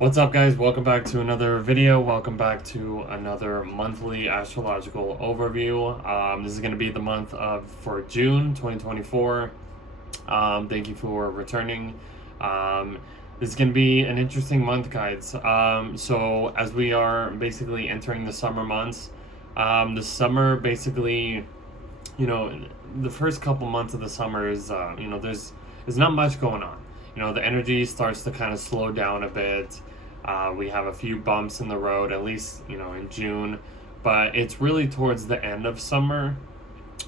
What's up, guys? Welcome back to another video. Welcome back to another monthly astrological overview. This is going to be the month for June 2024. Thank you for returning. This is going to be an interesting month, guys. So as we are basically entering the summer months, the summer basically, the first couple months of the summer is, there's not much going on. The energy starts to kind of slow down a bit. We have a few bumps in the road, at least, in June. But it's really towards the end of summer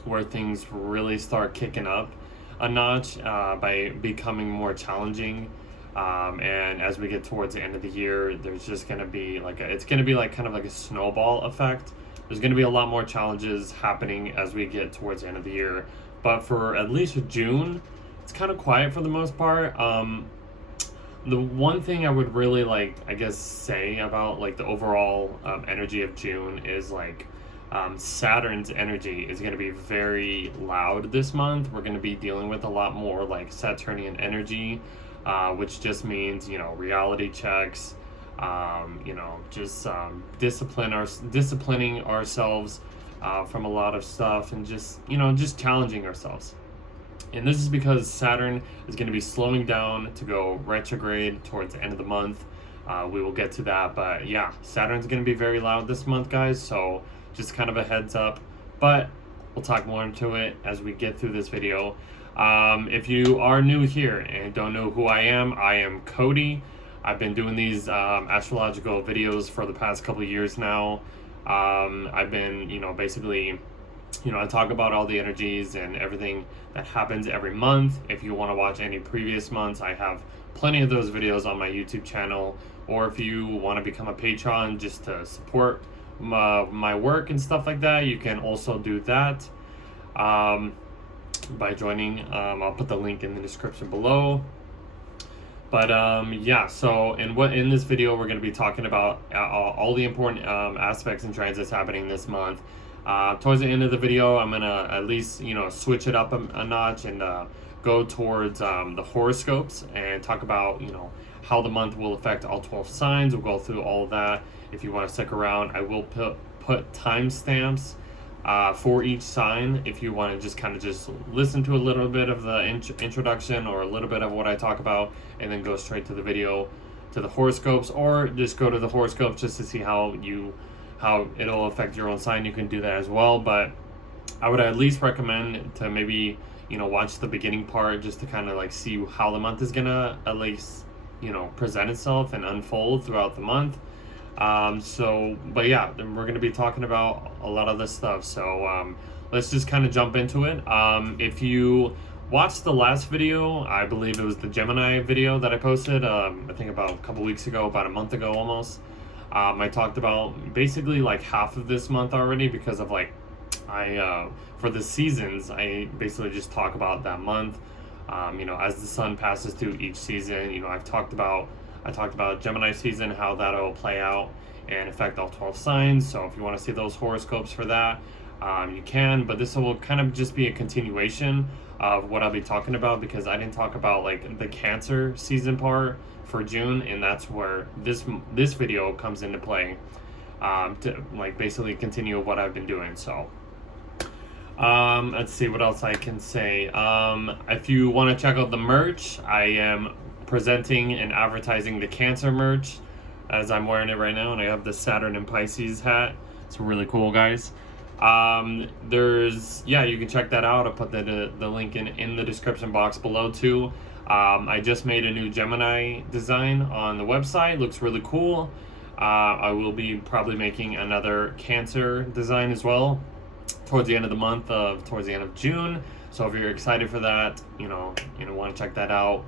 where things really start kicking up a notch by becoming more challenging. And as we get towards the end of the year, there's just going to be it's going to be kind of like a snowball effect. There's going to be a lot more challenges happening as we get towards the end of the year. But for at least June, it's kind of quiet for the most part. The one thing I would really say about the overall energy of June is Saturn's energy is going to be very loud this month. We're going to be dealing with a lot more Saturnian energy, which just means reality checks, disciplining ourselves from a lot of stuff, and just challenging ourselves. And this is because Saturn is going to be slowing down to go retrograde towards the end of the month. We will get to that. But yeah, Saturn's going to be very loud this month, guys. So just kind of a heads up. But we'll talk more into it as we get through this video. If you are new here and don't know who I am Cody. I've been doing these astrological videos for the past couple of years now. I've been, basically... I talk about all the energies and everything that happens every month. If you want to watch any previous months, I have plenty of those videos on my YouTube channel. Or if you want to become a patron just to support my work and stuff like that, you can also do that by joining. I'll put the link in the description below. But so in this video, we're going to be talking about all the important aspects and transits happening this month. Towards the end of the video, I'm gonna at least switch it up a notch and go towards the horoscopes and talk about how the month will affect all 12 signs. We'll go through all of that. If you want to stick around, I will put timestamps for each sign if you want to just listen to a little bit of the introduction or a little bit of what I talk about, and then go straight to the video, to the horoscopes, or just go to the horoscopes just to see how it'll affect your own sign. You can do that as well, but I would at least recommend to maybe watch the beginning part just to kind of see how the month is gonna at least present itself and unfold throughout the month. But yeah, then we're gonna be talking about a lot of this stuff, so let's just kind of jump into it. If you watched the last video, I believe it was the Gemini video that I posted I think about a couple weeks ago, about a month ago almost. I talked about basically half of this month already because of for the seasons, I basically just talk about that month. As the sun passes through each season, I talked about Gemini season, how that'll play out and affect all 12 signs. So if you want to see those horoscopes for that, you can. But this will kind of just be a continuation of what I'll be talking about, because I didn't talk about the Cancer season part for June, and that's where this video comes into play, to basically continue what I've been doing. So let's see what else I can say. If you want to check out the merch, I am presenting and advertising the Cancer merch, as I'm wearing it right now, and I have the Saturn and Pisces hat. It's really cool, guys. You can check that out. I'll put the link in the description box below too. I just made a new Gemini design on the website. Looks really cool. I will be probably making another Cancer design as well towards the end of the month, towards the end of June. So if you're excited for that, want to check that out,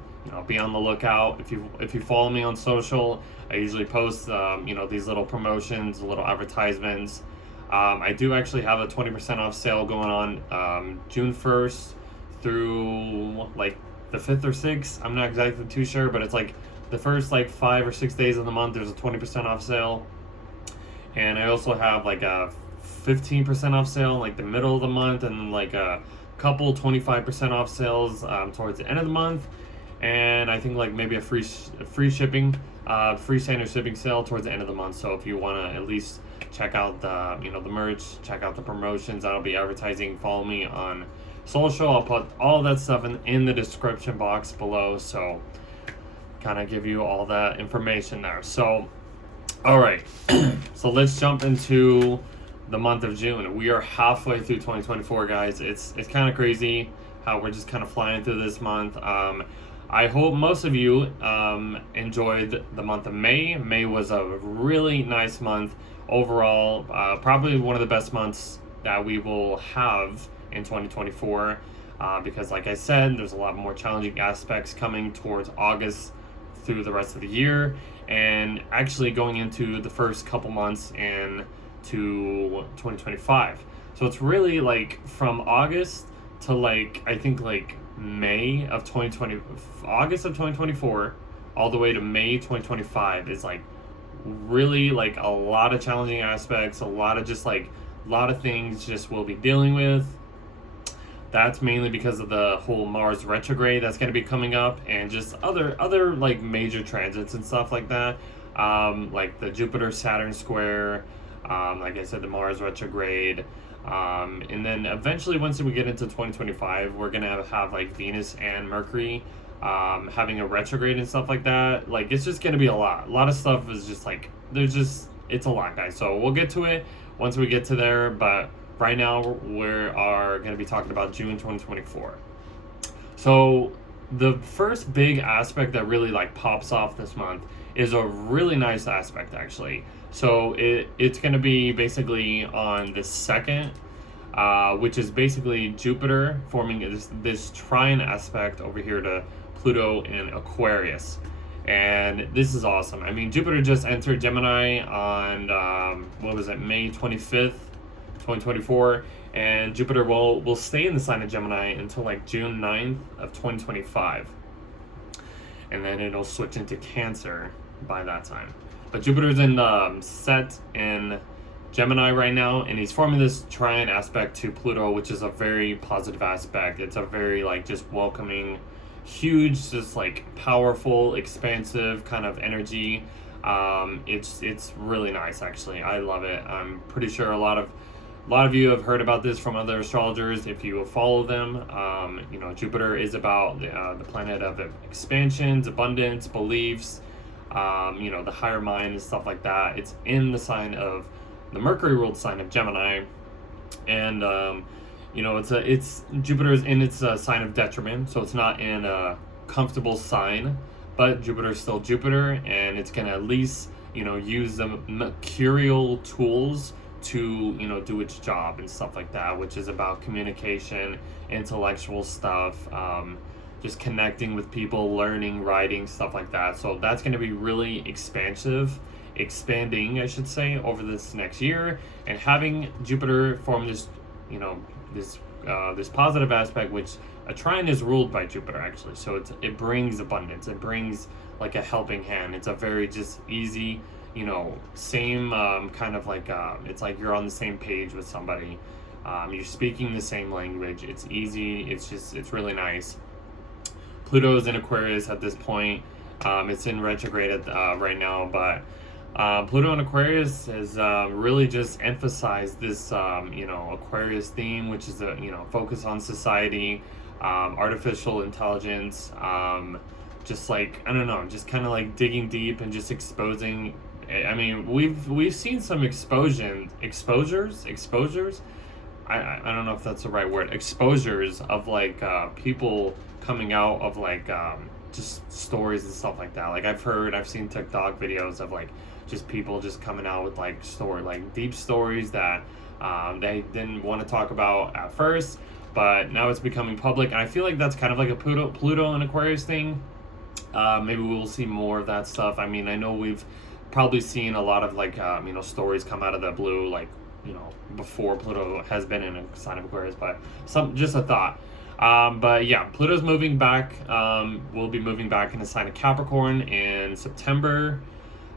be on the lookout. If you follow me on social, I usually post these little promotions, little advertisements. I do actually have a 20% off sale going on June 1st through the 5th or 6th. I'm not exactly too sure, but it's the first 5 or 6 days of the month, there's a 20% off sale. And I also have a 15% off sale in the middle of the month, and then a couple 25% off sales towards the end of the month. and I think like maybe a free shipping, free standard shipping sale towards the end of the month. So if you want to at least check out the the merch, check out the promotions I'll be advertising, follow me on social. I'll put all that stuff in the description box below, so kind of give you all that information there. So all right, so let's jump into the month of June. We are halfway through 2024, guys. It's kind of crazy how we're just kind of flying through this month. I hope most of you enjoyed the month of May. May was a really nice month overall. Probably one of the best months that we will have in 2024 because, like I said, there's a lot more challenging aspects coming towards August through the rest of the year, and actually going into the first couple months into 2025. So it's really like from August to like I think like May of 2020, August of 2024 all the way to May 2025 is like really like a lot of challenging aspects, a lot of things just we'll be dealing with. That's mainly because of the whole Mars retrograde that's going to be coming up, and just other like major transits and stuff like that, like the Jupiter Saturn square, like I said, the Mars retrograde, and then eventually once we get into 2025, we're gonna have like Venus and Mercury having a retrograde and stuff like that. Like it's just gonna be a lot of stuff. Is just like it's a lot, guys. So we'll get to it once we get to there, but right now we are going to be talking about June 2024. So the first big aspect that really like pops off this month is a really nice aspect, actually. So it's going to be basically on the 2nd, which is basically Jupiter forming this trine aspect over here to Pluto in Aquarius. And this is awesome. I mean, Jupiter just entered Gemini on May 25th, 2024, and Jupiter will stay in the sign of Gemini until like June 9th of 2025, and then it'll switch into Cancer by that time. But Jupiter's set in Gemini right now, and he's forming this trine aspect to Pluto, which is a very positive aspect. It's a very like just welcoming, huge, just like powerful, expansive kind of energy. It's really nice, actually. I love it. I'm pretty sure a lot of you have heard about this from other astrologers if you follow them. Jupiter is about the planet of expansions, abundance, beliefs, the higher mind and stuff like that. It's in the sign of the Mercury ruled sign of Gemini, and it's Jupiter's in its sign of detriment, so it's not in a comfortable sign, but Jupiter's still Jupiter, and it's gonna at least use the mercurial tools to do its job and stuff like that, which is about communication, intellectual stuff, just connecting with people, learning, writing, stuff like that. So that's going to be really expanding I should say, over this next year, and having Jupiter form this this positive aspect, which a trine is ruled by Jupiter, actually. So it brings abundance, it brings like a helping hand. It's a very just easy, same kind of like it's like you're on the same page with somebody, you're speaking the same language, it's easy, it's really nice. Pluto's in Aquarius at this point. It's in retrograde right now, but Pluto in Aquarius has really just emphasized this Aquarius theme, which is a focus on society, artificial intelligence, just like, I don't know, just kind of like digging deep and just exposing. I mean, we've seen some exposures. I don't know if that's the right word. Exposures of like people coming out of like just stories and stuff like that. Like I've seen TikTok videos of like just people just coming out with like deep stories that they didn't want to talk about at first, but now it's becoming public. And I feel like that's kind of like a Pluto and Aquarius thing. Maybe we'll see more of that stuff. I mean, I know we've probably seen a lot of like stories come out of the blue, like before Pluto has been in a sign of Aquarius, but just a thought. But yeah, Pluto's moving back. We'll be moving back in the sign of Capricorn in September.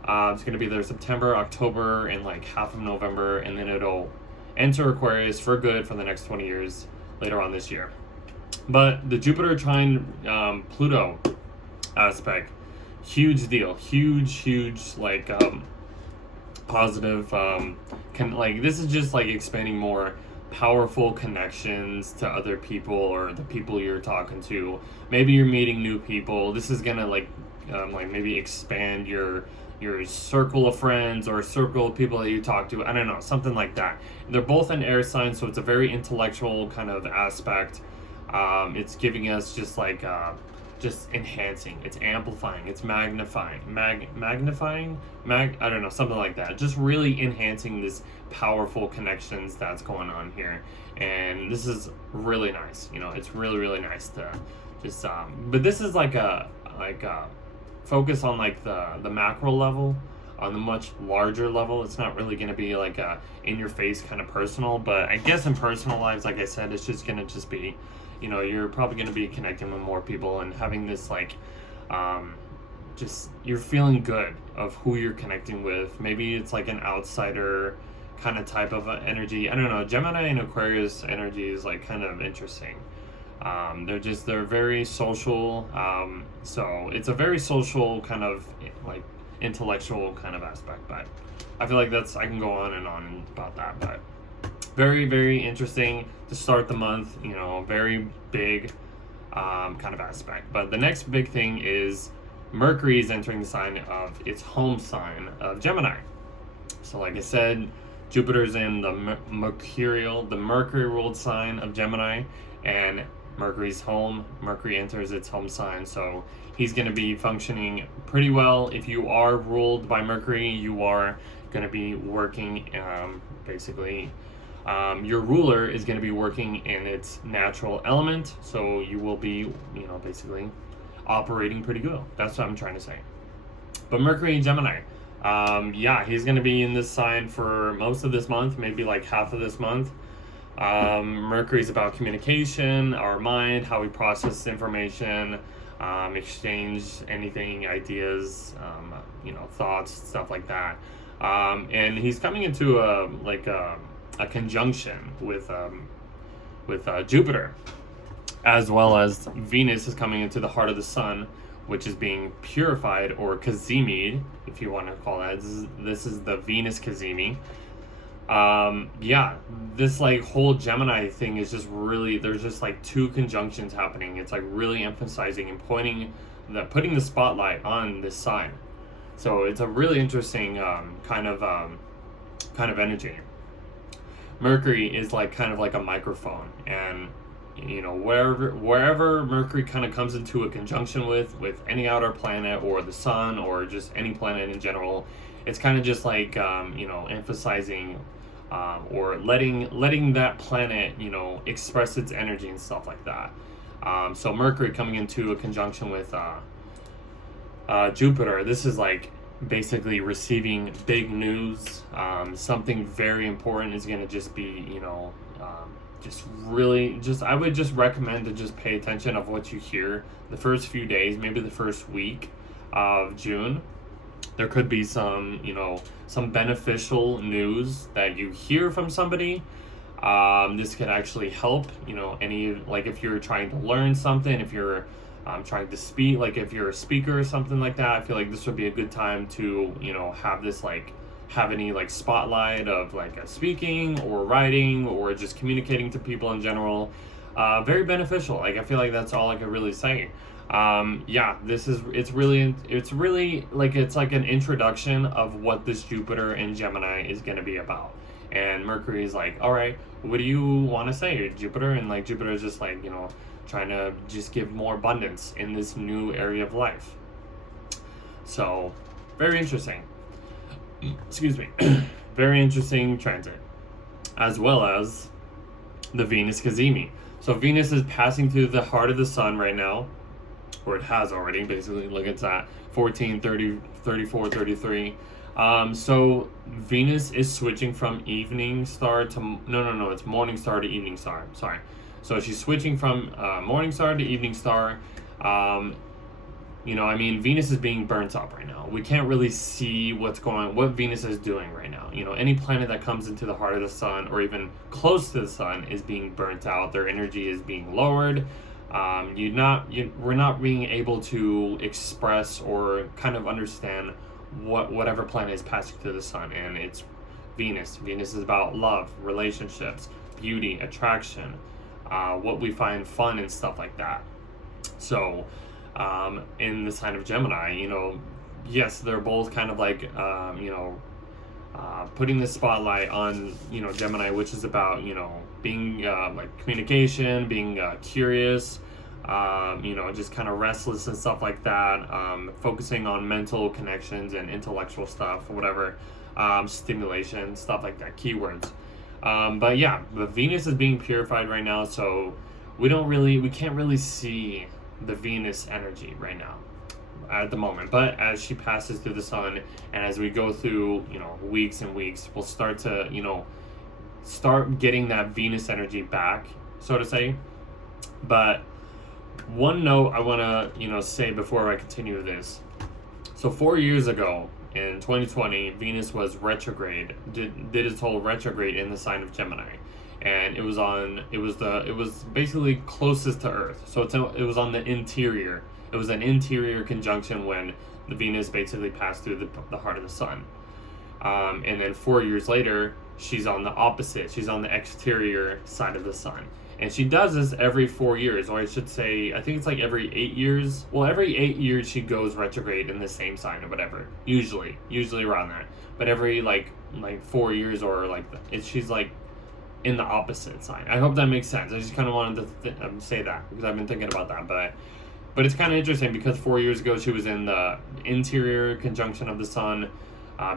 It's going to be there September, October, and like half of November, and then it'll enter Aquarius for good for the next 20 years later on this year. But the Jupiter trine Pluto aspect. Huge deal. Huge, like, positive, this is just like expanding more powerful connections to other people or the people you're talking to. Maybe you're meeting new people. This is gonna like maybe expand your circle of friends or circle of people that you talk to. I don't know, something like that. They're both in air signs, so it's a very intellectual kind of aspect. It's giving us just like just enhancing, it's amplifying, it's magnifying, I don't know, something like that. Just really enhancing this powerful connections that's going on here. And this is really nice, you know, it's really nice to just but this is like a focus on like the macro level. On the much larger level, it's not really going to be like a in your face kind of personal, but I guess in personal lives, like I said, it's just going to just be, you know, you're probably going to be connecting with more people and having this like just you're feeling good of who you're connecting with. Maybe it's like an outsider kind of type of energy. I don't know, Gemini and Aquarius energy is like kind of interesting. They're very social, so it's a very social kind of like intellectual kind of aspect. But I feel like I can go on and on about that, but very interesting to start the month, you know, very big kind of aspect. But the next big thing is Mercury is entering the sign of its home sign of Gemini. So like I said, Jupiter's in the Mercury ruled sign of Gemini, and Mercury's home. Mercury enters its home sign, so he's going to be functioning pretty well. If you are ruled by Mercury, you are going to be working, basically, your ruler is going to be working in its natural element, so you will be, you know, basically operating pretty good. That's what I'm trying to say. But Mercury in Gemini, yeah, he's going to be in this sign for most of this month, maybe like half of this month. Mercury's about communication, our mind, how we process information, exchange anything, ideas, you know, thoughts, stuff like that. And he's coming into a conjunction with Jupiter, as well as Venus is coming into the heart of the sun, which is being purified or Cazimi, if you want to call that. This is the Venus Cazimi. Yeah, this like whole Gemini thing is just really, there's just like two conjunctions happening. It's like really emphasizing and putting the spotlight on this sign. So it's a really interesting kind of energy. Mercury is like kind of like a microphone, and you know, wherever Mercury kind of comes into a conjunction with any outer planet or the sun or just any planet in general, it's kind of just like you know, emphasizing or letting that planet, you know, express its energy and stuff like that. So Mercury coming into a conjunction with Jupiter, this is like basically receiving big news. Something very important is going to just be, you know, I would just recommend to just pay attention of what you hear the first few days, maybe the first week of June. There could be some, you know, some beneficial news that you hear from somebody. This could actually help, you know, like if you're trying to learn something, if you're trying to speak, like if you're a speaker or something like that, I feel like this would be a good time to, you know, have any like spotlight of like a speaking or writing or just communicating to people in general. Very beneficial. Like I feel like that's all I could really say. Yeah, it's really like, it's like an introduction of what this Jupiter in Gemini is going to be about. And Mercury is like, all right, what do you want to say, Jupiter? And like Jupiter is just like, you know, trying to just give more abundance in this new area of life. So very interesting. Excuse me. Very interesting transit, as well as the Venus Cazimi. So Venus is passing through the heart of the sun right now, or it has already, basically. Look, it's at 14, 30, 34, 33. So Venus is switching from evening star to, no, it's morning star to evening star. Sorry. So she's switching from morning star to evening star. You know, I mean, Venus is being burnt up right now. We can't really see what Venus is doing right now. You know, any planet that comes into the heart of the sun or even close to the sun is being burnt out. Their energy is being lowered. We're not being able to express or kind of understand whatever planet is passing through the sun, and it's Venus. Venus is about love, relationships, beauty, attraction, what we find fun and stuff like that. So, in the sign of Gemini, yes, they're both kind of like, putting the spotlight on, Gemini, which is about, being like communication, being curious, just kind of restless and stuff like that, focusing on mental connections and intellectual stuff, whatever, stimulation, stuff like that, keywords. But yeah, the Venus is being purified right now, so we can't really see the Venus energy right now at the moment. But as she passes through the sun, and as we go through, weeks and weeks, we'll start to, start getting that Venus energy back, so to say. But one note I want to, say before I continue this. So 4 years ago, in 2020, Venus was retrograde, did its whole retrograde in the sign of Gemini. And it was basically closest to Earth. So it was on the interior. It was an interior conjunction when the Venus basically passed through the heart of the sun. And then 4 years later, she's on the opposite. She's on the exterior side of the sun. And she does this every 4 years, or I should say, I think it's like every 8 years. Well, every 8 years she goes retrograde in the same sign or whatever. Usually around that. But every like 4 years or she's like in the opposite sign. I hope that makes sense. I just kind of wanted to say that because I've been thinking about that. But it's kind of interesting because 4 years ago she was in the interior conjunction of the sun,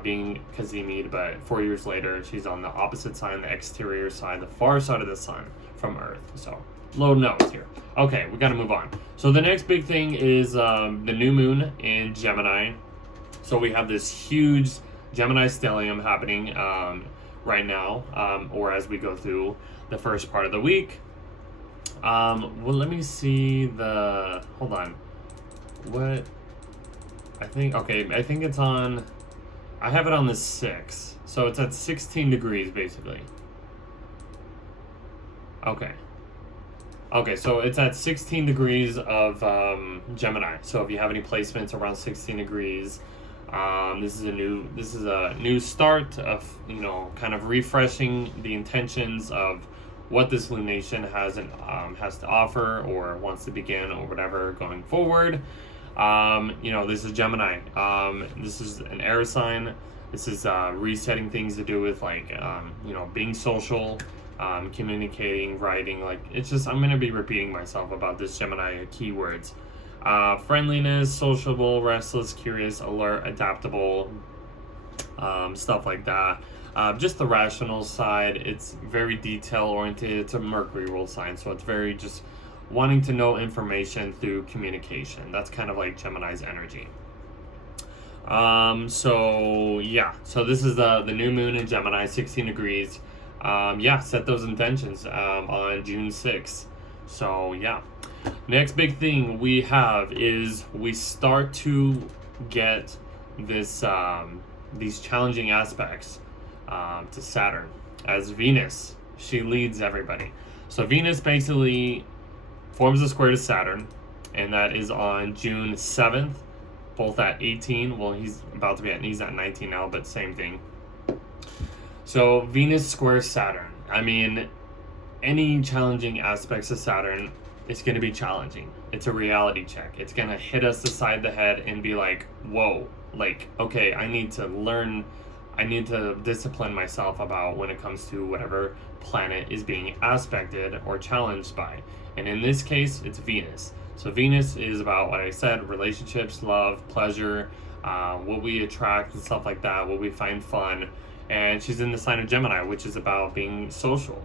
being Kazimid, but 4 years later she's on the opposite side, the exterior side, the far side of the sun from Earth. So low notes here. Okay, we got to move on. So the next big thing is the new moon in Gemini. So we have this huge Gemini Stellium happening right now, or as we go through the first part of the week. Well, let me see hold on. What? I think it's on, I have it on the 6th. So it's at 16 degrees, basically. Okay, so it's at 16 degrees of Gemini. So if you have any placements around 16 degrees, this is a new start of, kind of refreshing the intentions of what this lunation has to offer or wants to begin or whatever going forward. This is Gemini. This is an air sign. This is resetting things to do with being social, communicating, writing. I'm going to be repeating myself about this Gemini keywords. Friendliness, sociable, restless, curious, alert, adaptable, stuff like that. Just the rational side, it's very detail oriented. It's a Mercury rule sign, so it's very just wanting to know information through communication. That's kind of like Gemini's energy. So this is the new moon in Gemini, 16 degrees. Set those intentions on June 6th. So yeah, next big thing we have is we start to get this these challenging aspects to Saturn, as Venus, she leads everybody. So Venus basically forms a square to Saturn, and that is on June 7th, both at 18. Well, he's at 19 now, but same thing. So Venus squares Saturn. I mean, any challenging aspects of Saturn, it's going to be challenging. It's a reality check. It's going to hit us aside the head and be like, whoa, okay, I need to discipline myself about when it comes to whatever planet is being aspected or challenged by. And in this case, it's Venus. So Venus is about what I said, relationships, love, pleasure, what we attract and stuff like that, what we find fun. And she's in the sign of Gemini, which is about being social,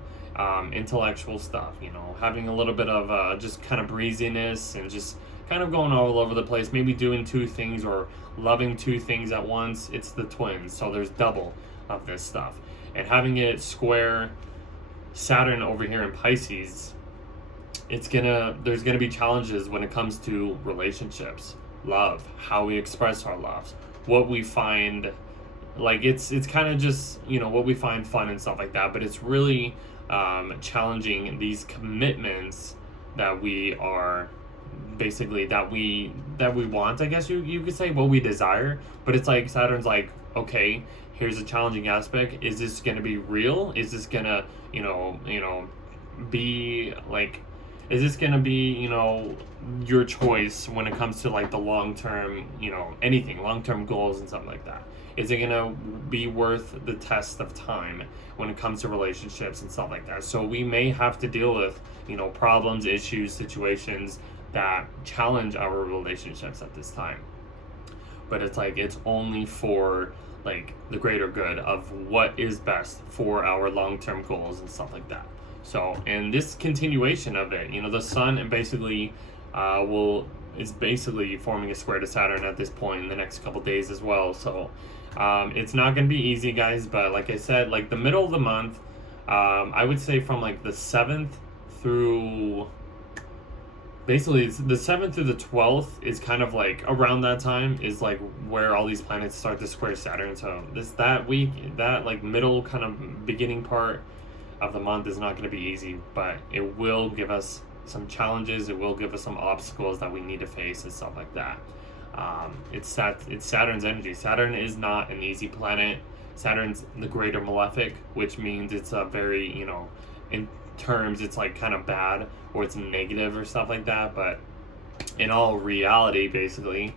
intellectual stuff, having a little bit of just kind of breeziness and just kind of going all over the place, maybe doing two things or loving two things at once. It's the twins, so there's double of this stuff. And having it square Saturn over here in Pisces, there's gonna be challenges when it comes to relationships, love, how we express our loves, what we find, it's kind of just, what we find fun and stuff like that. But it's really challenging these commitments that we are basically that we want, I guess you could say, what we desire. But it's like Saturn's like, okay, here's a challenging aspect. Is this gonna be real? Is this gonna be like, is this gonna be your choice when it comes to like the long-term, anything, long-term goals and something like that? Is it gonna be worth the test of time when it comes to relationships and stuff like that? So we may have to deal with problems, issues, situations that challenge our relationships at this time. But it's like, it's only for like the greater good of what is best for our long-term goals and stuff like that. So, and this continuation of it, the sun and basically is basically forming a square to Saturn at this point in the next couple days as well. So it's not going to be easy, guys, but like I said, like the middle of the month, I would say from like the 7th through basically the 7th through the 12th is kind of like around that time is like where all these planets start to square Saturn. So that week, that like middle kind of beginning part of the month is not going to be easy, but it will give us some challenges. It will give us some obstacles that we need to face and stuff like that. It's Saturn's energy. Saturn is not an easy planet. Saturn's the greater malefic, which means it's a very, in terms it's like kind of bad or it's negative or stuff like that, but in all reality, basically,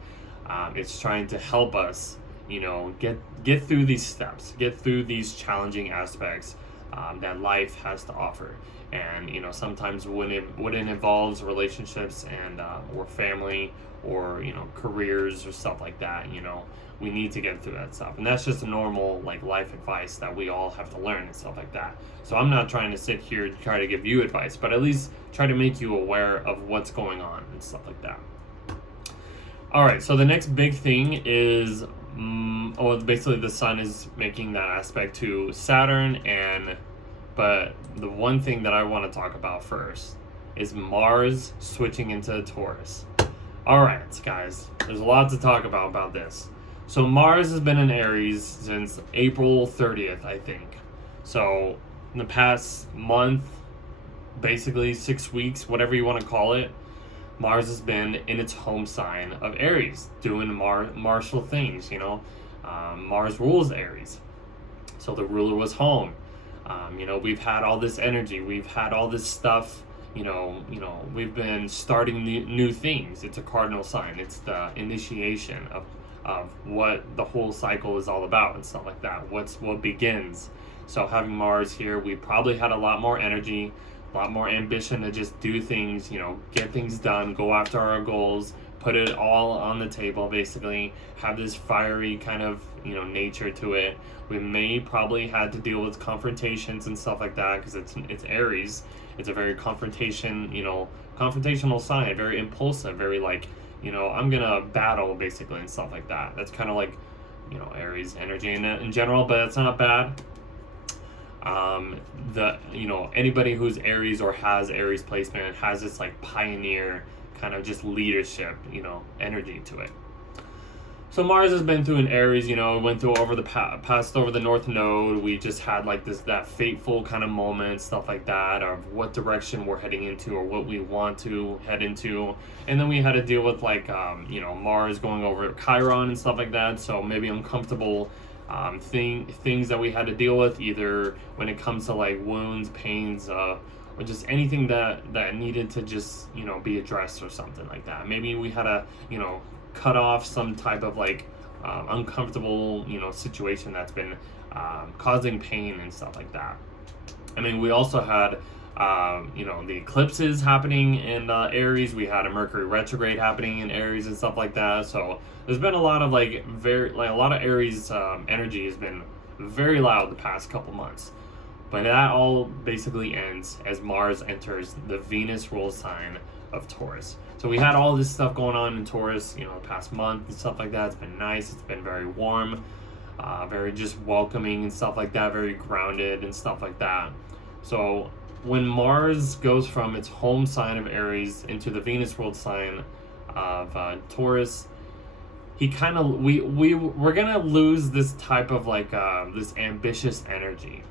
it's trying to help us, get through these steps, get through these challenging aspects that life has to offer. And sometimes when it involves relationships and or family or careers or stuff like that, we need to get through that stuff. And that's just a normal like life advice that we all have to learn and stuff like that. So I'm not trying to sit here and try to give you advice, but at least try to make you aware of what's going on and stuff like that. All right, so the next big thing is basically the sun is making that aspect to Saturn, but the one thing that I want to talk about first is Mars switching into Taurus. All right, guys, there's a lot to talk about this. So Mars has been in Aries since April 30th, I think. So in the past month, basically 6 weeks, whatever you want to call it, Mars has been in its home sign of Aries, doing martial things, Mars rules Aries. So the ruler was home. We've had all this energy. We've had all this stuff, we've been starting new things. It's a cardinal sign. It's the initiation of what the whole cycle is all about and stuff like that. What begins. So having Mars here, we probably had a lot more energy, a lot more ambition to just do things, get things done, go after our goals, put it all on the table, basically have this fiery kind of nature to it. We may probably had to deal with confrontations and stuff like that because it's Aries. It's a very confrontational sign, very impulsive, very like I'm gonna battle basically and stuff like that. That's kind of like Aries energy in general, but it's not bad. Anybody who's Aries or has Aries placement has this like pioneer kind of just leadership energy to it. So Mars has been through an Aries, went through passed over the North Node. We just had like that fateful kind of moment, stuff like that, of what direction we're heading into or what we want to head into. And then we had to deal with like, Mars going over Chiron and stuff like that. So maybe uncomfortable things that we had to deal with, either when it comes to like wounds, pains, or just anything that needed to just, be addressed or something like that. Maybe we had to, cut off some type of like uncomfortable situation that's been causing pain and stuff like that. I mean, we also had the eclipses happening in Aries. We had a Mercury retrograde happening in Aries and stuff like that. So there's been a lot of a lot of Aries energy has been very loud the past couple months. But that all basically ends as Mars enters the Venus rule sign of Taurus. So we had all this stuff going on in Taurus, the past month and stuff like that. It's been nice. It's been very warm, very just welcoming and stuff like that, very grounded and stuff like that. So when Mars goes from its home sign of Aries into the Venus ruled sign of Taurus, we're gonna lose this type of this ambitious energy.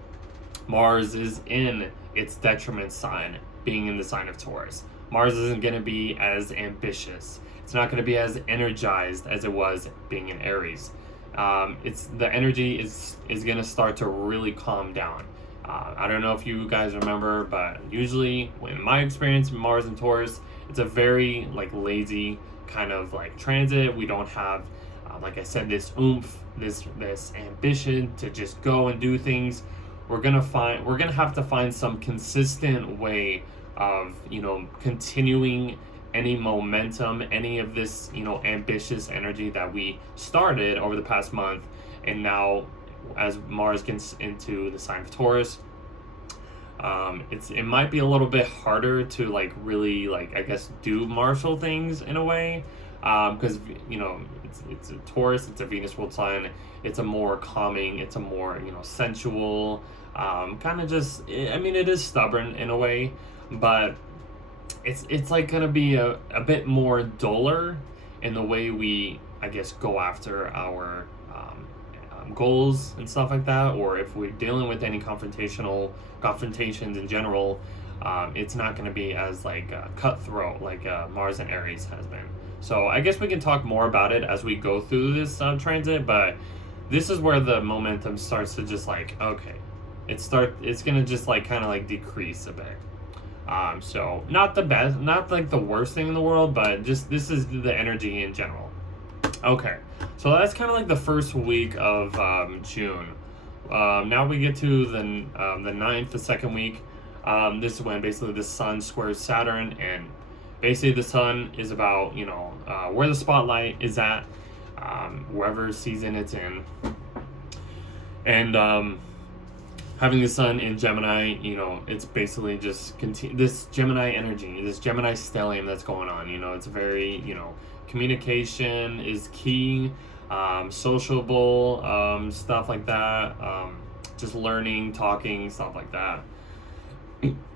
Mars is in its detriment sign, being in the sign of Taurus. Mars isn't going to be as ambitious. It's not going to be as energized as it was being in Aries. The energy is going to start to really calm down. I don't know if you guys remember, but usually, in my experience, Mars and Taurus, it's a very like lazy kind of like transit. We don't have, like I said, this oomph, this ambition to just go and do things. We're gonna have to find some consistent way of, you know, continuing any momentum, any of this, you know, ambitious energy that we started over the past month. And now as Mars gets into the sign of Taurus, it might be a little bit harder to like really like, I guess, do martial things in a way, because you know it's a Taurus, it's a Venus ruled sign. It's a more calming, it's a more, you know, sensual, kind of just, I mean, it is stubborn in a way, but it's like gonna be a bit more duller in the way we, I guess, go after our goals and stuff like that, or if we're dealing with any confrontations in general, it's not going to be as like cutthroat like Mars and Aries has been. So I guess we can talk more about it as we go through this transit, but this is where the momentum starts to just like, okay, it's going to just like kind of like decrease a bit. So not the best, not like the worst thing in the world, but just this is the energy in general. Okay, so that's kind of like the first week of June. Now we get to the 9th, the second week. This is when basically the sun squares Saturn, and basically the sun is about, you know, where the spotlight is at, wherever season it's in. And having the sun in Gemini, you know, it's basically just this Gemini energy, this Gemini stellium that's going on. You know, it's very, you know, communication is key, sociable, stuff like that, just learning, talking, stuff like that,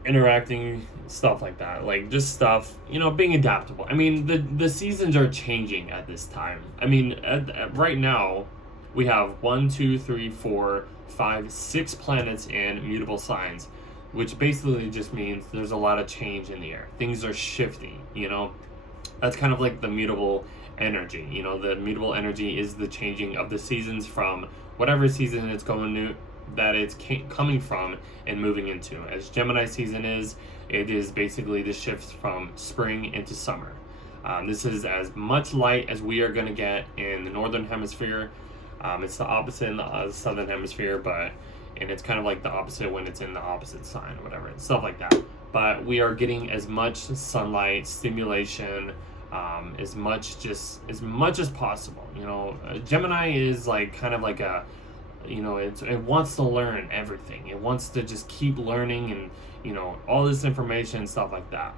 interacting, stuff like that, like just stuff, you know, being adaptable. I mean, the seasons are changing at this time. I mean, right now we have 6 planets in mutable signs, which basically just means there's a lot of change in the air. Things are shifting, you know. That's kind of like the mutable energy. You know, the mutable energy is the changing of the seasons from whatever season it's going to, that it's coming from and moving into. As Gemini season is, it is basically the shift from spring into summer. This is as much light as we are going to get in the northern hemisphere. It's the opposite in the southern hemisphere, and it's kind of like the opposite when it's in the opposite sign or whatever, stuff like that. But we are getting as much sunlight, stimulation, as much as possible. You know, Gemini is like kind of like a, you know, it wants to learn everything. It wants to just keep learning, and, you know, all this information and stuff like that.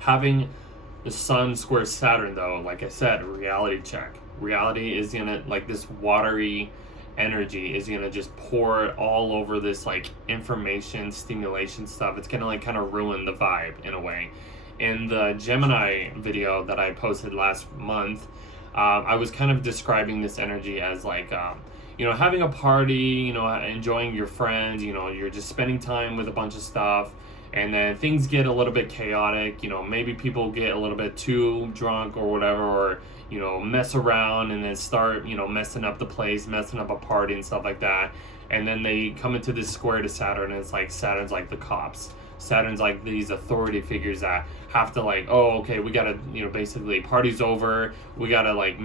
Having the sun square Saturn, though, like I said, reality check. Reality is gonna, like, this watery energy is gonna just pour it all over this like information, stimulation stuff. It's gonna like kind of ruin the vibe in a way. In the Gemini video that I posted last month, I was kind of describing this energy as like, you know, having a party, you know, enjoying your friends, you know, you're just spending time with a bunch of stuff, and then things get a little bit chaotic. You know, maybe people get a little bit too drunk or whatever, or, you know, mess around and then start, you know, messing up the place, messing up a party and stuff like that. And then they come into this square to Saturn, and it's like Saturn's like the cops. Saturn's like these authority figures that have to like, oh, okay, we gotta, you know, basically party's over, we gotta like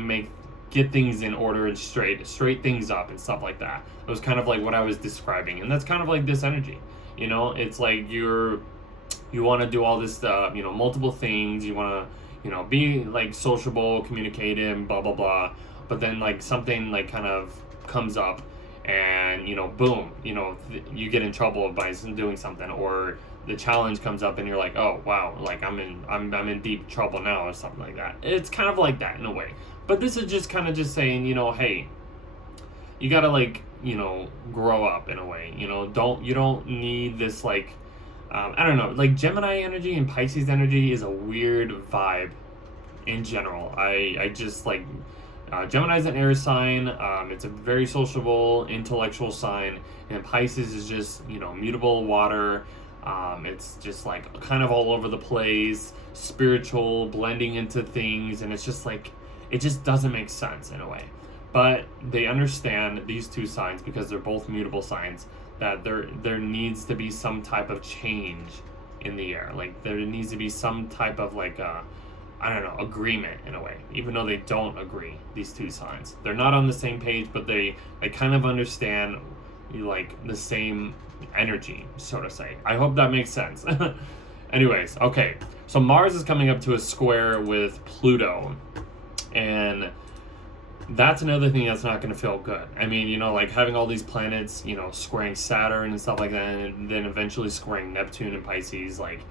get things in order and straight things up and stuff like that. It was kind of like what I was describing, and that's kind of like this energy. You know, it's like you want to do all this stuff, you know, multiple things. You want to, you know, be like sociable, communicative, blah blah blah. But then like something like kind of comes up, and, you know, boom, you know, you get in trouble by doing something, or the challenge comes up and you're like, oh wow, like I'm in deep trouble now, or something like that. It's kind of like that in a way. But this is just kind of just saying, you know, hey, you gotta like, you know, grow up in a way. You know, you don't need this like, I don't know, like Gemini energy and Pisces energy is a weird vibe in general. I just like, Gemini's an air sign. It's a very sociable, intellectual sign, and Pisces is just, you know, mutable water, It's just like kind of all over the place, spiritual, blending into things, and it's just like, it just doesn't make sense in a way. But they understand, these two signs, because they're both mutable signs, that there needs to be some type of change in the air. Like there needs to be some type of like I don't know, agreement in a way, even though they don't agree. These two signs, they're not on the same page, but they kind of understand like the same energy, so to say. I hope that makes sense. Anyways, okay, so Mars is coming up to a square with Pluto, and that's another thing that's not going to feel good. I mean, you know, like having all these planets, you know, squaring Saturn and stuff like that, and then eventually squaring Neptune and Pisces, like,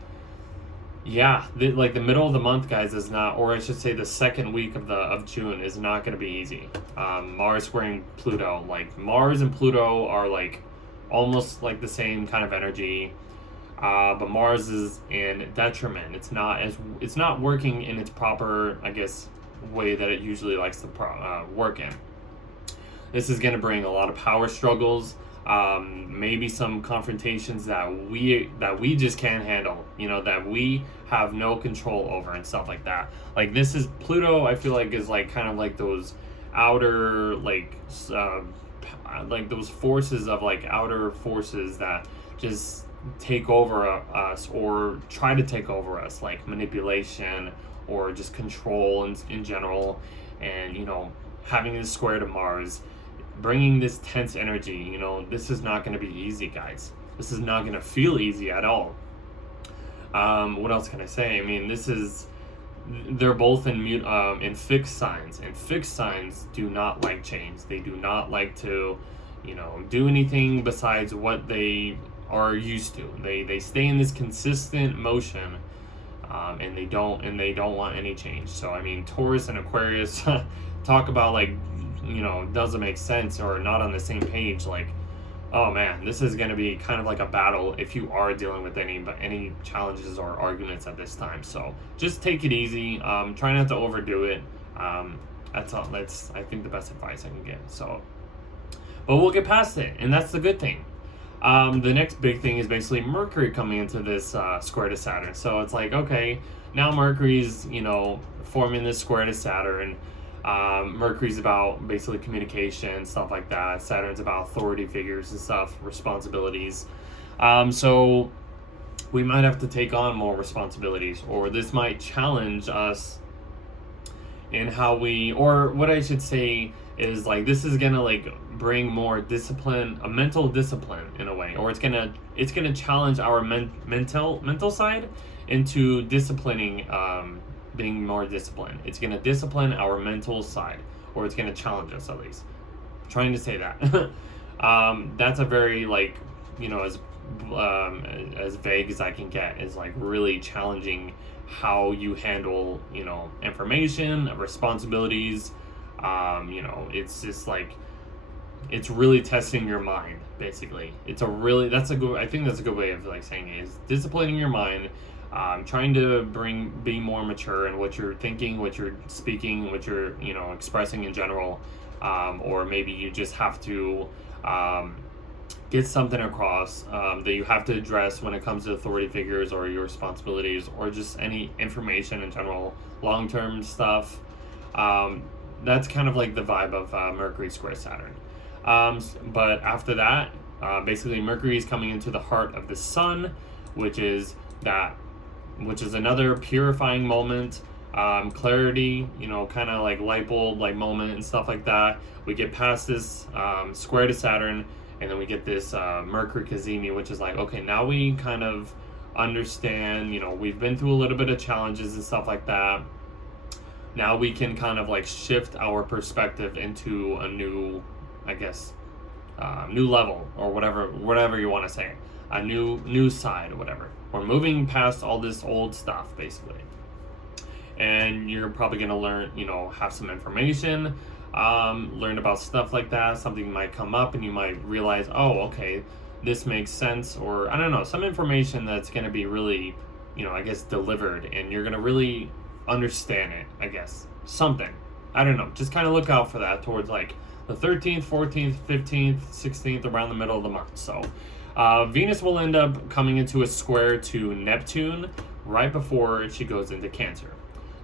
yeah, like the middle of the month, guys, is not, or I should say the second week of June is not going to be easy. Mars squaring Pluto, like Mars and Pluto are like almost like the same kind of energy, but Mars is in detriment. It's not working in its proper, I guess, way that it usually likes to work in. This is going to bring a lot of power struggles, maybe some confrontations that we just can't handle, you know, that we have no control over and stuff like that. Like this is Pluto, I feel like, is like kind of like those outer like those forces of like outer forces that just take over us or try to take over us, like manipulation or just control in general. And you know, having this square to Mars, bringing this tense energy, you know, this is not going to be easy, guys. This is not going to feel easy at all. What else can I say? I mean, they're both in fixed signs, and fixed signs do not like change. They do not like to, you know, do anything besides what they are used to. They stay in this consistent motion, and they don't want any change. So I mean, Taurus and Aquarius talk about like, you know, doesn't make sense or not on the same page. Like, oh man, this is going to be kind of like a battle if you are dealing with any challenges or arguments at this time. So just take it easy. Try not to overdo it. That's all. That's, I think, the best advice I can give. So, but we'll get past it, and that's the good thing. The next big thing is basically Mercury coming into this square to Saturn. So it's like, okay, now Mercury's, you know, forming this square to Saturn. Mercury's about basically communication, stuff like that. Saturn's about authority figures and stuff, responsibilities. So we might have to take on more responsibilities, or this might challenge us in how we, or what I should say is like, this is gonna like bring more discipline, a mental discipline in a way, or it's gonna challenge our mental side into disciplining, being more disciplined. It's going to discipline our mental side, or it's going to challenge us, at least. I'm trying to say that. That's a very, like, you know, as vague as I can get, is like really challenging how you handle, you know, information, responsibilities. You know, it's just like, it's really testing your mind, basically. I think that's a good way of like saying it, is disciplining your mind. Trying to be more mature in what you're thinking, what you're speaking, what you're, you know, expressing in general, or maybe you just have to get something across that you have to address when it comes to authority figures or your responsibilities, or just any information in general, long-term stuff. That's kind of like the vibe of Mercury square Saturn. But after that, basically Mercury is coming into the heart of the sun, which is another purifying moment, clarity, you know, kind of like light bulb like moment and stuff like that. We get past this square to Saturn, and then we get this Mercury Cazimi, which is like, okay, now we kind of understand, you know, we've been through a little bit of challenges and stuff like that. Now we can kind of like shift our perspective into a new, I guess, new level, or whatever you want to say, a new side or whatever. We're moving past all this old stuff, basically. And you're probably going to learn, you know, have some information, learn about stuff like that. Something might come up and you might realize, oh, okay, this makes sense. Or, I don't know, some information that's going to be really, you know, I guess delivered. And you're going to really understand it, I guess. Something. I don't know. Just kind of look out for that towards like the 13th, 14th, 15th, 16th, around the middle of the month. So, Venus will end up coming into a square to Neptune right before she goes into Cancer.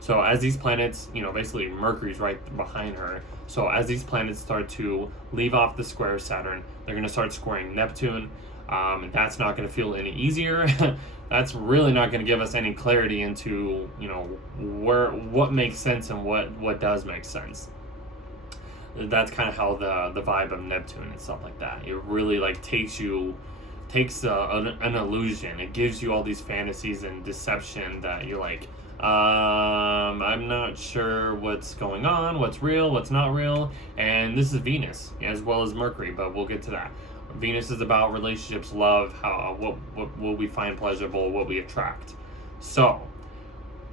So as these planets, basically Mercury's right behind her. So as these planets start to leave off the square of Saturn, they're going to start squaring Neptune. And that's not going to feel any easier. That's really not going to give us any clarity into, what makes sense and what does make sense. That's kind of how the vibe of Neptune and stuff like that. It really takes an illusion. It gives you all these fantasies and deception that you're like, I'm not sure what's going on, what's real, what's not real. And this is Venus as well as Mercury, but we'll get to that. Venus is about relationships, love, what we find pleasurable, what we attract. So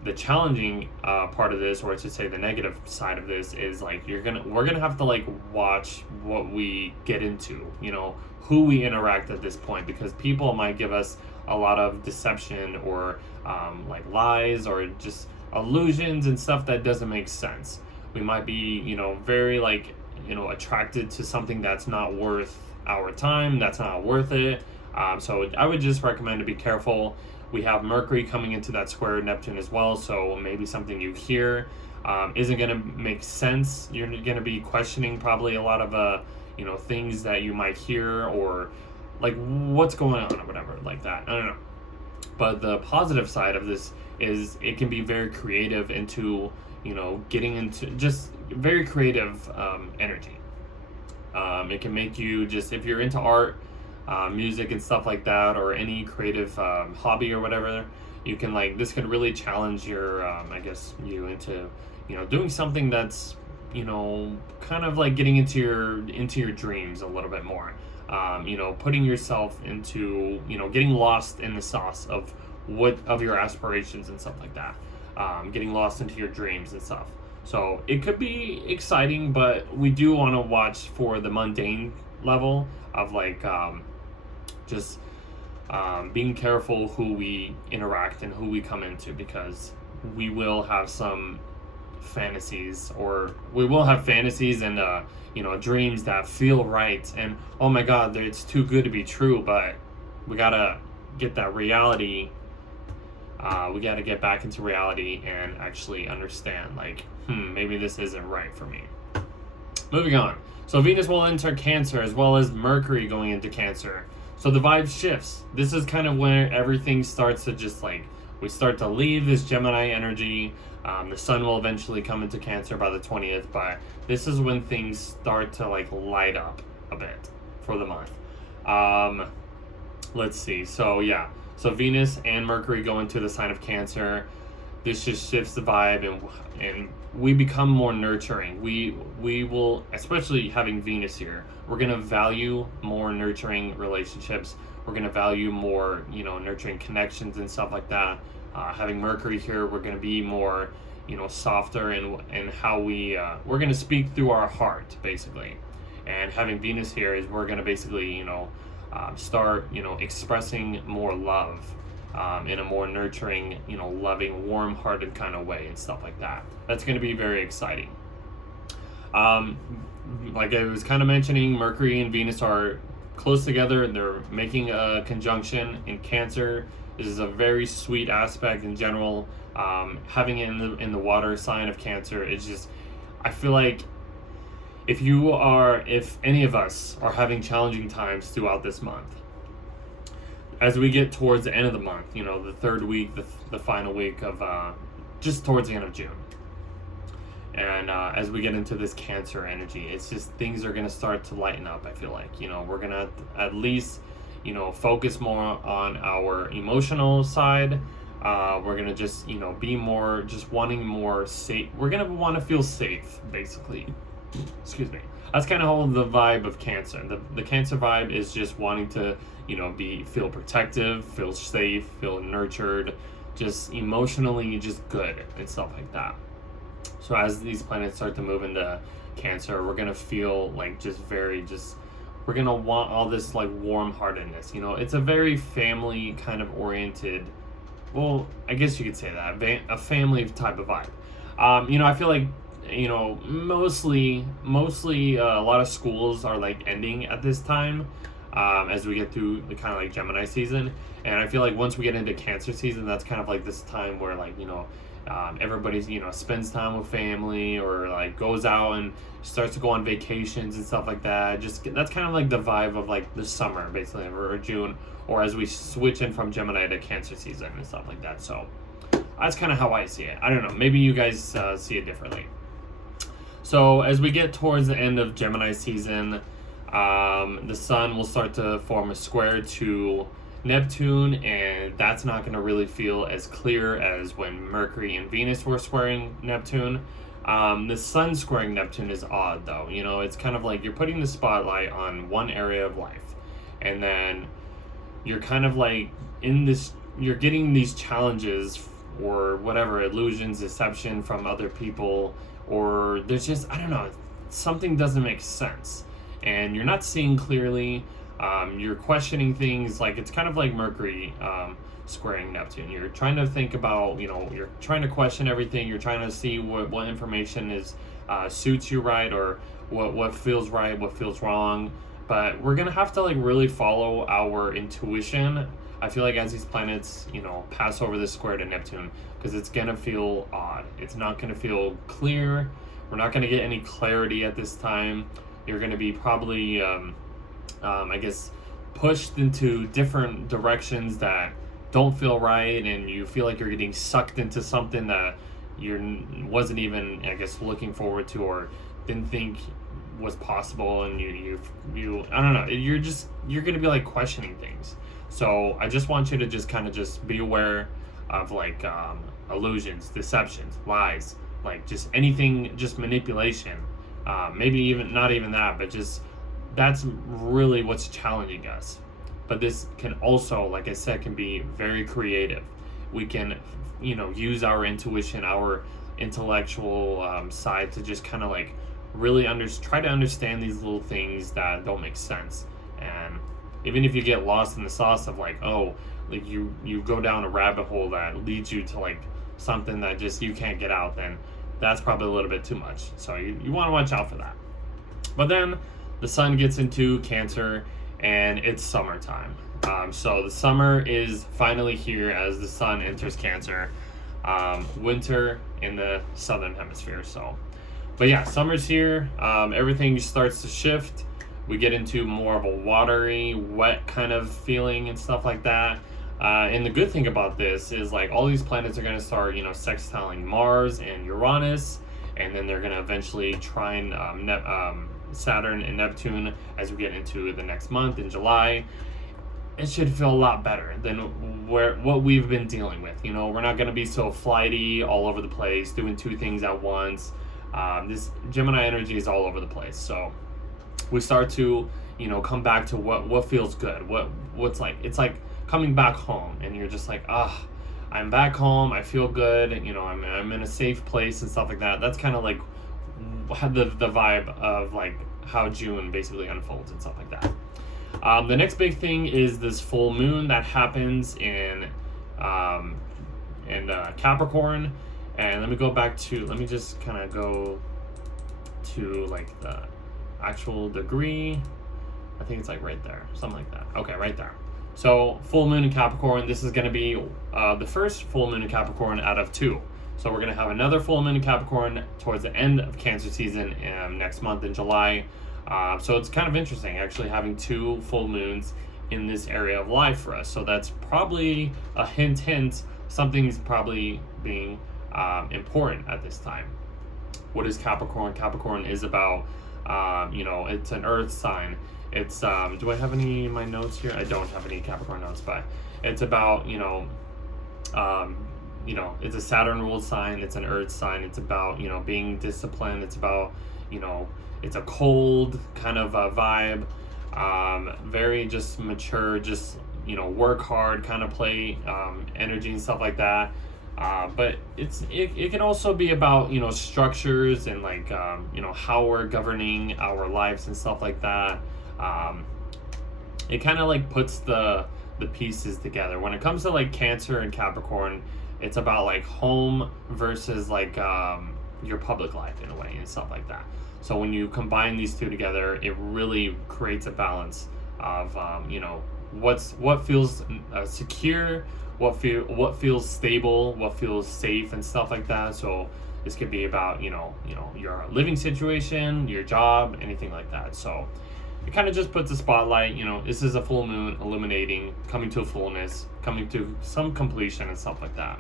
the challenging part of this, or I should say the negative side of this, is we're gonna have to watch what we get into, who we interact at this point, because people might give us a lot of deception or lies or just illusions and stuff that doesn't make sense. We might be very attracted to something that's not worth our time, that's not worth it. So I would just recommend to be careful. We have Mercury coming into that square Neptune as well, so maybe something you hear isn't going to make sense. You're going to be questioning probably a lot of things that you might hear, or what's going on or whatever like that. I don't know. But the positive side of this is it can be very creative into getting into just very creative energy. It can make you just, if you're into art, music and stuff like that, or any creative hobby or whatever, you can this could really challenge your you into doing something that's kind of getting into your dreams a little bit more. Putting yourself into getting lost in the sauce of your aspirations and stuff like that. Getting lost into your dreams and stuff. So it could be exciting, but we do want to watch for the mundane level of just being careful who we interact and who we come into, because we will have some fantasies, or we will have fantasies and dreams that feel right, and oh my god, it's too good to be true, but we gotta get that reality. We gotta get back into reality and actually understand maybe this isn't right for me. Moving on. So Venus will enter Cancer as well as Mercury going into Cancer. So the vibe shifts. This is kind of where everything starts to just we start to leave this Gemini energy. The sun will eventually come into Cancer by the 20th, but this is when things start to light up a bit for the month. Let's see. So yeah. So Venus and Mercury go into the sign of Cancer. This just shifts the vibe, and we become more nurturing. We will, especially having Venus here, we're going to value more nurturing relationships. We're going to value more, nurturing connections and stuff like that. Having Mercury here, we're going to be more, softer in how we're going to speak through our heart, basically. And having Venus here is we're going to basically, start, expressing more love. In a more nurturing, loving, warm-hearted kind of way and stuff like that. That's going to be very exciting. Like I was kind of mentioning, Mercury and Venus are close together. They're making a conjunction in Cancer. This is a very sweet aspect in general. Having it in the water sign of Cancer, it's just, I feel like if any of us are having challenging times throughout this month, as we get towards the end of the month, the third week, the final week of just towards the end of June, and as we get into this Cancer energy, it's just things are going to start to lighten up. I feel like we're going to at least focus more on our emotional side. We're going to just be more, just wanting more safe. We're going to want to feel safe, basically. Excuse me. That's kind of all the vibe of Cancer. The Cancer vibe is just wanting to feel protective, feel safe, feel nurtured, just emotionally just good and stuff like that. So as these planets start to move into Cancer, we're gonna feel we're gonna want all this warm-heartedness. It's a very family kind of oriented, well, I guess you could say that, a family type of vibe. I feel like mostly a lot of schools are ending at this time. as we get through the kind of like Gemini season. And I feel like once we get into Cancer season, that's kind of like this time where like, everybody's, spends time with family, or like goes out and starts to go on vacations and stuff like that. That's kind of like the vibe of like the summer, basically, or June, or as we switch in from Gemini to Cancer season and stuff like that. So that's kind of how I see it. I don't know, maybe you guys see it differently. So as we get towards the end of Gemini season, the sun will start to form a square to Neptune, and that's not going to really feel as clear as when Mercury and Venus were squaring Neptune. The sun squaring Neptune is odd, though. It's kind of like you're putting the spotlight on one area of life, and then you're kind of like you're getting these challenges or whatever, illusions, deception from other people, or there's just, I don't know, something doesn't make sense, and you're not seeing clearly. You're questioning things. Like, it's kind of like Mercury squaring Neptune. You're trying to think about, you're trying to question everything. You're trying to see what information is suits you right, or what feels right, what feels wrong. But we're gonna have to like really follow our intuition. I feel like as these planets, pass over this square to Neptune, because it's gonna feel odd. It's not gonna feel clear. We're not gonna get any clarity at this time. You're gonna be probably I guess pushed into different directions that don't feel right, and you feel like you're getting sucked into something that you wasn't even, I guess, looking forward to, or didn't think was possible, and you I don't know, you're gonna be like questioning things. So I just want you to just kind of just be aware of like illusions, deceptions, lies, like just anything, just manipulation, maybe even not even that, but just that's really what's challenging us. But this can also, like I said, can be very creative. We can, use our intuition, our intellectual side to just kind of like really try to understand these little things that don't make sense. And even if you get lost in the sauce of like, like you go down a rabbit hole that leads you to like something that just you can't get out, then that's probably a little bit too much. So you want to watch out for that. But then the sun gets into Cancer, and it's summertime. So the summer is finally here as the sun enters Cancer. Winter in the southern hemisphere. But yeah, summer's here. Everything starts to shift. We get into more of a watery, wet kind of feeling and stuff like that. And the good thing about this is like all these planets are going to start, sextiling Mars and Uranus, and then they're going to eventually trine Saturn and Neptune as we get into the next month in July. It should feel a lot better than what we've been dealing with. We're not going to be so flighty, all over the place, doing two things at once. This Gemini energy is all over the place. So we start to, come back to what feels good. What's like, it's like coming back home, and you're just like, I'm back home. I feel good. I'm in a safe place and stuff like that. That's kind of like the vibe of like how June basically unfolds and stuff like that. The next big thing is this full moon that happens in Capricorn. And let me just kind of go to like the actual degree. I think it's like right there, something like that. Okay, right there. So full moon in Capricorn. This is going to be the first full moon in Capricorn out of 2. So we're going to have another full moon in Capricorn towards the end of Cancer season next month in July. So it's kind of interesting actually having 2 full moons in this area of life for us. So that's probably a hint, something's probably being important at this time. What is Capricorn? Capricorn is about, it's an earth sign. It's, do I have any in my notes here? I don't have any Capricorn notes, but it's about, it's a Saturn ruled sign. It's an earth sign. It's about, being disciplined. It's about, it's a cold kind of vibe. Very just mature, just, work hard kind of play energy and stuff like that. But it can also be about, structures and like, how we're governing our lives and stuff like that. It kind of like puts the pieces together. When it comes to like Cancer and Capricorn, it's about like home versus like your public life in a way and stuff like that. So when you combine these two together, it really creates a balance of what feels secure, what feels stable, what feels safe, and stuff like that. So this could be about your living situation, your job, anything like that. So it kind of just puts a spotlight. This is a full moon illuminating, coming to a fullness, coming to some completion and stuff like that.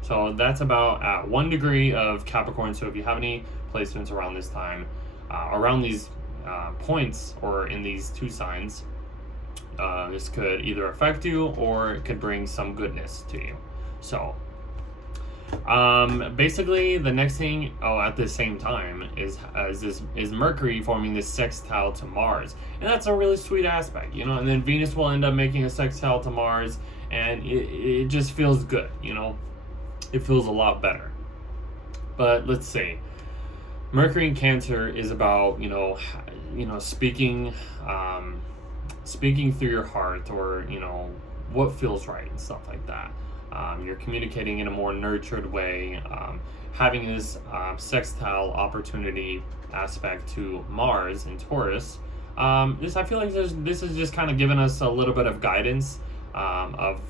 So that's about at 1 degree of Capricorn. So if you have any placements around this time, around these points or in these two signs, this could either affect you or it could bring some goodness to you. So basically the next thing at the same time is Mercury forming this sextile to Mars, and that's a really sweet aspect, and then Venus will end up making a sextile to Mars, and it just feels good, it feels a lot better. But let's see, Mercury in Cancer is about speaking through your heart, or what feels right and stuff like that. You're communicating in a more nurtured way, having this sextile opportunity aspect to Mars in Taurus. I feel like this is just kind of giving us a little bit of guidance of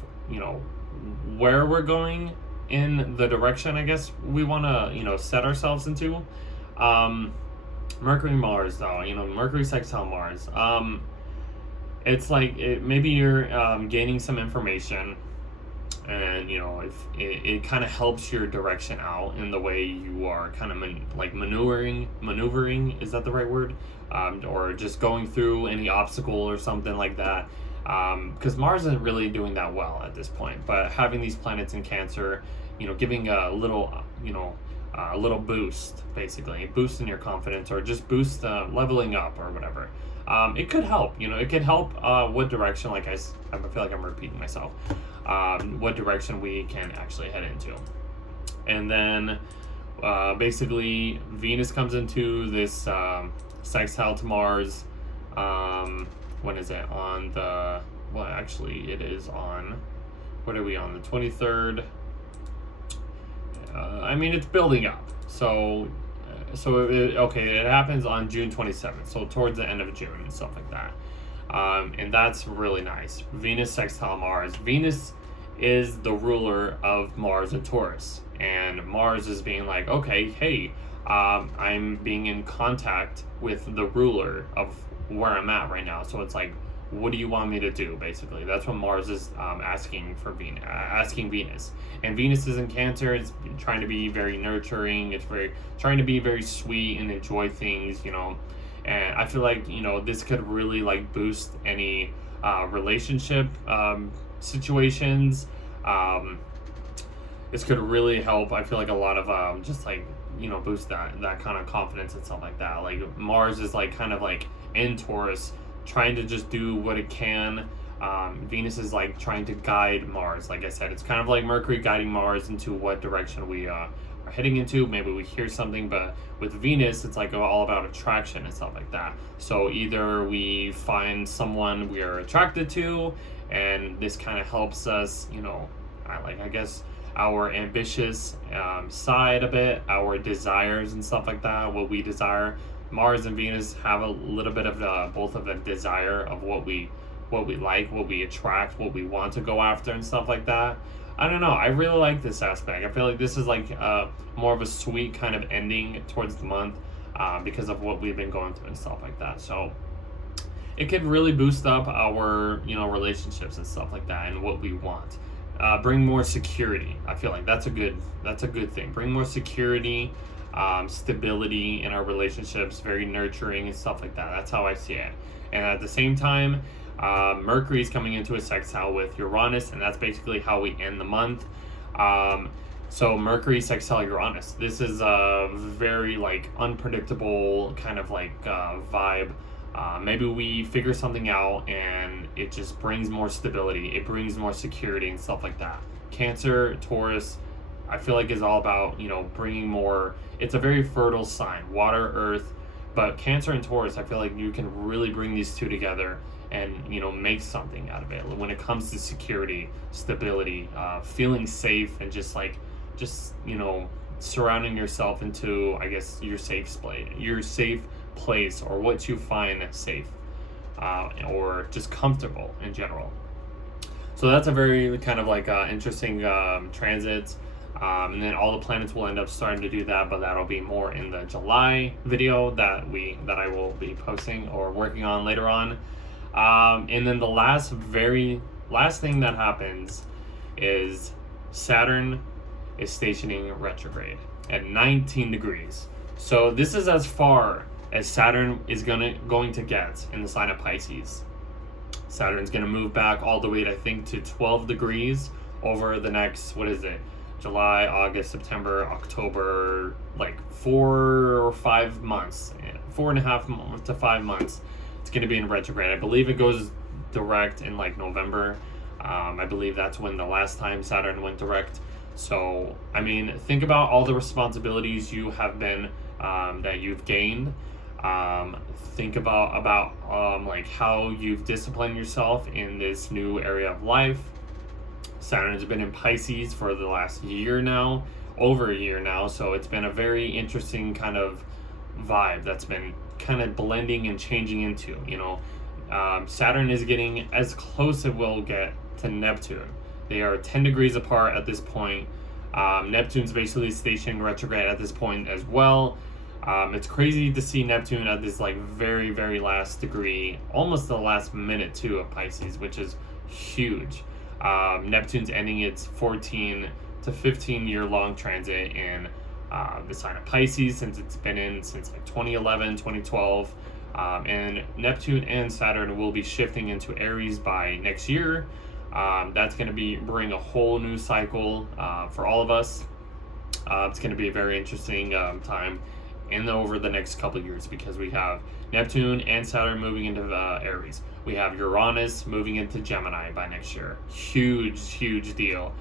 where we're going in the direction, I guess, we want to set ourselves into. Mercury Mars, though, Mercury sextile Mars. It's like maybe you're gaining some information, and if it kind of helps your direction out in the way you are kind of maneuvering, is that the right word? Or just going through any obstacle or something like that, because Mars isn't really doing that well at this point. But having these planets in Cancer, giving a little boost, basically boost in your confidence, or just boost leveling up or whatever. It could help. It could help what direction, I feel like I'm repeating myself, what direction we can actually head into. And then basically Venus comes into this sextile to Mars. When is it? On the, well, actually it is on, what are we on, the 23rd? It's building up. So it happens on June 27th, so towards the end of June and stuff like that. And that's really nice. Venus sextile Mars. Venus is the ruler of Mars and Taurus, and Mars is being like, okay, hey, I'm being in contact with the ruler of where I'm at right now. So it's like, what do you want me to do? Basically, that's what Mars is asking Venus. And Venus is in Cancer. It's trying to be very nurturing. It's trying to be very sweet and enjoy things, And I feel like this could really boost any relationship situations. This could really help. I feel like a lot of boost that kind of confidence and stuff like that. Like Mars is kind of in Taurus, trying to just do what it can. Venus is trying to guide Mars. Like I said, it's kind of like Mercury guiding Mars into what direction we are heading into. Maybe we hear something, but with Venus, it's all about attraction and stuff like that. So either we find someone we are attracted to, and this kind of helps us, I guess, our ambitious side a bit, our desires and stuff like that, what we desire. Mars and Venus have a little bit of both of the desire of what we like, what we attract, what we want to go after and stuff like that. I don't know. I really like this aspect. I feel like this is more of a sweet kind of ending towards the month because of what we've been going through and stuff like that. So it could really boost up our relationships and stuff like that and what we want. Bring more security. I feel like that's a good thing. Bring more security, stability in our relationships, very nurturing and stuff like that. That's how I see it. And at the same time, Mercury is coming into a sextile with Uranus, and that's basically how we end the month. So Mercury sextile Uranus. This is a very unpredictable kind of vibe. Maybe we figure something out and it just brings more stability. It brings more security and stuff like that. Cancer, Taurus, I feel like is all about, bringing more. It's a very fertile sign, water, earth. But Cancer and Taurus, I feel like you can really bring these two together and, make something out of it. When it comes to security, stability, feeling safe, and just surrounding yourself into, I guess, your safe place, or what you find safe. or just comfortable in general. So that's a very kind of like interesting transit. And then all the planets will end up starting to do that, but that'll be more in the July video that I will be posting or working on later on. And then the very last thing that happens is Saturn is stationing retrograde at 19 degrees. So this is as far as Saturn is going to get in the sign of Pisces. Saturn's going to move back all the way to, I think, to 12 degrees over the next, July, August, September, October, like 4 or 5 months, 4.5 to 5 months. It's going to be in retrograde. I believe it goes direct in like November. I believe that's when the last time Saturn went direct. So, I mean, think about all the responsibilities you have been, that you've gained. Think about like how you've disciplined yourself in this new area of life. Saturn's been in Pisces for the last year now, over a year now, so it's been a very interesting kind of vibe that's been kind of blending and changing into, Saturn is getting as close as it will get to Neptune. They are 10 degrees apart at this point. Neptune's basically stationing retrograde at this point as well. It's crazy to see Neptune at this like very, very last degree, almost the last minute too of Pisces, which is huge. Neptune's ending its 14 to 15 year long transit in the sign of Pisces, since it's been in since like 2011, 2012. And Neptune and Saturn will be shifting into Aries by next year. That's going to bring a whole new cycle for all of us. It's going to be a very interesting time over the next couple of years, because we have Neptune and Saturn moving into Aries. We have Uranus moving into Gemini by next year. Huge deal.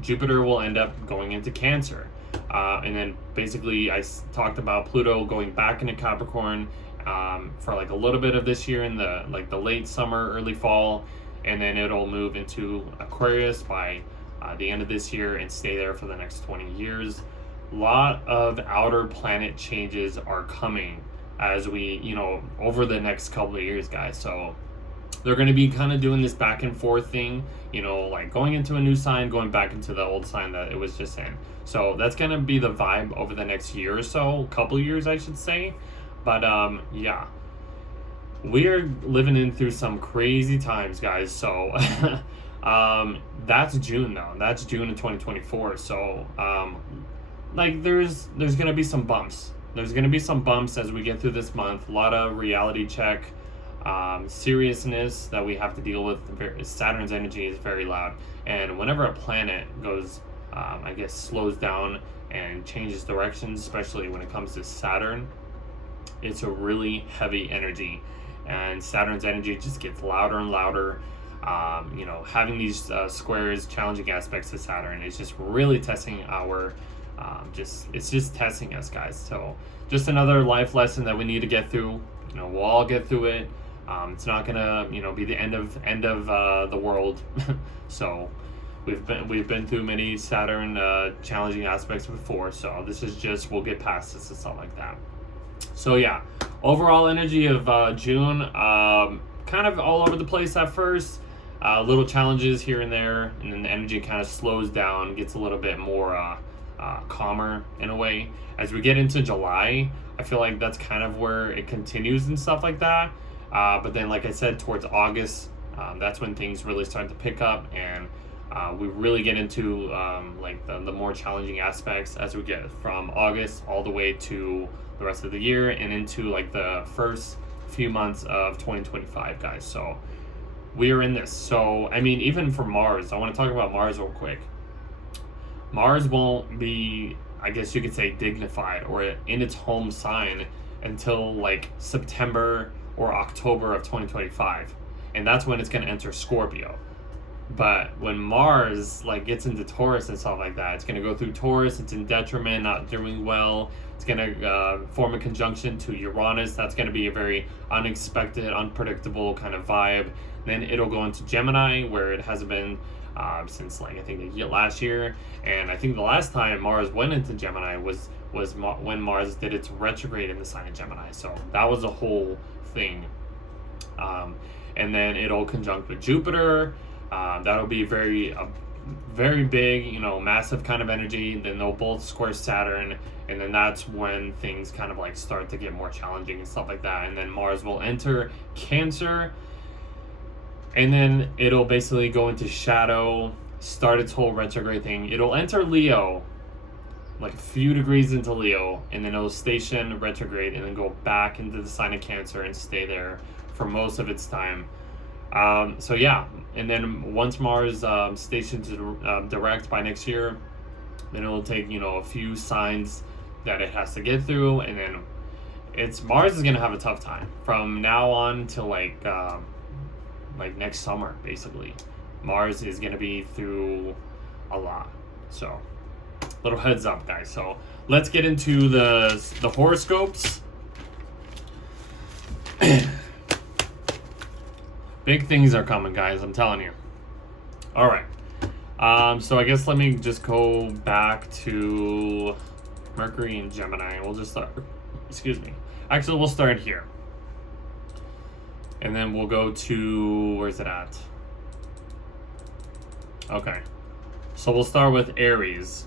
Jupiter will end up going into Cancer. And then basically I talked about Pluto going back into Capricorn for like a little bit of this year in the late summer, early fall. And then it'll move into Aquarius by the end of this year and stay there for the next 20 years. Lot of outer planet changes are coming as we, over the next couple of years, guys. So they're going to be kind of doing this back and forth thing, like going into a new sign, going back into the old sign that it was just in. So that's going to be the vibe over the next year or so, couple of years, I should say. But yeah, we're living in through some crazy times, guys. So that's June though. That's June of 2024. So like there's gonna be some bumps. There's gonna be some bumps as we get through this month. A lot of reality check, seriousness that we have to deal with. Saturn's energy is very loud, and whenever a planet goes, slows down and changes directions, especially when it comes to Saturn, it's a really heavy energy, and Saturn's energy just gets louder and louder. Having these squares, challenging aspects to Saturn is just really testing our. It's just testing us, guys. So just another life lesson that we need to get through. We'll all get through it. It's not gonna be the end of the world. So we've been through many Saturn challenging aspects before. So this is just, we'll get past this and stuff like that. So yeah, overall energy of June, kind of all over the place at first. Little challenges here and there, and then the energy kind of slows down, gets a little bit more calmer in a way. As we get into July, I feel like that's kind of where it continues and stuff like that. But then, like I said, towards August, that's when things really start to pick up, and we really get into the more challenging aspects as we get from August all the way to the rest of the year and into like the first few months of 2025, guys. So we are in this. So I mean, even for Mars, I want to talk about Mars real quick. Mars won't be, I guess you could say, dignified or in its home sign until like September or October of 2025, and that's when it's going to enter Scorpio. But when Mars gets into Taurus and stuff like that, it's going to go through Taurus. It's in detriment, not doing well. It's going to form a conjunction to Uranus. That's going to be a very unexpected, unpredictable kind of vibe. Then it'll go into Gemini, where it hasn't been since I think last year. And I think the last time Mars went into Gemini was when Mars did its retrograde in the sign of Gemini. So that was a whole thing. And then it'll conjunct with Jupiter. That'll be very big, you know, massive kind of energy. Then they'll both square Saturn, and then that's when things kind of like start to get more challenging and stuff like that. And then Mars will enter Cancer, and then it'll basically go into shadow, start its whole retrograde thing. It'll enter Leo, like a few degrees into Leo, and then it'll station retrograde and then go back into the sign of Cancer and stay there for most of its time. So yeah, and then once Mars stations direct by next year, then it'll take, you know, a few signs that it has to get through, and then Mars is gonna have a tough time from now on till like next summer. Basically, Mars is gonna be through a lot. So, little heads up, guys. So let's get into the horoscopes. Big things are coming, guys, I'm telling you. All right. So I guess let me just go back to Mercury and Gemini. We'll just start, excuse me. Actually, we'll start here. And then we'll go to, where's it at? Okay. So we'll start with Aries.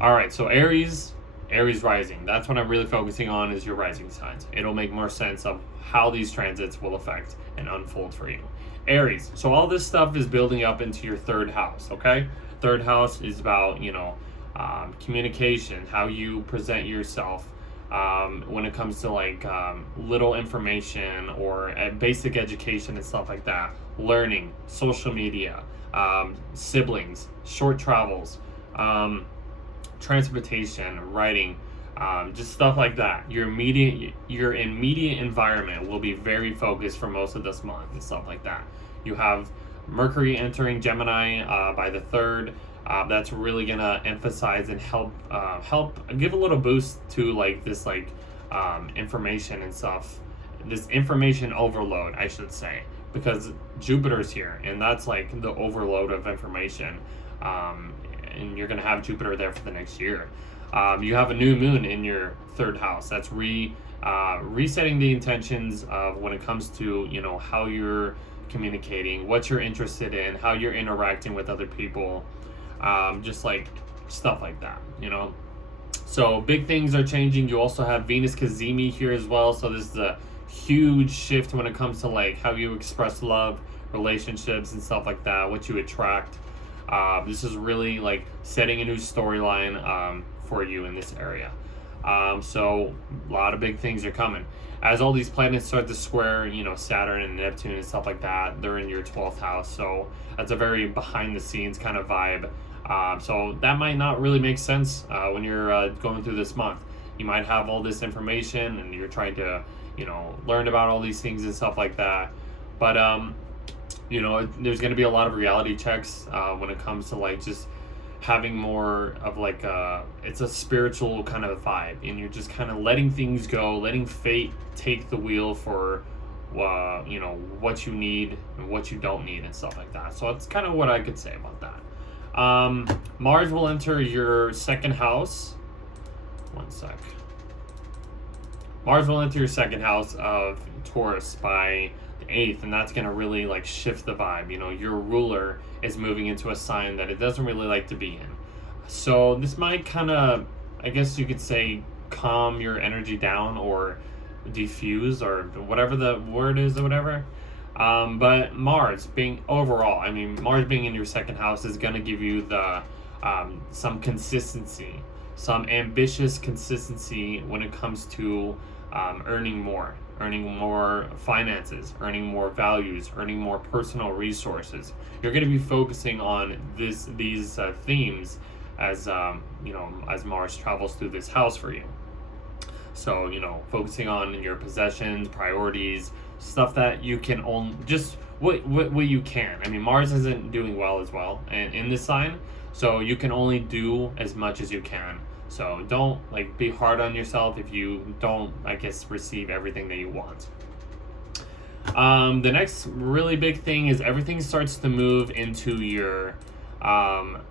All right, so Aries rising. That's what I'm really focusing on, is your rising signs. It'll make more sense of how these transits will affect and unfold for you. Aries. So all this stuff is building up into your third house, okay? Third house is about, you know, communication, how you present yourself when it comes to like little information or basic education and stuff like that. Learning, social media, siblings, short travels, transportation, writing, just stuff like that. Your immediate environment will be very focused for most of this month and stuff like that. You have Mercury entering Gemini by the 3rd. That's really gonna emphasize and help give a little boost to like this like information and stuff, this information overload, I should say, because Jupiter's here, and that's like the overload of information. And you're gonna have Jupiter there for the next year. You have a new moon in your 3rd house. That's resetting the intentions of when it comes to, you know, how you're communicating, what you're interested in, how you're interacting with other people, just like stuff like that, you know. So big things are changing. You also have Venus Cazimi here as well. So this is a huge shift when it comes to like how you express love, relationships, and stuff like that, what you attract. This is really like setting a new storyline for you in this area. So a lot of big things are coming. As all these planets start to square, you know, Saturn and Neptune and stuff like that, they're in your 12th house. So that's a very behind the scenes kind of vibe. So that might not really make sense when you're going through this month. You might have all this information and you're trying to, you know, learn about all these things and stuff like that. But you know, there's going to be a lot of reality checks when it comes to like just having more of like it's a spiritual kind of vibe, and you're just kind of letting things go, letting fate take the wheel for you know, what you need and what you don't need and stuff like that. So that's kind of what I could say about that. Mars will enter your 2nd house. One sec. Mars will enter your 2nd house of Taurus by 8th, and that's going to really like shift the vibe. You know, your ruler is moving into a sign that it doesn't really like to be in. So this might kind of, I guess you could say, calm your energy down or diffuse or whatever the word is or whatever. But Mars being overall, I mean, Mars being in your 2nd house is going to give you the some consistency, some ambitious consistency when it comes to earning more finances, earning more values, earning more personal resources. You're going to be focusing on these themes as you know, as Mars travels through this house for you. So, you know, focusing on your possessions, priorities, stuff that you can only just what you can. I mean, Mars isn't doing well as well, and in this sign, so you can only do as much as you can. So don't like be hard on yourself if you don't, I guess, receive everything that you want. The next really big thing is everything starts to move into your 4th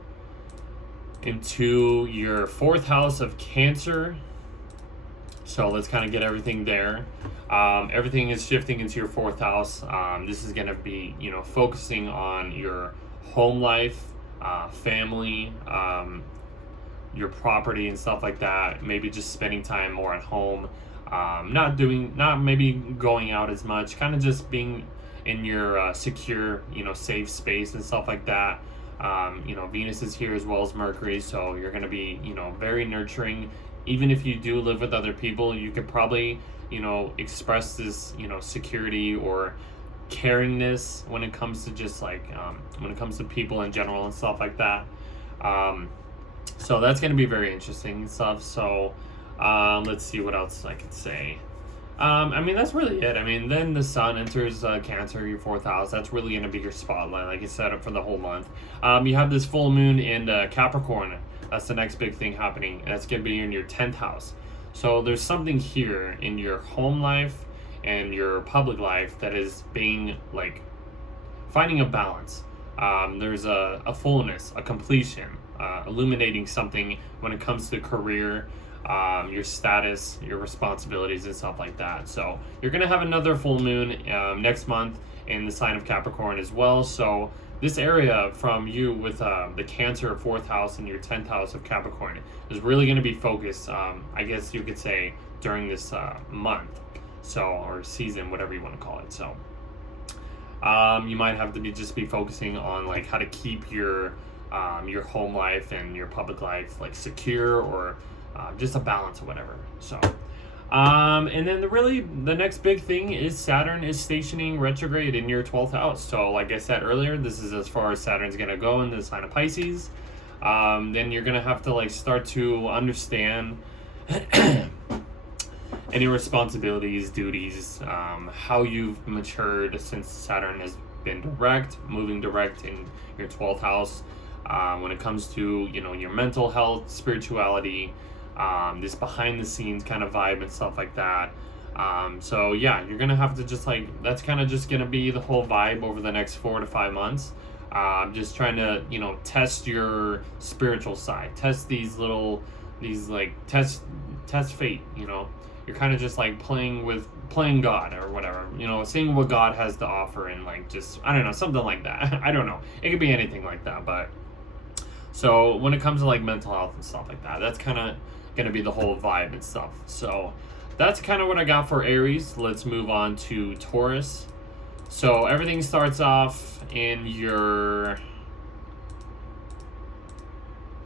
house of Cancer, So let's kind of get everything there. Everything is shifting into your fourth house. This is going to be, focusing on your home life, family, your property and stuff like that. Maybe just spending time more at home. Not maybe going out as much. Kind of just being in your secure, safe space and stuff like that. Venus is here as well as Mercury, so you're going to be, very nurturing. Even if you do live with other people, you could probably, express this, security or caringness when it comes to just like, when it comes to people in general and stuff like that. So that's going to be very interesting stuff. So let's see what else I could say. That's really it. Then the sun enters Cancer, your fourth house. That's really going to be your spotlight, like I said, for the whole month. You have this full moon in Capricorn. That's the next big thing happening, and it's going to be in your 10th house. So there's something here in your home life and your public life that is being, finding a balance. There's a fullness, a completion, illuminating something when it comes to career, your status, your responsibilities, and stuff like that. So you're going to have another full moon next month in the sign of Capricorn as well. So this area from you with the Cancer 4th house and your 10th house of Capricorn is really going to be focused, I guess you could say, during this month, or season, whatever you want to call it. So you might have to be focusing on how to keep your home life and your public life secure, or just a balance or whatever. So and then the next big thing is Saturn is stationing retrograde in your 12th house. So like I said earlier, this is as far as Saturn's going to go in the sign of Pisces. Then you're going to have to start to understand any responsibilities, duties, how you've matured since Saturn has been moving direct in your 12th house. When it comes to, your mental health, spirituality, this behind the scenes kind of vibe and stuff like that. So yeah, you're gonna have to that's kind of just gonna be the whole vibe over the next 4 to 5 months. Just trying to, test your spiritual side, test test fate, you're kind of just playing God or whatever, seeing what God has to offer, and I don't know, something like that. I don't know, it could be anything like that. But so when it comes to mental health and stuff like that, that's kind of going to be the whole vibe and stuff. So that's kind of what I got for Aries. Let's move on to Taurus. So everything starts off in your...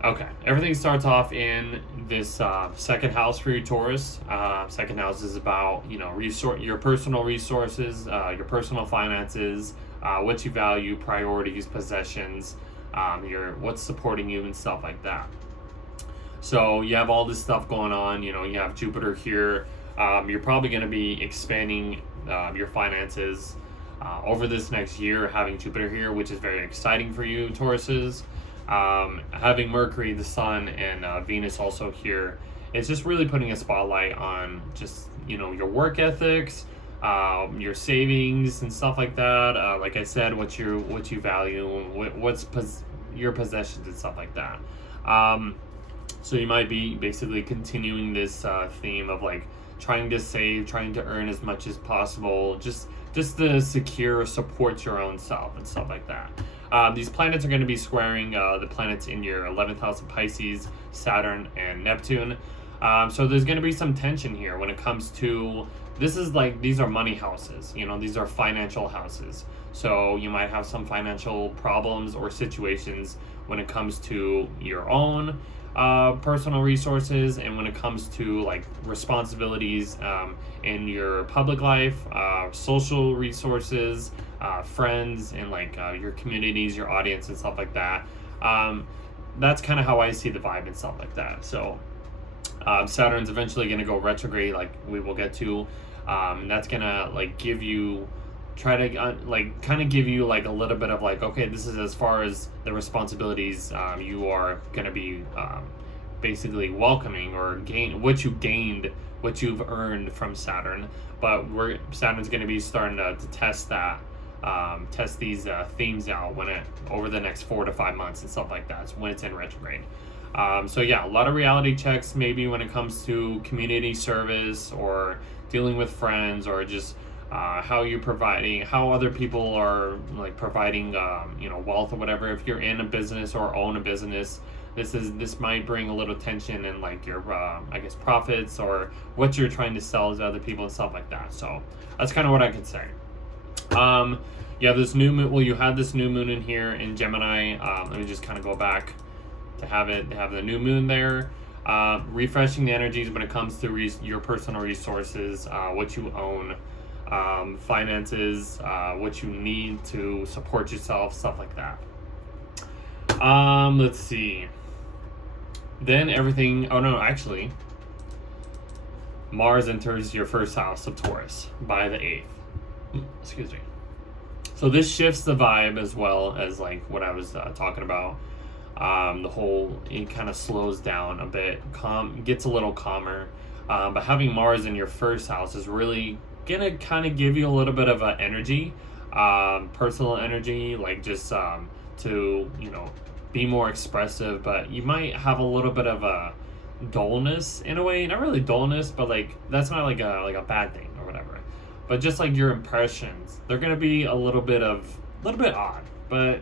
Okay, everything starts off in this second house for your Taurus. Second house is about, your personal resources, your personal finances, what you value, priorities, possessions, what's supporting you and stuff like that. So you have all this stuff going on. You have Jupiter here. You're probably going to be expanding your finances over this next year, having Jupiter here, which is very exciting for you, Tauruses. Having Mercury, the Sun, and Venus also here, it's just really putting a spotlight on just, your work ethics, your savings and stuff like that. Like I said, what you value, what's your possessions and stuff like that. So you might be basically continuing this theme of trying to save, trying to earn as much as possible, just to secure, support your own self and stuff like that. These planets are going to be squaring the planets in your 11th house of Pisces, Saturn, and Neptune. So there's going to be some tension here when it comes to, these are money houses, these are financial houses. So you might have some financial problems or situations when it comes to your own personal resources, and when it comes to responsibilities in your public life, social resources, friends, and your communities, your audience, and stuff like that. That's kind of how I see the vibe and stuff like that. So Saturn's eventually going to go retrograde, we will get to, and that's gonna give you, try to kind of give you a little bit of okay, this is as far as the responsibilities you are going to be basically welcoming, or what you've earned from Saturn. But Saturn's going to be starting to test that, test these themes out over the next 4 to 5 months and stuff like that. So when it's in retrograde. So yeah, a lot of reality checks maybe when it comes to community service or dealing with friends, or just how you're providing, how other people are like providing, wealth or whatever. If you're in a business or own a business, this might bring a little tension in like your profits or what you're trying to sell to other people and stuff like that. So that's kind of what I could say. You have this new moon. Well, you had this new moon in here in Gemini. Let me just kind of go back to have the new moon there. Refreshing the energies when it comes to your personal resources, what you own, finances, what you need to support yourself, stuff like that. Let's see. Then everything. Oh no, actually, Mars enters your first house of Taurus by the 8th. Excuse me. So this shifts the vibe as well as like what I was talking about. It kind of slows down a bit, gets a little calmer. But having Mars in your first house is really gonna kind of give you a little bit of an energy, personal energy, like just to be more expressive. But you might have a little bit of a dullness in a way, not really dullness, but like that's not like a bad thing or whatever. But just like your impressions, they're gonna be a little bit odd. But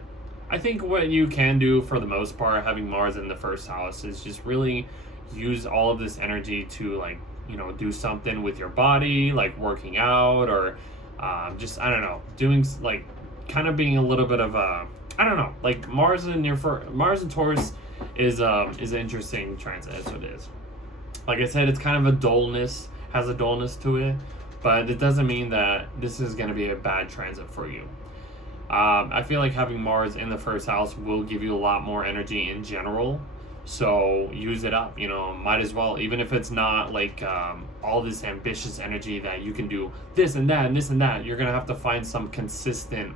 I think what you can do for the most part, having Mars in the first house, is just really use all of this energy to like, do something with your body, like working out, or just, I don't know, doing like kind of being a little bit of a, I don't know, like Mars and Taurus is an interesting transit. That's what it is. Like I said, it's kind of has a dullness to it, but it doesn't mean that this is going to be a bad transit for you. I feel like having Mars in the first house will give you a lot more energy in general. So use it up, might as well, even if it's not like all this ambitious energy that you can do this and that and this and that. You're going to have to find some consistent,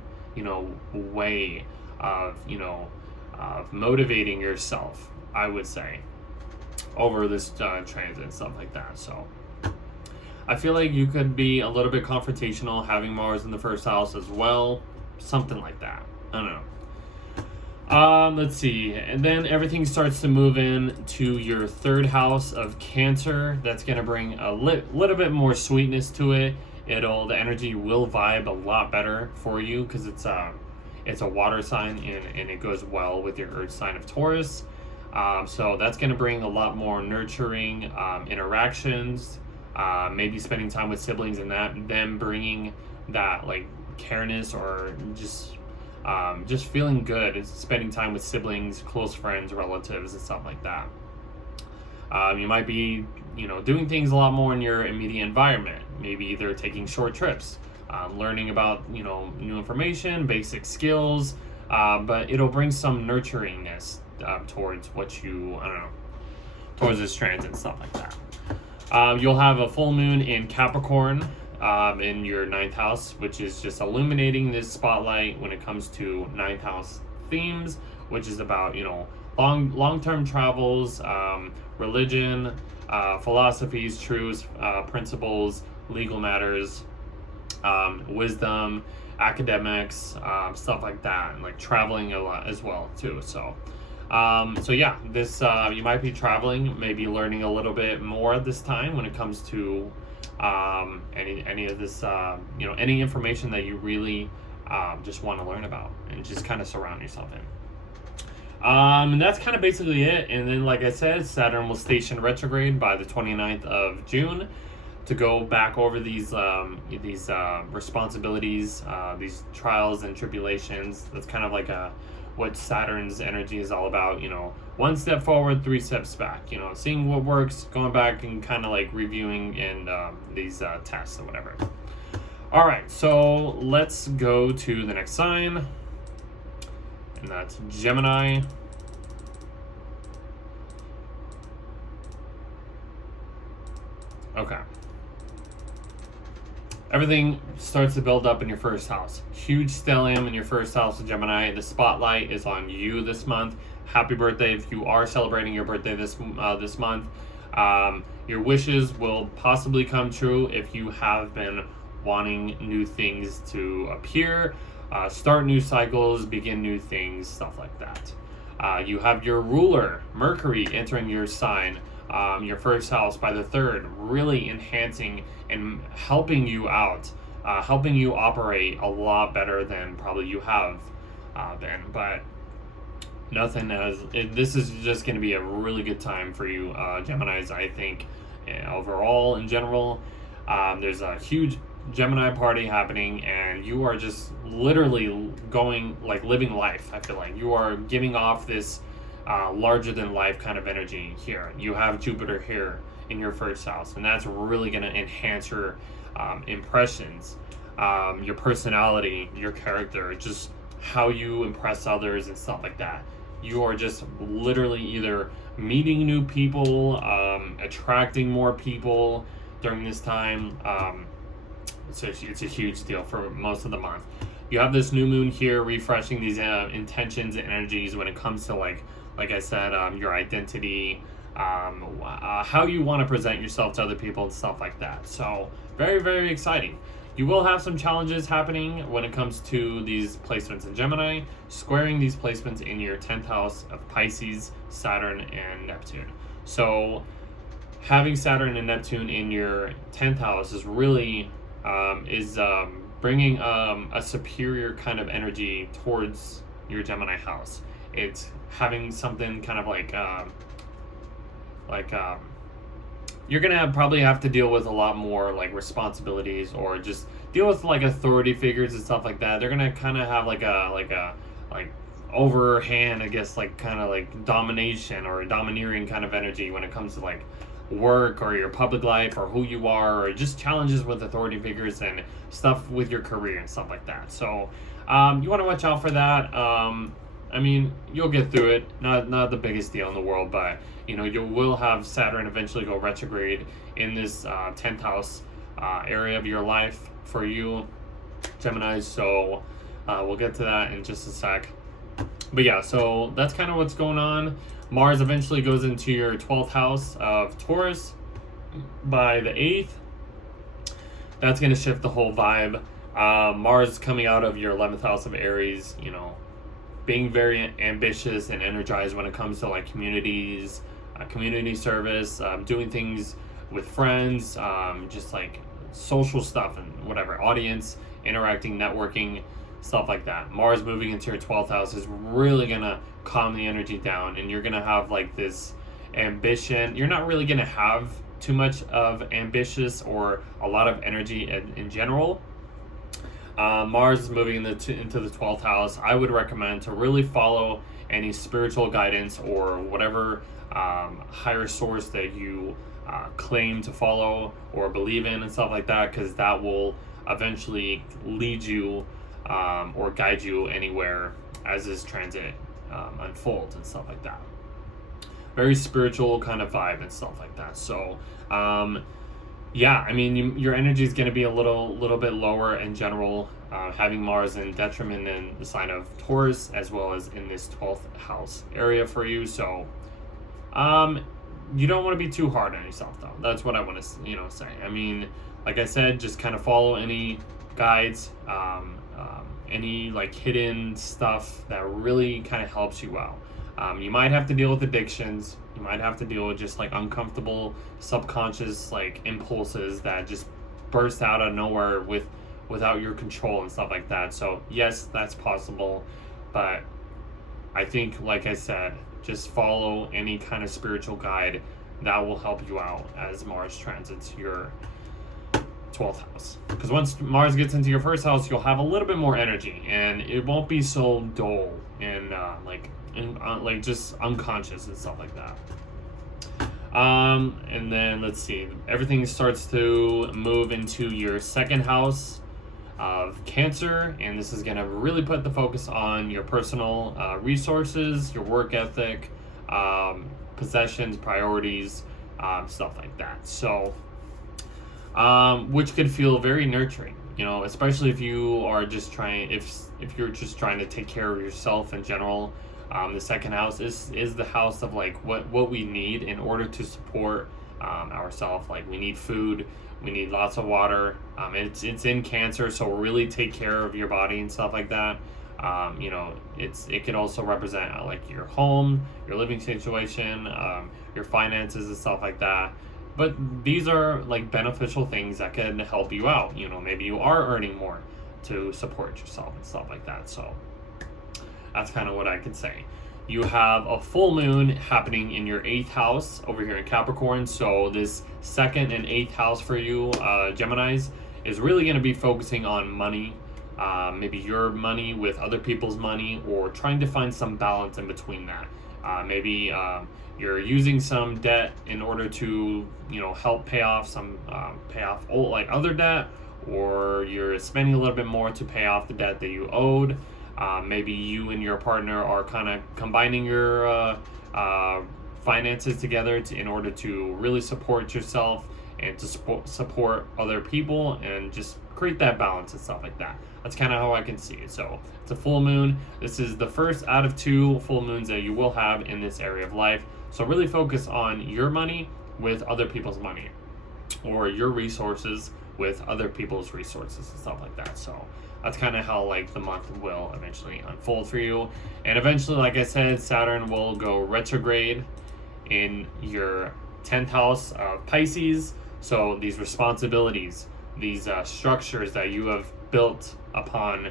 way of, of motivating yourself, I would say, over this transit and stuff like that. So I feel like you could be a little bit confrontational having Mars in the first house as well. Something like that. I don't know. Let's see. And then everything starts to move in to your third house of Cancer. That's going to bring a little bit more sweetness to it. The energy will vibe a lot better for you because it's a water sign and it goes well with your earth sign of Taurus. So that's going to bring a lot more nurturing interactions. Maybe spending time with siblings and them bringing that like careness or just feeling good, spending time with siblings, close friends, relatives, and stuff like that. You might be doing things a lot more in your immediate environment, maybe either taking short trips, learning about new information, basic skills, but it'll bring some nurturingness towards what towards this transit and stuff like that. You'll have a full moon in Capricorn in your 9th house, which is just illuminating this spotlight when it comes to 9th house themes, which is about long-term travels, religion, philosophies, truths, principles, legal matters, wisdom, academics, stuff like that, and like traveling a lot as well too. So yeah, this you might be traveling, maybe learning a little bit more this time when it comes to any of this, any information that you really just want to learn about and just kind of surround yourself in. And that's kind of basically it. And then, like I said, Saturn will station retrograde by the 29th of June to go back over these responsibilities, these trials and tribulations. That's kind of like what Saturn's energy is all about, one step forward, 3 steps back, seeing what works, going back and kind of like reviewing and these tests or whatever. All right, so let's go to the next sign, and that's Gemini. Okay. Everything starts to build up in your first house. Huge stellium in your first house of Gemini. The spotlight is on you this month. Happy birthday if you are celebrating your birthday this month. Your wishes will possibly come true if you have been wanting new things to appear, start new cycles, begin new things, stuff like that. You have your ruler, Mercury, entering your sign, your first house by the third, really enhancing and helping you out, helping you operate a lot better than probably you have been. But this is just going to be a really good time for you, Geminis, I think, overall, in general. There's a huge Gemini party happening, and you are just literally going, like, living life. I feel like you are giving off this larger than life kind of energy here. You have Jupiter here in your first house, and that's really going to enhance your impressions, your personality, your character, just how you impress others and stuff like that. You are just literally either meeting new people, attracting more people during this time. So it's a huge deal for most of the month. You have this new moon here refreshing these intentions and energies when it comes to, like I said, your identity, how you want to present yourself to other people and stuff like that. So very, very exciting. You will have some challenges happening when it comes to these placements in Gemini, squaring these placements in your 10th house of Pisces, Saturn, and Neptune. So having Saturn and Neptune in your 10th house is really bringing a superior kind of energy towards your Gemini house. It's having something kind of you're gonna probably have to deal with a lot more like responsibilities, or just deal with like authority figures and stuff like that. They're gonna kind of have like overhand, I guess, like kind of like domination or domineering kind of energy when it comes to like work or your public life or who you are, or just challenges with authority figures and stuff with your career and stuff like that. So you want to watch out for that. I mean, you'll get through it. Not the biggest deal in the world, but you will have Saturn eventually go retrograde in this 10th house area of your life for you, Gemini. So we'll get to that in just a sec. But yeah, so that's kind of what's going on. Mars eventually goes into your 12th house of Taurus by the 8th. That's going to shift the whole vibe. Mars coming out of your 11th house of Aries, being very ambitious and energized when it comes to like communities, community service, doing things with friends, just like social stuff and whatever, audience, interacting, networking, stuff like that. Mars moving into your 12th house is really going to calm the energy down, and you're going to have like this ambition. You're not really going to have too much of ambitious or a lot of energy in general. Mars is moving into the 12th house. I would recommend to really follow any spiritual guidance or whatever higher source that you claim to follow or believe in and stuff like that, because that will eventually lead you or guide you anywhere as this transit unfolds and stuff like that. Very spiritual kind of vibe and stuff like that. So yeah, I mean, your energy is going to be a little bit lower in general, having Mars in detriment in the sign of Taurus, as well as in this 12th house area for you. So you don't want to be too hard on yourself, though. That's what I want to say. I mean, like I said, just kind of follow any guides, any like hidden stuff that really kind of helps you out. You might have to deal with addictions. You might have to deal with just like uncomfortable subconscious like impulses that just burst out of nowhere without your control and stuff like that. So yes, that's possible, but I think, like I said, just follow any kind of spiritual guide that will help you out as Mars transits your 12th house. Because once Mars gets into your first house, you'll have a little bit more energy, and it won't be so dull and like just unconscious and stuff like that. And then let's see, everything starts to move into your second house of Cancer, and this is going to really put the focus on your personal resources, your work ethic, possessions, priorities, stuff like that. So which could feel very nurturing, especially if you are just if you're just trying to take care of yourself in general. The second house is the house of like what we need in order to support ourselves. Like, we need food, we need lots of water. It's in Cancer, so really take care of your body and stuff like that. You know, it could also represent like your home, your living situation, your finances and stuff like that. But these are like beneficial things that can help you out. You know, maybe you are earning more to support yourself and stuff like that. So that's kind of what I can say. You have a full moon happening in your 8th house over here in Capricorn. So this 2nd and 8th house for you, Geminis, is really going to be focusing on money. Maybe your money with other people's money, or trying to find some balance in between that. Maybe you're using some debt in order to, you know, help pay off old, like other debt, or you're spending a little bit more to pay off the debt that you owed. Maybe you and your partner are kind of combining your finances together in order to really support yourself and to support other people and just create that balance and stuff like that. That's kind of how I can see it. So it's a full moon. This is the first out of 2 full moons that you will have in this area of life. So really focus on your money with other people's money, or your resources with other people's resources and stuff like that. So that's kind of how like the month will eventually unfold for you. And eventually, like I said, Saturn will go retrograde in your 10th house of Pisces. So these responsibilities, these structures that you have built upon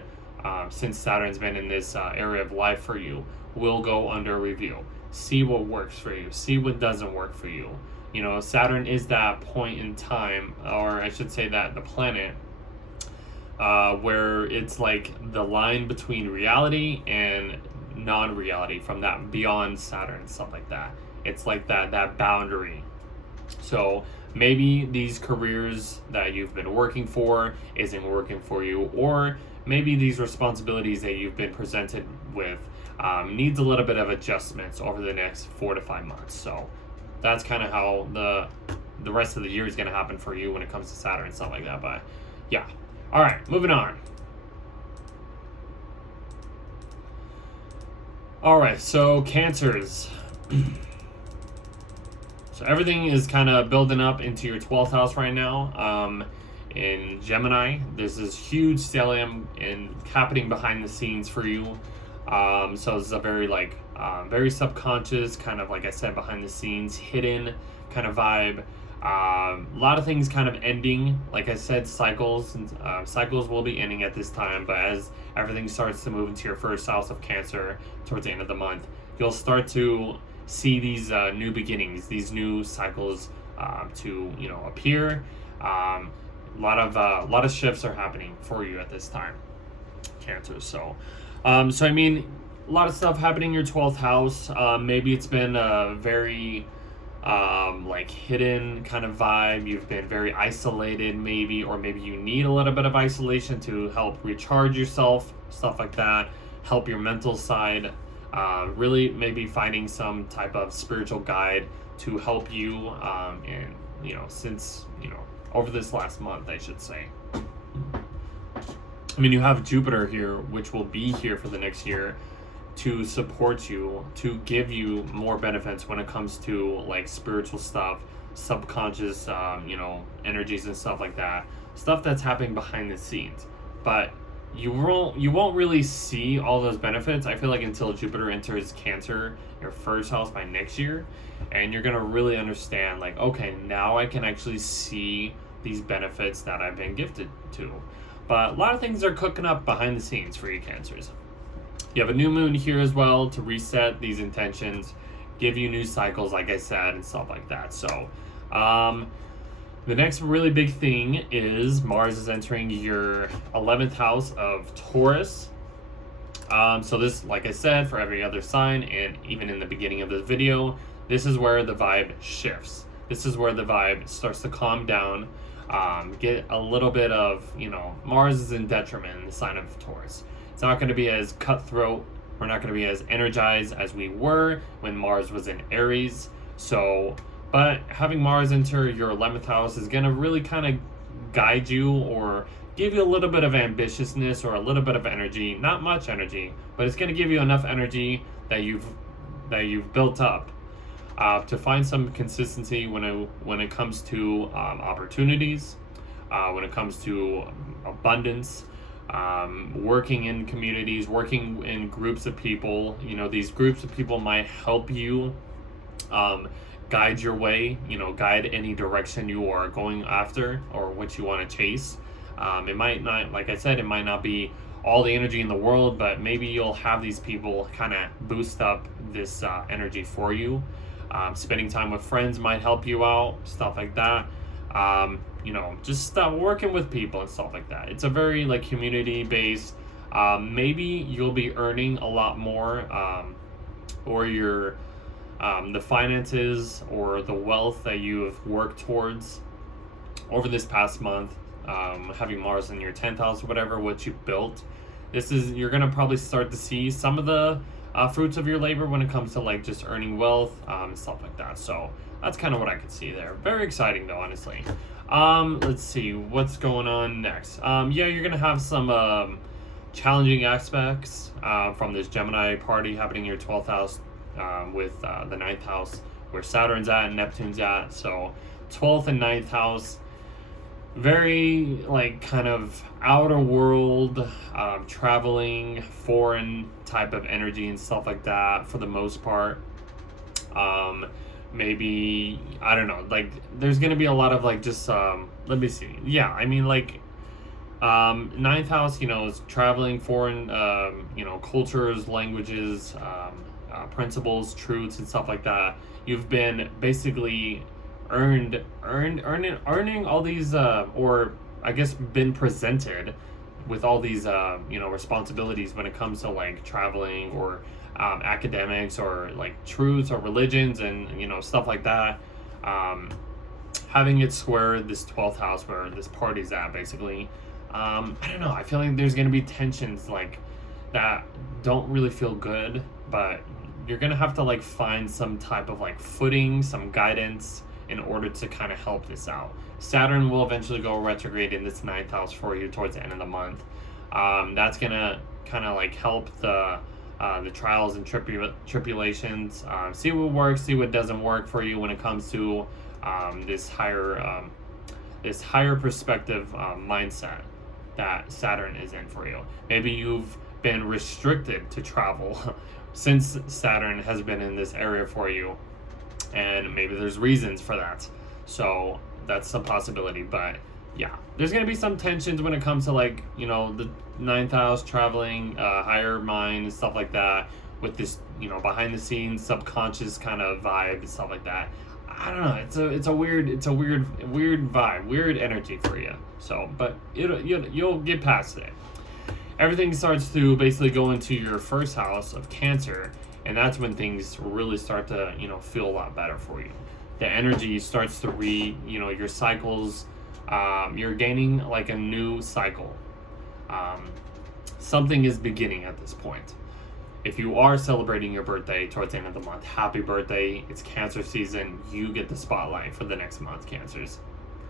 since Saturn's been in this area of life for you will go under review. See what works for you. See what doesn't work for you. You know, Saturn is that point in time, or I should say that the planet, where it's like the line between reality and non-reality, from that beyond Saturn and stuff like that. It's like that boundary. So maybe these careers that you've been working for isn't working for you, or maybe these responsibilities that you've been presented with needs a little bit of adjustments over the next 4 to 5 months. So that's kind of how the rest of the year is going to happen for you when it comes to Saturn and stuff like that. But yeah. All right, moving on. All right, so Cancers. So everything is kind of building up into your 12th house right now. In Gemini, there's this huge stellium happening behind the scenes for you. So this is a very very subconscious, kind of like I said, behind the scenes, hidden kind of vibe. A lot of things kind of ending. Like I said, cycles will be ending at this time, but as everything starts to move into your 1st house of Cancer towards the end of the month, you'll start to see these new beginnings, these new cycles to, you know, appear. A lot of shifts are happening for you at this time, Cancer. So I mean, a lot of stuff happening in your 12th house. Maybe it's been a very like hidden kind of vibe. You've been very isolated, maybe, or maybe you need a little bit of isolation to help recharge yourself, stuff like that, help your mental side. Really maybe finding some type of spiritual guide to help you, and, you know, since, you know, over this last month, I should say. I mean, you have Jupiter here, which will be here for the next year to support you, to give you more benefits when it comes to like spiritual stuff, subconscious, you know, energies and stuff like that, stuff that's happening behind the scenes. But you won't really see all those benefits, I feel like, until Jupiter enters Cancer, your 1st house, by next year, and you're gonna really understand, like, okay, now I can actually see these benefits that I've been gifted to. But a lot of things are cooking up behind the scenes for you Cancers. You have a new moon here as well to reset these intentions, give you new cycles, like I said, and stuff like that. So the next really big thing is Mars is entering your 11th house of Taurus. So this, like I said, for every other sign, and even in the beginning of this video, this is where the vibe shifts. This is where the vibe starts to calm down, get a little bit of, you know, Mars is in detriment in the sign of Taurus. It's not going to be as cutthroat. We're not going to be as energized as we were when Mars was in Aries. So, but having Mars enter your 11th house is going to really kind of guide you, or give you a little bit of ambitiousness or a little bit of energy. Not much energy, but it's going to give you enough energy that you've built up to find some consistency when it comes to opportunities, when it comes to abundance. working in communities, working in groups of people. You know, these groups of people might help you guide your way, you know, guide any direction you are going after or what you want to chase. It might not, like I said, it might not be all the energy in the world, but maybe you'll have these people kind of boost up this energy for you. Spending time with friends might help you out, stuff like that. You know, just working with people and stuff like that. It's a very like community based. Maybe you'll be earning a lot more, or your the finances or the wealth that you have worked towards over this past month, having Mars in your 10th house or whatever, what you built. You're gonna probably start to see some of the fruits of your labor when it comes to like just earning wealth, stuff like that. So that's kind of what I could see there. Very exciting though, honestly. Let's see what's going on next. Yeah, you're gonna have some challenging aspects from this Gemini party happening in your 12th house, with the 9th house where Saturn's at and Neptune's at. So 12th and 9th house, very like kind of outer world, traveling, foreign type of energy and stuff like that for the most part. Maybe, I don't know, like there's gonna be a lot of like just let me see. Yeah, I mean like 9th house, you know, is traveling, foreign, you know, cultures, languages, principles, truths, and stuff like that. You've been basically earning all these, or I guess been presented with all these, you know, responsibilities when it comes to like traveling or academics or like truths or religions and, you know, stuff like that. Having it square this 12th house where this party's at, basically. I don't know. I feel like there's going to be tensions like that don't really feel good, but you're going to have to like find some type of like footing, some guidance in order to kind of help this out. Saturn will eventually go retrograde in this 9th house for you towards the end of the month. That's going to kind of like help the trials and tribulations, see what works, see what doesn't work for you when it comes to this higher perspective mindset that Saturn is in for you. Maybe you've been restricted to travel since Saturn has been in this area for you, and maybe there's reasons for that. So that's a possibility, but yeah, there's going to be some tensions when it comes to like, you know, the 9th house, traveling, higher mind and stuff like that, with this, you know, behind the scenes subconscious kind of vibe and stuff like that. I don't know. It's a weird vibe, weird energy for you. So, but you'll get past it. Everything starts to basically go into your first house of Cancer, and that's when things really start to, you know, feel a lot better for you. The energy starts to your cycles. You're gaining like a new cycle. Something is beginning at this point. If you are celebrating your birthday towards the end of the month, happy birthday. It's Cancer season. You get the spotlight for the next month, Cancers.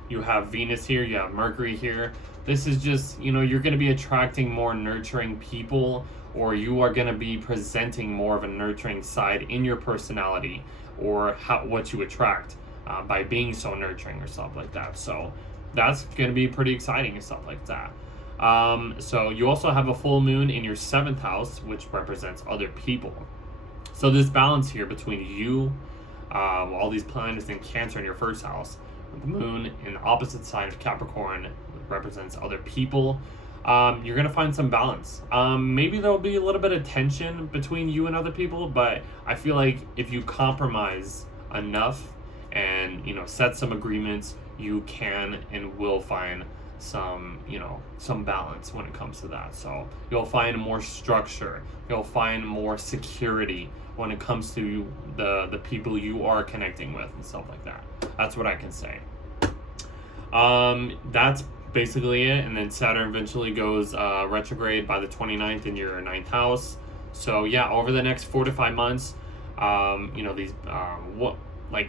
You have Venus here, you have Mercury here. This is just, you know, you're going to be attracting more nurturing people, or you are going to be presenting more of a nurturing side in your personality, or what you attract by being so nurturing or stuff like that. So that's going to be pretty exciting and stuff like that. So you also have a full moon in your 7th house, which represents other people. So this balance here between you, all these planets in Cancer in your first house, the moon in the opposite side of Capricorn represents other people. You're going to find some balance. Maybe there'll be a little bit of tension between you and other people, but I feel like if you compromise enough and, you know, set some agreements, you can and will find some balance when it comes to that. So you'll find more structure, you'll find more security when it comes to the people you are connecting with and stuff like that. That's what I can say. That's basically it. And then Saturn eventually goes retrograde by the 29th in your 9th house. So yeah, over the next 4 to 5 months, you know, these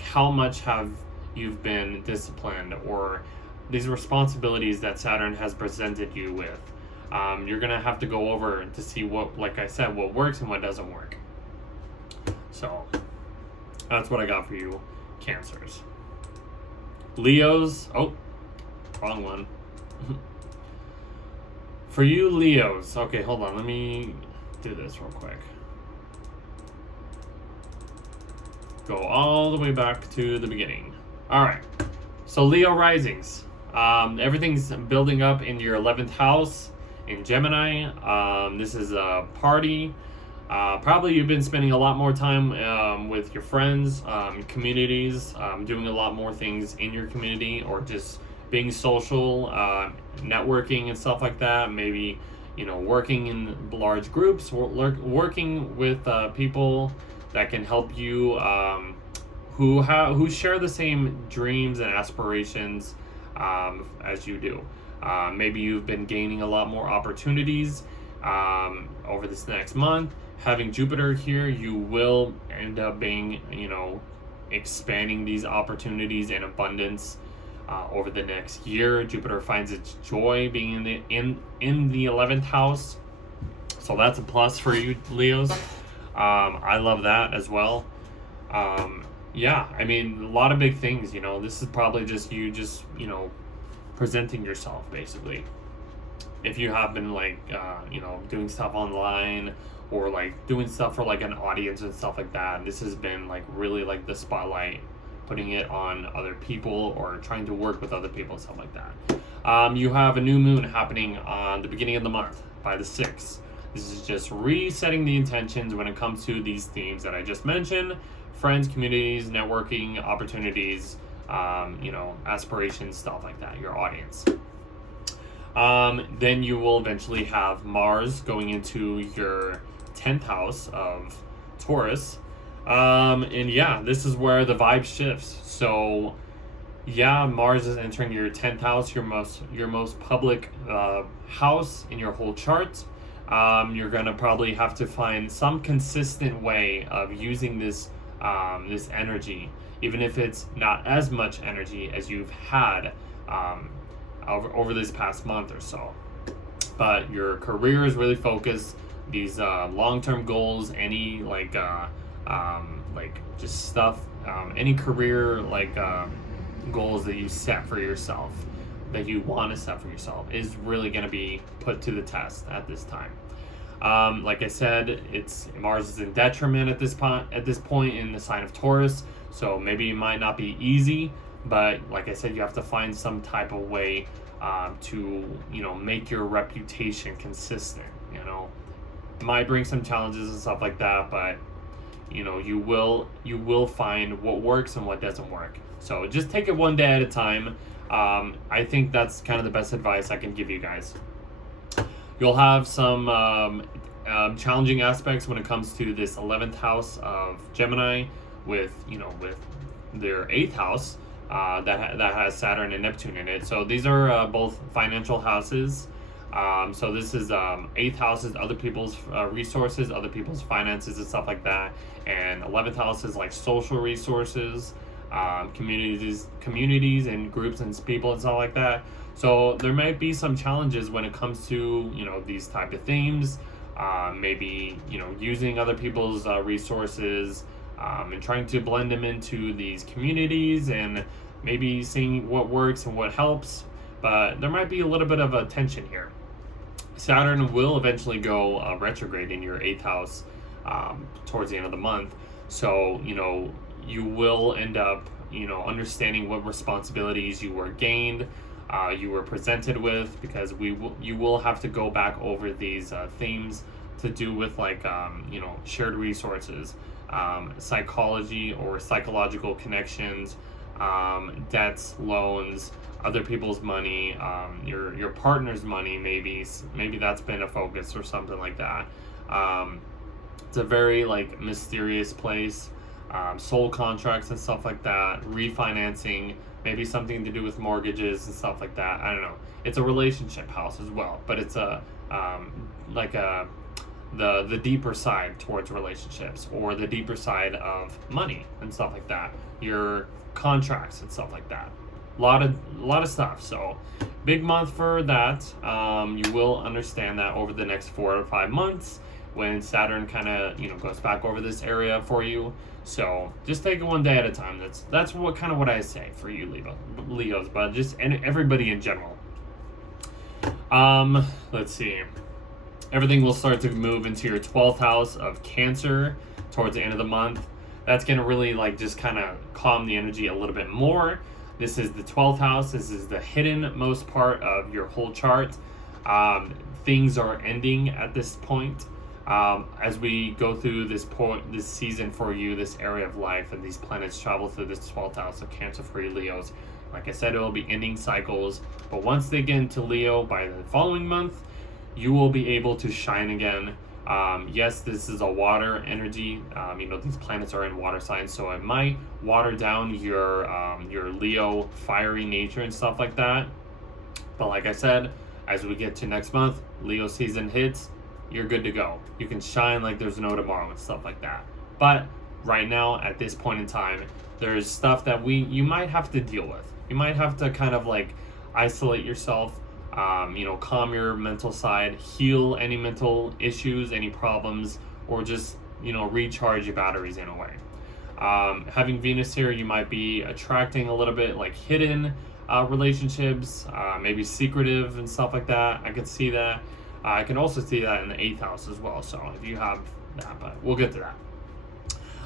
how much have you been disciplined, or these responsibilities that Saturn has presented you with. You're going to have to go over to see what, like I said, what works and what doesn't work. So that's what I got for you, Cancers. Leos, oh, wrong one. For you Leos, okay, hold on, let me do this real quick. Go all the way back to the beginning. All right, so Leo risings. Everything's building up in your 11th house in Gemini. This is a party. Probably you've been spending a lot more time with your friends, communities, doing a lot more things in your community, or just being social, networking and stuff like that. Maybe, you know, working in large groups, working with people that can help you, who share the same dreams and aspirations as you do. Maybe you've been gaining a lot more opportunities over this next month. Having Jupiter here, you will end up being, you know, expanding these opportunities in abundance over the next year. Jupiter finds its joy being in the 11th house, so that's a plus for you Leos. I love that as well. Yeah, I mean, a lot of big things, you know. This is probably just you you know, presenting yourself, basically. If you have been, like, you know, doing stuff online, or, like, doing stuff for, like, an audience and stuff like that, this has been, like, really, like, the spotlight, putting it on other people, or trying to work with other people and stuff like that. You have a new moon happening on the beginning of the month, by the 6th. This is just resetting the intentions when it comes to these themes that I just mentioned: friends, communities, networking, opportunities, you know, aspirations, stuff like that, your audience. Then you will eventually have Mars going into your 10th house of Taurus. And yeah, this is where the vibe shifts. So yeah, Mars is entering your 10th house, your most public house in your whole chart. You're gonna probably have to find some consistent way of using this this energy, even if it's not as much energy as you've had over this past month or so. But your career is really focused. These long-term goals, any like just stuff, any career goals that you set for yourself, that you want to set for yourself, is really going to be put to the test at this time. Like I said, Mars is in detriment at this point in the sign of Taurus, so maybe it might not be easy, but like I said, you have to find some type of way to, you know, make your reputation consistent. You know, it might bring some challenges and stuff like that, but you know, you will find what works and what doesn't work. So just take it one day at a time. I think that's kind of the best advice I can give you guys. You'll have some challenging aspects when it comes to this 11th house of Gemini, with their 8th house that has Saturn and Neptune in it. So these are both financial houses. So this is 8th house is other people's resources, other people's finances and stuff like that, and 11th house is like social resources, communities and groups and people and stuff like that. So there might be some challenges when it comes to, you know, these type of themes. Maybe, you know, using other people's resources and trying to blend them into these communities, and maybe seeing what works and what helps. But there might be a little bit of a tension here. Saturn will eventually go retrograde in your 8th house towards the end of the month. So, you know, you will end up, you know, understanding what responsibilities you were gained, you were presented with, because you will have to go back over these themes to do with, like, you know, shared resources, psychology or psychological connections, debts, loans, other people's money, your partner's money, maybe that's been a focus or something like that. It's a very, like, mysterious place. Soul contracts and stuff like that, refinancing, maybe something to do with mortgages and stuff like that. I don't know. It's a relationship house as well, but it's the deeper side towards relationships, or the deeper side of money and stuff like that. Your contracts and stuff like that. A lot of stuff. So big month for that. You will understand that over the next 4 or 5 months, when Saturn kind of, you know, goes back over this area for you. So just take it one day at a time. That's what I say for you Leos, but just everybody in general. Let's see. Everything will start to move into your 12th house of Cancer towards the end of the month. That's going to really like just kind of calm the energy a little bit more. This is the 12th house. This is the hidden most part of your whole chart. Things are ending at this point. As we go through this season for you, this area of life, and these planets travel through this 12th house of Cancer for you Leos. Like I said, it will be ending cycles. But once they get into Leo by the following month, you will be able to shine again. Yes, this is a water energy. These planets are in water signs, so it might water down your Leo fiery nature and stuff like that. But like I said, as we get to next month, Leo season hits, you're good to go. You can shine like there's no tomorrow and stuff like that. But right now, at this point in time, there's stuff that you might have to deal with. You might have to kind of like isolate yourself. Calm your mental side, heal any mental issues, any problems, or just, recharge your batteries in a way. Having Venus here, you might be attracting a little bit like hidden relationships, maybe secretive and stuff like that. I could see that. I can also see that in the 8th house as well. So if you have that, but we'll get to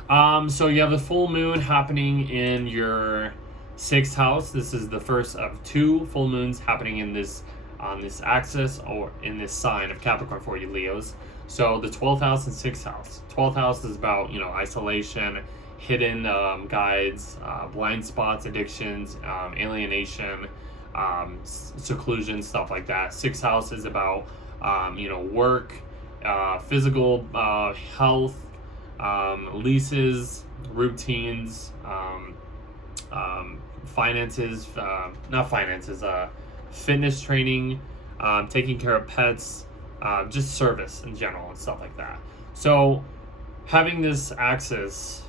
that. So you have the full moon happening in your 6th house. This is the first of 2 full moons happening in this on this axis or in this sign of Capricorn for you Leos. So the 12th house and 6th house. 12th house is about isolation, hidden guides, blind spots, addictions, alienation, seclusion, stuff like that. 6th house is about work, physical health, leases, routines, finances, not finances, fitness training, taking care of pets, just service in general and stuff like that. So having this axis,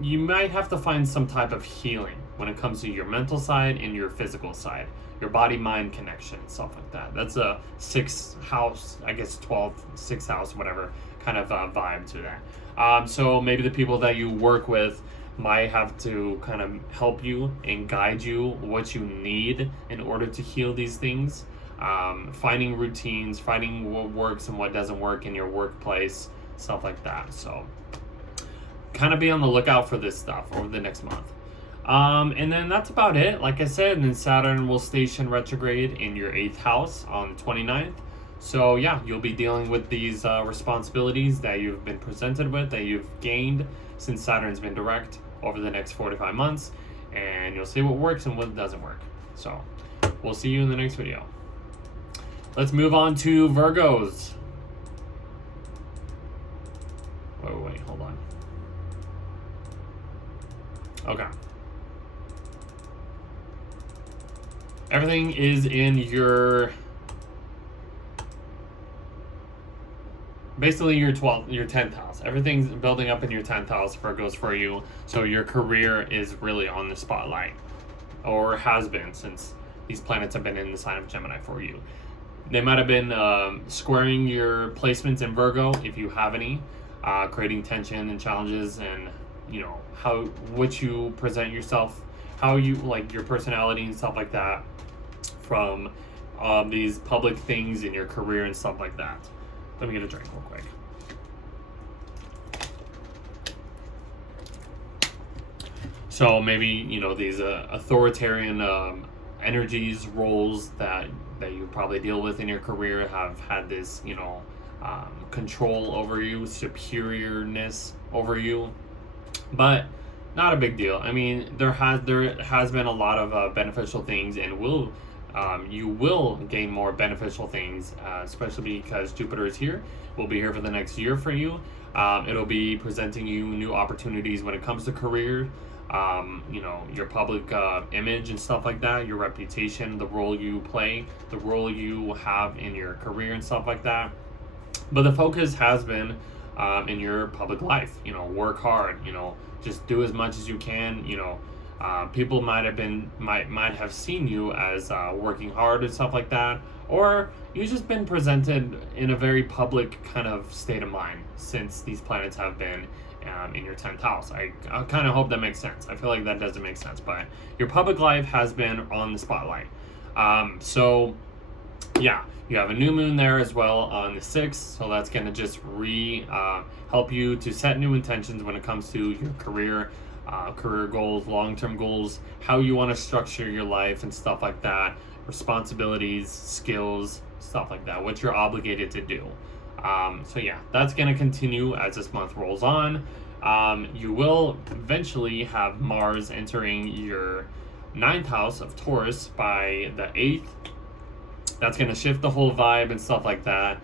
you might have to find some type of healing when it comes to your mental side and your physical side, your body-mind connection, stuff like that. That's a 6th house, I guess 12th, 6th house, whatever kind of vibe to that. So maybe the people that you work with might have to kind of help you and guide you what you need in order to heal these things. Finding routines, finding what works and what doesn't work in your workplace, stuff like that. So kind of be on the lookout for this stuff over the next month. And then that's about it. Like I said, and then Saturn will station retrograde in your 8th house on the 29th. So yeah, you'll be dealing with these responsibilities that you've been presented with, that you've gained since Saturn's been direct over the next 4 to 5 months, and you'll see what works and what doesn't work. So we'll see you in the next video. Let's move on to Virgos. Wait, hold on. Okay. Everything is in your basically your 10th house. Everything's building up in your 10th house, Virgos, for you. So your career is really on the spotlight, or has been since these planets have been in the sign of Gemini for you. They might have been squaring your placements in Virgo, if you have any, creating tension and challenges, and what you present yourself, how you like your personality and stuff like that from these public things in your career and stuff like that. Let me get a drink real quick. So maybe, these authoritarian energies, roles that you probably deal with in your career have had this, control over you, superiorness over you. But not a big deal. I mean, there has been a lot of beneficial things, and you will gain more beneficial things, especially because Jupiter is here. Will be here for the next year for you. It'll be presenting you new opportunities when it comes to career, your public image and stuff like that, your reputation, the role you play, the role you have in your career and stuff like that. But the focus has been in your public life. Work hard. Just do as much as you can. People might have seen you as working hard and stuff like that, or you've just been presented in a very public kind of state of mind since these planets have been in your 10th house. I kind of hope that makes sense. I feel like that doesn't make sense, but your public life has been on the spotlight. So yeah, you have a new moon there as well on the 6th, so that's going to just help you to set new intentions when it comes to your career goals, long-term goals, how you want to structure your life and stuff like that, responsibilities, skills, stuff like that, what you're obligated to do. So yeah, that's going to continue as this month rolls on. You will eventually have Mars entering your 9th house of Taurus by the 8th. That's going to shift the whole vibe and stuff like that.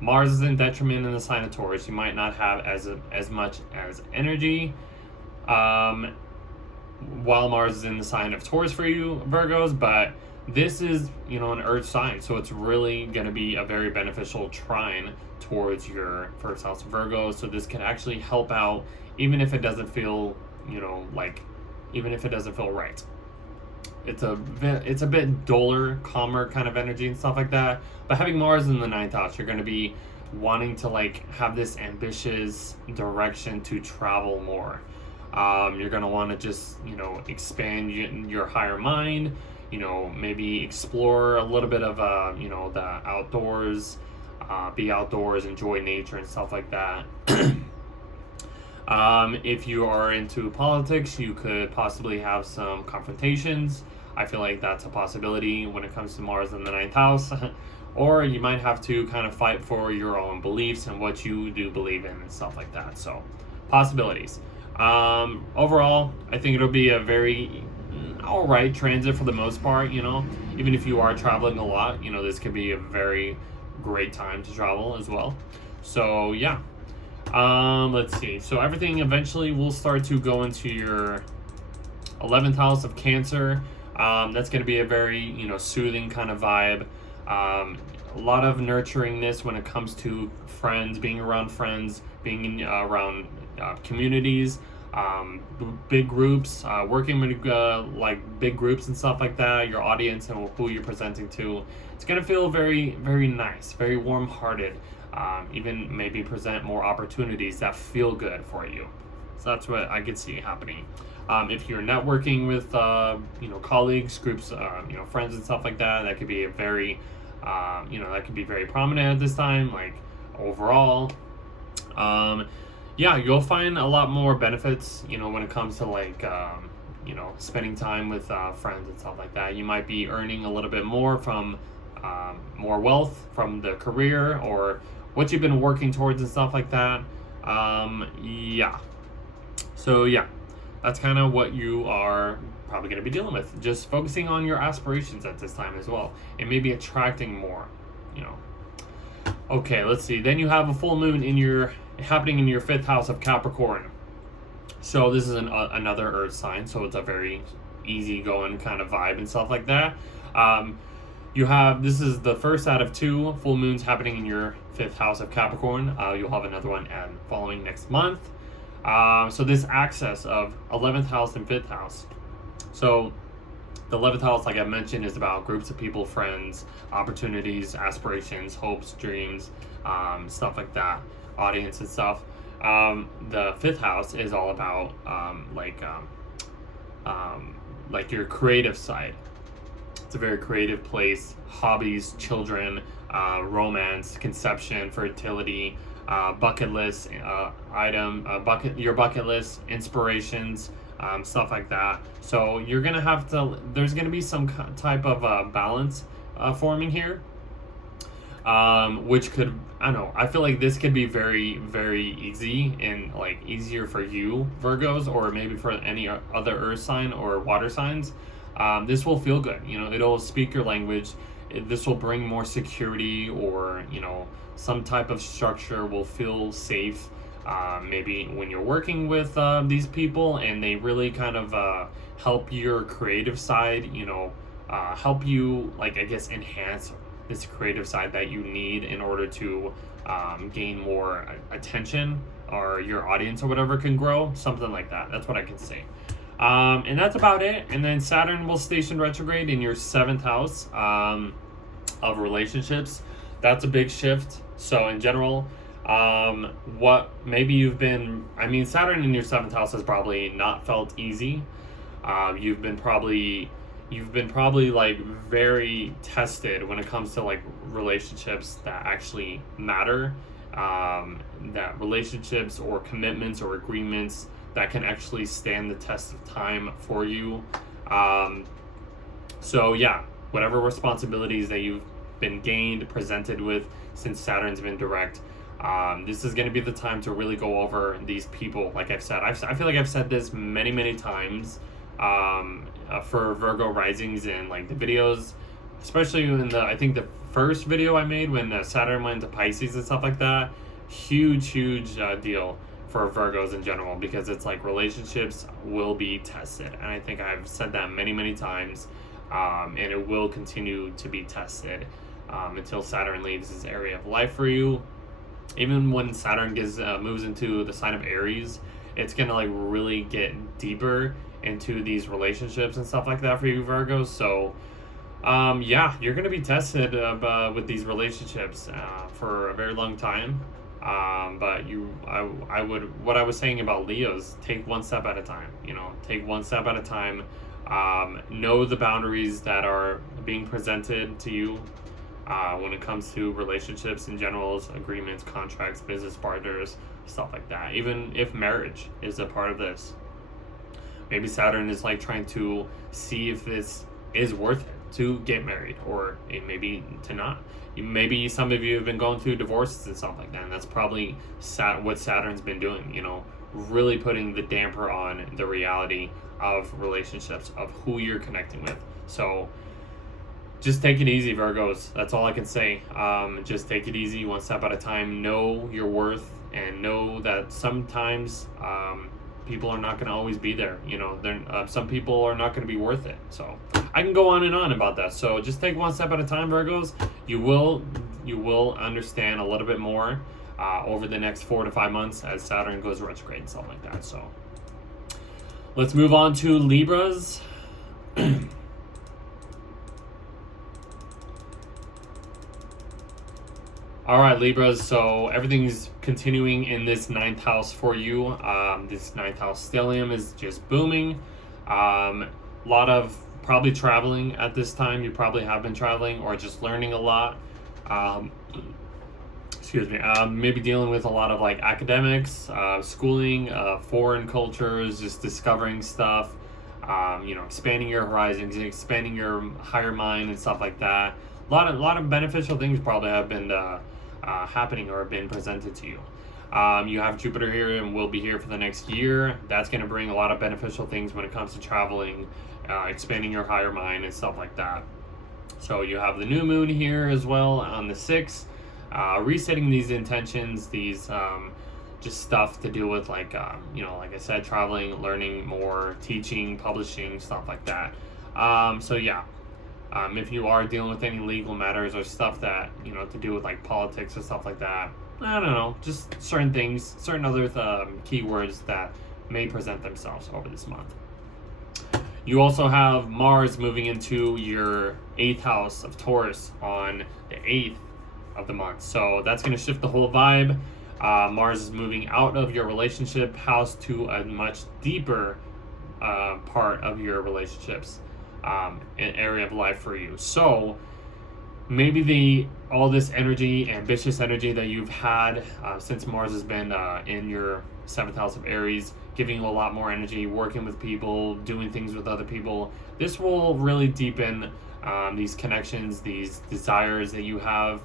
Mars is in detriment in the sign of Taurus. You might not have as much as energy while Mars is in the sign of Taurus for you, Virgos, but this is, an earth sign, so it's really going to be a very beneficial trine towards your first house of Virgo. So this can actually help out, even if it doesn't feel, even if it doesn't feel right. It's a bit duller, calmer kind of energy and stuff like that. But having Mars in the 9th house, you're going to be wanting to have this ambitious direction to travel more. You're going to want to just, expand your higher mind, maybe explore a little bit of, the outdoors, be outdoors, enjoy nature and stuff like that. If you are into politics, you could possibly have some confrontations. I feel like that's a possibility when it comes to Mars in the 9th house. Or you might have to kind of fight for your own beliefs and what you do believe in and stuff like that. So, possibilities. Overall, I think it'll be a very alright transit for the most part, Even if you are traveling a lot, this could be a very great time to travel as well. So, yeah. Let's see. So everything eventually will start to go into your 11th house of Cancer. That's going to be a very, soothing kind of vibe. A lot of nurturingness when it comes to friends, being around friends, being around communities, big groups, working with big groups and stuff like that, your audience and who you're presenting to. It's going to feel very, very nice, very warm-hearted. Even maybe present more opportunities that feel good for you. So that's what I could see happening. If you're networking with, colleagues, groups, friends and stuff like that, that could be a very, that could be very prominent at this time, overall. You'll find a lot more benefits, when it comes to spending time with friends and stuff like that. You might be earning a little bit more from more wealth from the career or what you've been working towards and stuff like that. So that's kind of what you are probably going to be dealing with. Just focusing on your aspirations at this time as well, and maybe attracting more, Okay, let's see. Then you have a full moon happening in your 5th house of Capricorn. So this is another earth sign, so it's a very easygoing kind of vibe and stuff like that. This is the first out of 2 full moons happening in your 5th house of Capricorn. You'll have another one following next month. So this axis of 11th house and 5th house. So the 11th house, like I mentioned, is about groups of people, friends, opportunities, aspirations, hopes, dreams, stuff like that, audience and stuff. The 5th house is all about your creative side. It's a very creative place. Hobbies, children, romance, conception, fertility, bucket list your bucket list, inspirations, stuff like that. So you're gonna there's gonna be some type of balance forming here, which could, I feel like this could be very, very easy and easier for you, Virgos, or maybe for any other earth sign or water signs. This will feel good. It'll speak your language. This will bring more security, or some type of structure will feel safe. Maybe when you're working with these people and they really kind of help your creative side, help you enhance this creative side that you need in order to gain more attention, or your audience or whatever can grow, something like that. That's what I can say. And that's about it. And then Saturn will station retrograde in your 7th house of relationships. That's a big shift. So in general, what maybe you've been, Saturn in your 7th house has probably not felt easy. You've been probably, you've been probably like very tested when it comes to like relationships that actually matter, that relationships or commitments or agreements that can actually stand the test of time for you. So yeah, whatever responsibilities that you've been presented with since Saturn's been direct, this is going to be the time to really go over these people. Like I've said, I feel like I've said this many times, for Virgo risings in like the videos, especially in I think the first video I made when Saturn went into Pisces and stuff like that. Huge deal for Virgos in general, because it's like relationships will be tested, and I think I've said that many times, and it will continue to be tested until Saturn leaves this area of life for you. Even when Saturn moves into the sign of Aries, it's gonna like really get deeper into these relationships and stuff like that for you Virgos. So yeah, you're gonna be tested with these relationships for a very long time. But what I was saying about Leos, take one step at a time. Take one step at a time. Know the boundaries that are being presented to you when it comes to relationships in general, agreements, contracts, business partners, stuff like that. Even if marriage is a part of this, maybe Saturn is like trying to see if this is worth it to get married, or maybe to not. Maybe some of you have been going through divorces and stuff like that, and that's probably what Saturn's been doing, really putting the damper on the reality of relationships, of who you're connecting with. So just take it easy, Virgos. That's all I can say. Just take it easy, one step at a time. Know your worth, and know that sometimes people are not going to always be there. Some people are not going to be worth it. So I can go on and on about that. So just take one step at a time, Virgos. You will understand a little bit more over the next 4 to 5 months as Saturn goes retrograde and stuff like that. So let's move on to Libras. All right, Libras, so everything's continuing in this 9th house for you. This 9th house stellium is just booming. A lot of probably traveling at this time. You probably have been traveling or just learning a lot. Maybe dealing with a lot of like academics, schooling, foreign cultures, just discovering stuff, expanding your horizons, expanding your higher mind and stuff like that. A lot of beneficial things probably have been happening or been presented to you. You have Jupiter here and will be here for the next year. That's going to bring a lot of beneficial things when it comes to traveling, expanding your higher mind and stuff like that. So you have the new moon here as well on the 6th, resetting these intentions, these just stuff to do with like like I said, traveling, learning more, teaching, publishing, stuff like that. So yeah. If you are dealing with any legal matters or stuff that, to do with like politics or stuff like that, I don't know, just certain things, certain other keywords that may present themselves over this month. You also have Mars moving into your 8th house of Taurus on the 8th of the month. So that's going to shift the whole vibe. Mars is moving out of your relationship house to a much deeper part of your relationships. An area of life for you. So maybe all this energy, ambitious energy that you've had since Mars has been in your 7th house of Aries, giving you a lot more energy, working with people, doing things with other people. This will really deepen these connections, these desires that you have.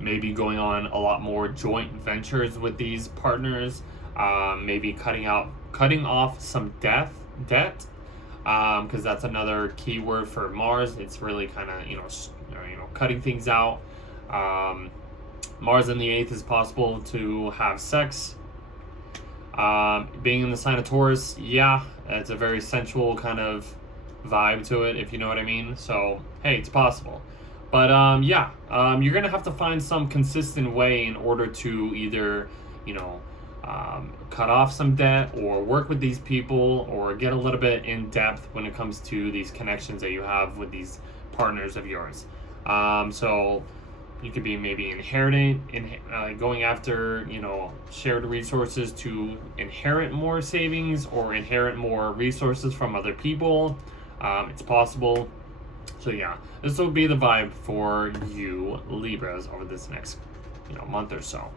Maybe going on a lot more joint ventures with these partners. Maybe cutting off some debt. Because that's another key word for Mars. It's really kind of cutting things out. Mars in the 8th is possible to have sex. Being in the sign of Taurus, yeah, it's a very sensual kind of vibe to it, if you know what I mean. So hey, it's possible. But you're gonna have to find some consistent way in order to either cut off some debt or work with these people or get a little bit in depth when it comes to these connections that you have with these partners of yours. So you could be maybe going after shared resources to inherit more savings or inherit more resources from other people. It's possible. So yeah, this will be the vibe for you Libras over this next month or so.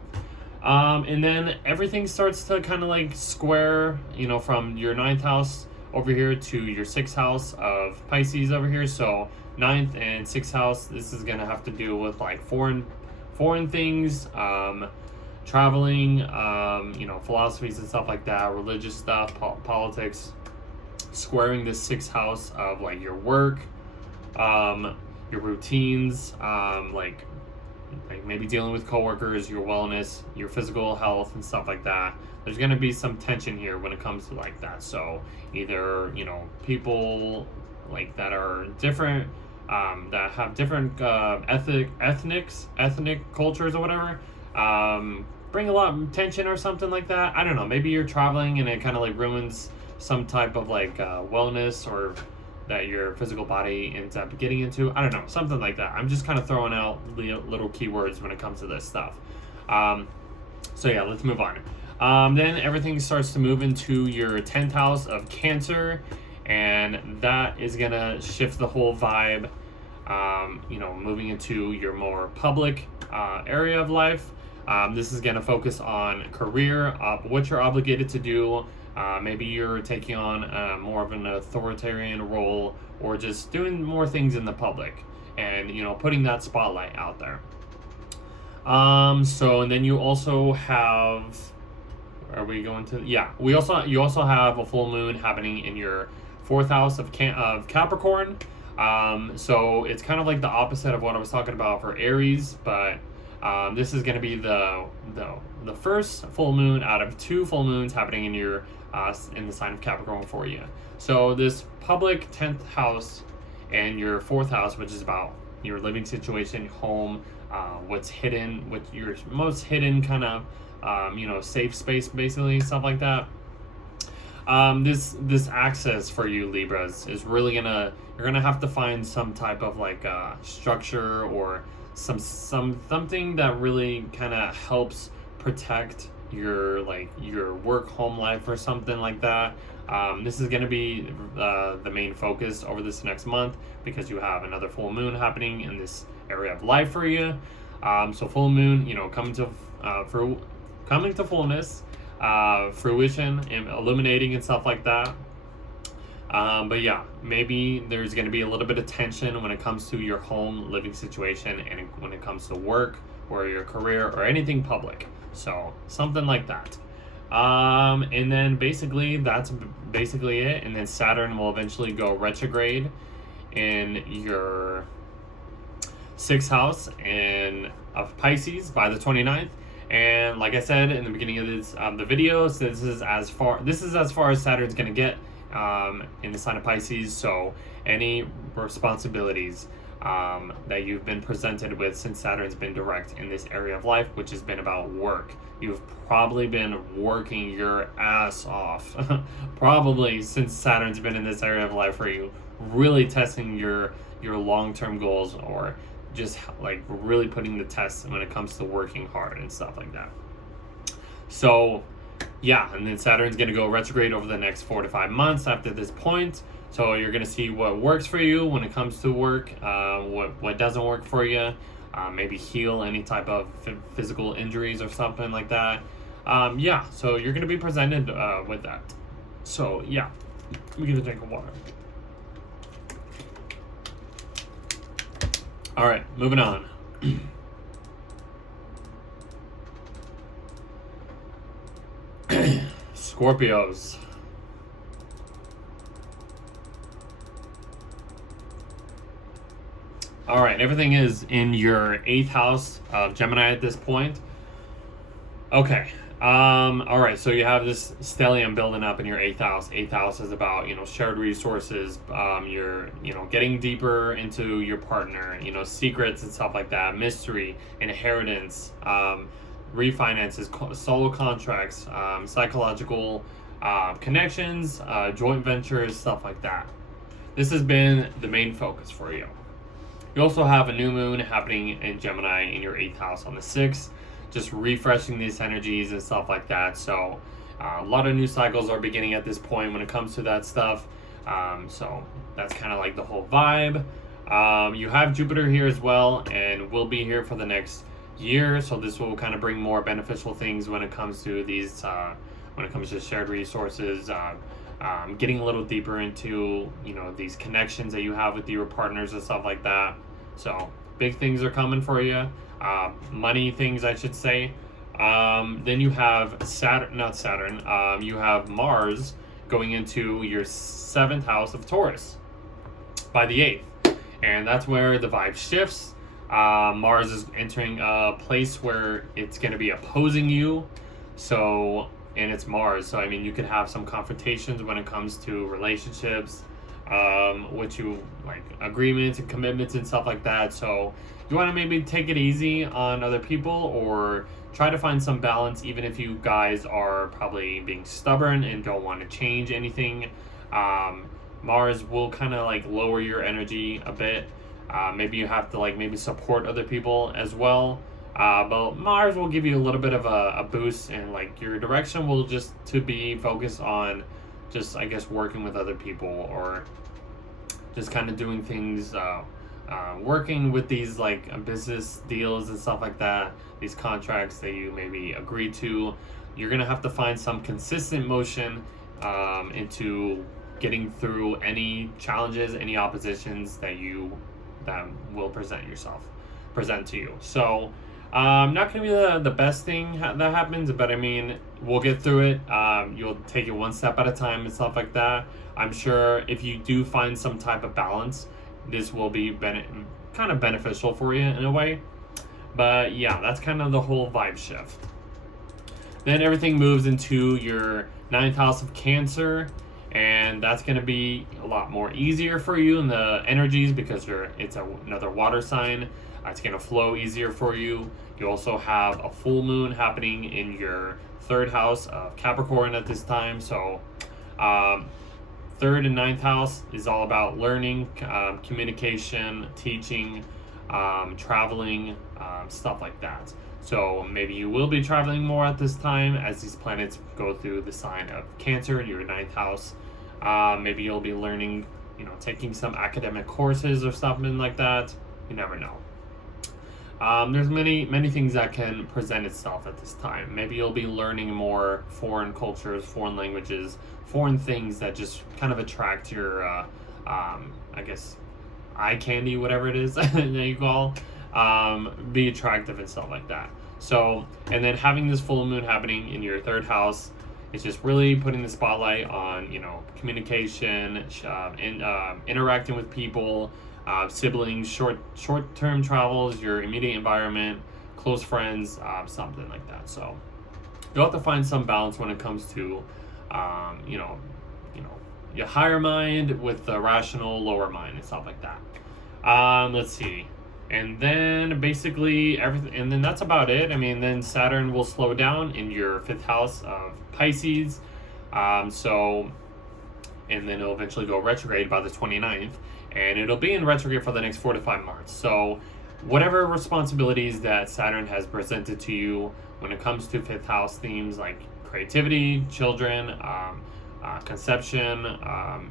And then everything starts to kind of like square, from your 9th house over here to your 6th house of Pisces over here. So 9th and 6th house, this is gonna have to do with like foreign things, traveling, philosophies and stuff like that, religious stuff, politics, squaring the 6th house of like your work, your routines, like maybe dealing with coworkers, your wellness, your physical health and stuff like that. There's going to be some tension here when it comes to like that. So either, people like that are different, that have different ethnic cultures or whatever, bring a lot of tension or something like that. I don't know. Maybe you're traveling and it kind of like ruins some type of like wellness or that your physical body ends up getting into. I don't know, something like that. I'm just kind of throwing out little keywords when it comes to this stuff. So yeah, let's move on. Then everything starts to move into your 10th house of Cancer, and that is gonna shift the whole vibe. Moving into your more public area of life. This is gonna focus on career, what you're obligated to do. Maybe you're taking on more of an authoritarian role, or just doing more things in the public and putting that spotlight out there. And then you also have, are we going to, yeah, you also have a full moon happening in your 4th house of Capricorn. So it's kind of like the opposite of what I was talking about for Aries, but this is going to be the first full moon out of 2 full moons happening in your in the sign of Capricorn for you. So this public 10th house and your 4th house, which is about your living situation, home, what's hidden, what your most hidden kind of safe space, basically, stuff like that. This access for you Libras is really you're gonna have to find some type of like structure or something that really kind of helps protect your work home life or something like that. This is going to be the main focus over this next month, because you have another full moon happening in this area of life for you. So full moon, coming to fullness, fruition, and illuminating and stuff like that. But yeah, maybe there's going to be a little bit of tension when it comes to your home living situation and when it comes to work or your career or anything public. So something like that. And then basically that's basically it. And then Saturn will eventually go retrograde in your 6th house of Pisces by the 29th. And like I said in the beginning of this the video, so this is as far as Saturn's gonna get in the sign of Pisces. So any responsibilities that you've been presented with since Saturn's been direct in this area of life, which has been about work. You've probably been working your ass off, probably since Saturn's been in this area of life for you, really testing your long-term goals, or just like really putting the test when it comes to working hard and stuff like that. So yeah, and then Saturn's going to go retrograde over the next 4 to 5 months after this point. So you're going to see what works for you when it comes to work, what doesn't work for you, maybe heal any type of physical injuries or something like that. Yeah, so you're going to be presented with that. So yeah, let me get a drink of water. All right, moving on. Scorpios. All right, everything is in your 8th house of Gemini at this point. Okay. All right, so you have this stellium building up in your 8th house. 8th house is about, shared resources. You're, getting deeper into your partner, secrets and stuff like that, mystery, inheritance, refinances, solo contracts, psychological connections, joint ventures, stuff like that. This has been the main focus for you. You also have a new moon happening in Gemini in your 8th house on the 6th, just refreshing these energies and stuff like that. So a lot of new cycles are beginning at this point when it comes to that stuff. So that's kind of like the whole vibe. You have Jupiter here as well, and will be here for the next year. So this will kind of bring more beneficial things when it comes to these, when it comes to shared resources, getting a little deeper into, you know, these connections that you have with your partners and stuff like that. So big things are coming for you. Money things, I should say. Then you have Saturn, not Saturn. You have Mars going into your 7th house of Taurus by the 8th. And that's where the vibe shifts. Mars is entering a place where it's going to be opposing you. So, and it's Mars. So, I mean, you could have some confrontations when it comes to relationships, with you, like agreements and commitments and stuff like that. So, you want to maybe take it easy on other people, or try to find some balance, even if you guys are probably being stubborn and don't want to change anything. Mars will kind of like lower your energy a bit. Maybe you have to like maybe support other people as well. But Mars will give you a little bit of a boost, and like your direction will just to be focused on just, I guess, working with other people, or just kind of doing things, working with these like business deals and stuff like that, these contracts that you maybe agree to. You're gonna have to find some consistent motion into getting through any challenges, any oppositions that will present to you. So not gonna be the best thing that happens, but I mean, we'll get through it. You'll take it one step at a time and stuff like that. I'm sure if you do find some type of balance, this will be kind of beneficial for you in a way. But yeah, that's kind of the whole vibe shift. Then everything moves into your 9th house of Cancer, and that's going to be a lot more easier for you in the energies, because it's another water sign. It's going to flow easier for you. You also have a full moon happening in your 3rd house of Capricorn at this time. So 3rd and 9th house is all about learning, communication, teaching, traveling, stuff like that. So maybe you will be traveling more at this time as these planets go through the sign of Cancer, your 9th house. Maybe you'll be learning, you know, taking some academic courses or something like that. You never know. There's many things that can present itself at this time. Maybe you'll be learning more foreign cultures, foreign languages, foreign things that just kind of attract your, I guess, eye candy, whatever it is that you call, be attractive and stuff like that. So, and then having this full moon happening in your 3rd house, it's just really putting the spotlight on, you know, communication, interacting with people, siblings, short-term travels, your immediate environment, close friends, something like that. So you'll have to find some balance when it comes to, you know, your higher mind with the rational lower mind and stuff like that. Let's see. And then basically everything, and then that's about it. I mean, then Saturn will slow down in your 5th house of Pisces. So, and then it'll eventually go retrograde by the 29th, and it'll be in retrograde for the next 4 to 5 months. So whatever responsibilities that Saturn has presented to you when it comes to 5th house themes like creativity, children, conception,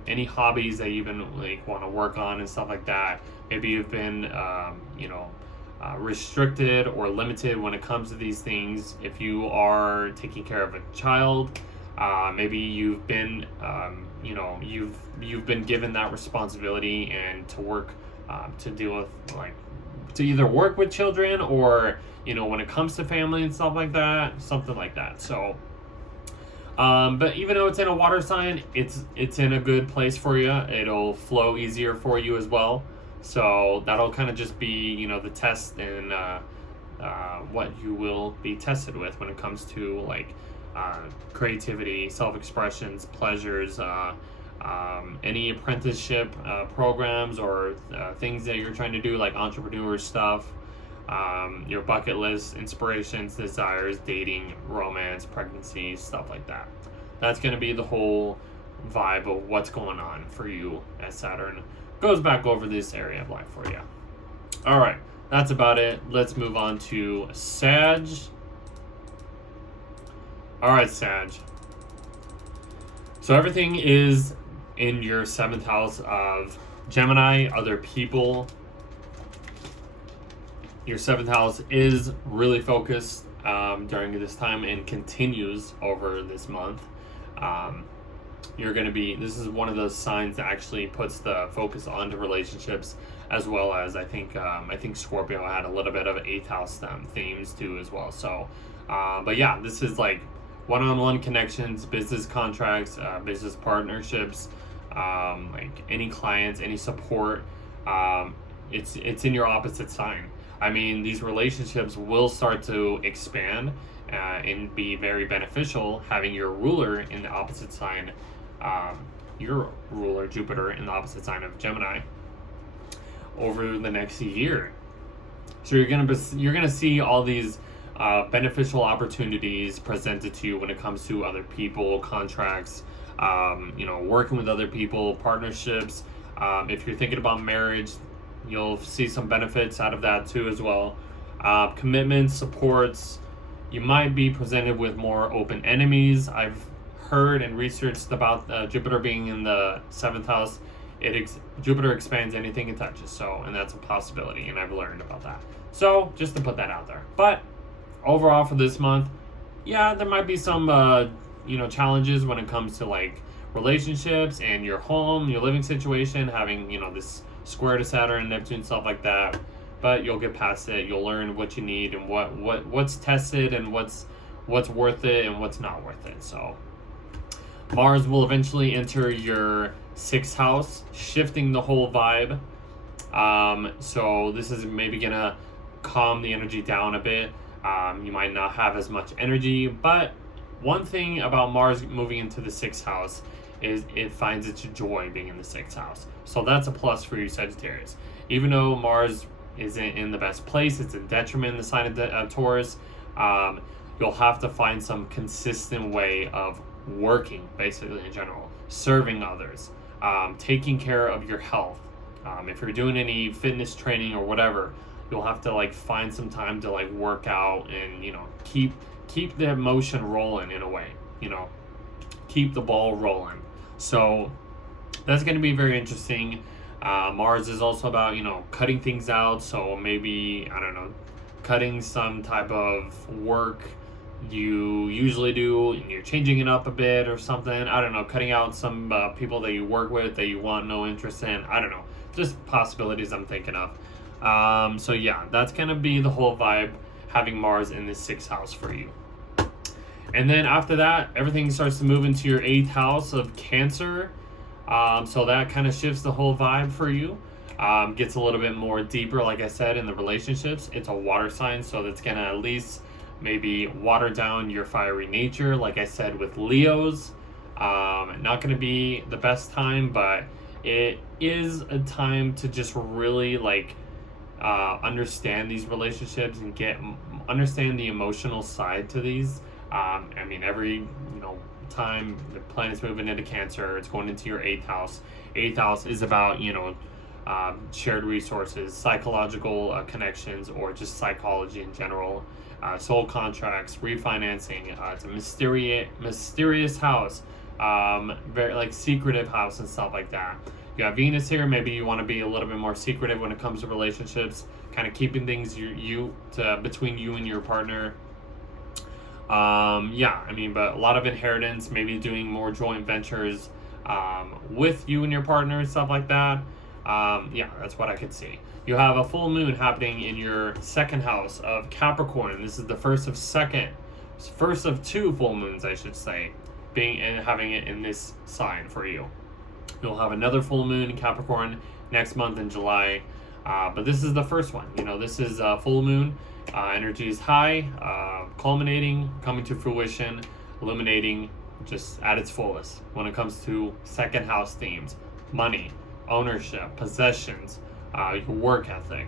any hobbies that you even like want to work on and stuff like that. Maybe you've been, restricted or limited when it comes to these things. If you are taking care of a child, maybe you've been, you've been given that responsibility and to work, to deal with like, to either work with children or, you know, when it comes to family and stuff like that, something like that. So, but even though it's in a water sign, it's in a good place for you. It'll flow easier for you as well. So that'll kind of just be, you know, the test and what you will be tested with when it comes to like creativity, self-expressions, pleasures, any apprenticeship programs or things that you're trying to do, like entrepreneur stuff, your bucket list, inspirations, desires, dating, romance, pregnancy, stuff like that. That's going to be the whole vibe of what's going on for you as Saturn goes back over this area of life for you. All right, that's about it. Let's move on to Sag. All right, Sag. So everything is in your 7th house of Gemini, other people. Your 7th house is really focused during this time and continues over this month. You're going to be, this is one of those signs that actually puts the focus onto relationships, as well as I think Scorpio had a little bit of 8th house themes too as well. So, but yeah, this is like one-on-one connections, business contracts, business partnerships, like any clients, any support. It's in your opposite sign. I mean, these relationships will start to expand and be very beneficial having your ruler in the opposite sign, your ruler Jupiter in the opposite sign of Gemini over the next year. So you're gonna see all these beneficial opportunities presented to you when it comes to other people, contracts, working with other people, partnerships. If you're thinking about marriage, you'll see some benefits out of that too as well. Commitments, supports. You might be presented with more open enemies. I've heard and researched about Jupiter being in the 7th house. Jupiter expands anything it touches, so, and that's a possibility, and I've learned about that. So just to put that out there. But overall for this month, yeah, there might be some challenges when it comes to like relationships and your home, your living situation, having this square to Saturn, Neptune, stuff like that. But you'll get past it. You'll learn what you need and what's tested and what's worth it and what's not worth it. So Mars will eventually enter your 6th house, shifting the whole vibe. So this is maybe gonna calm the energy down a bit. You might not have as much energy, but one thing about Mars moving into the 6th house is it finds its joy being in the 6th house. So that's a plus for you, Sagittarius. Even though Mars isn't in the best place, it's a detriment in the sign of Taurus, you'll have to find some consistent way of working, basically in general, serving others, taking care of your health. If you're doing any fitness training or whatever, you'll have to like find some time to like work out and keep the emotion rolling in a way, keep the ball rolling. So that's going to be very interesting. Mars is also about cutting things out, so maybe cutting some type of work you usually do and you're changing it up a bit or something. Cutting out some people that you work with that you want no interest in. Just possibilities I'm thinking of. So yeah, that's gonna be the whole vibe, having Mars in the 6th house for you. And then after that, everything starts to move into your 8th house of Cancer. So that kind of shifts the whole vibe for you. Gets a little bit more deeper, like I said, in the relationships. It's a water sign, so that's gonna at least maybe water down your fiery nature. Like I said with Leos, not gonna be the best time, but it is a time to just really understand these relationships and understand the emotional side to these. Every time the planet's moving into Cancer, it's going into your 8th house. 8th house is about shared resources, psychological connections, or just psychology in general. Soul contracts, refinancing. It's a mysterious house, very secretive house and stuff like that. You have Venus here. Maybe you want to be a little bit more secretive when it comes to relationships, kind of keeping things between you and your partner. But a lot of inheritance, maybe doing more joint ventures with you and your partner and stuff like that. That's what I could see. You have a full moon happening in your 2nd house of Capricorn. This is the first of 2 full moons, I should say, having it in this sign for you. You'll have another full moon in Capricorn next month in July, but this is the first one. This is a full moon. Energy is high, culminating, coming to fruition, illuminating just at its fullest when it comes to 2nd house themes: money, ownership, possessions, your work ethic,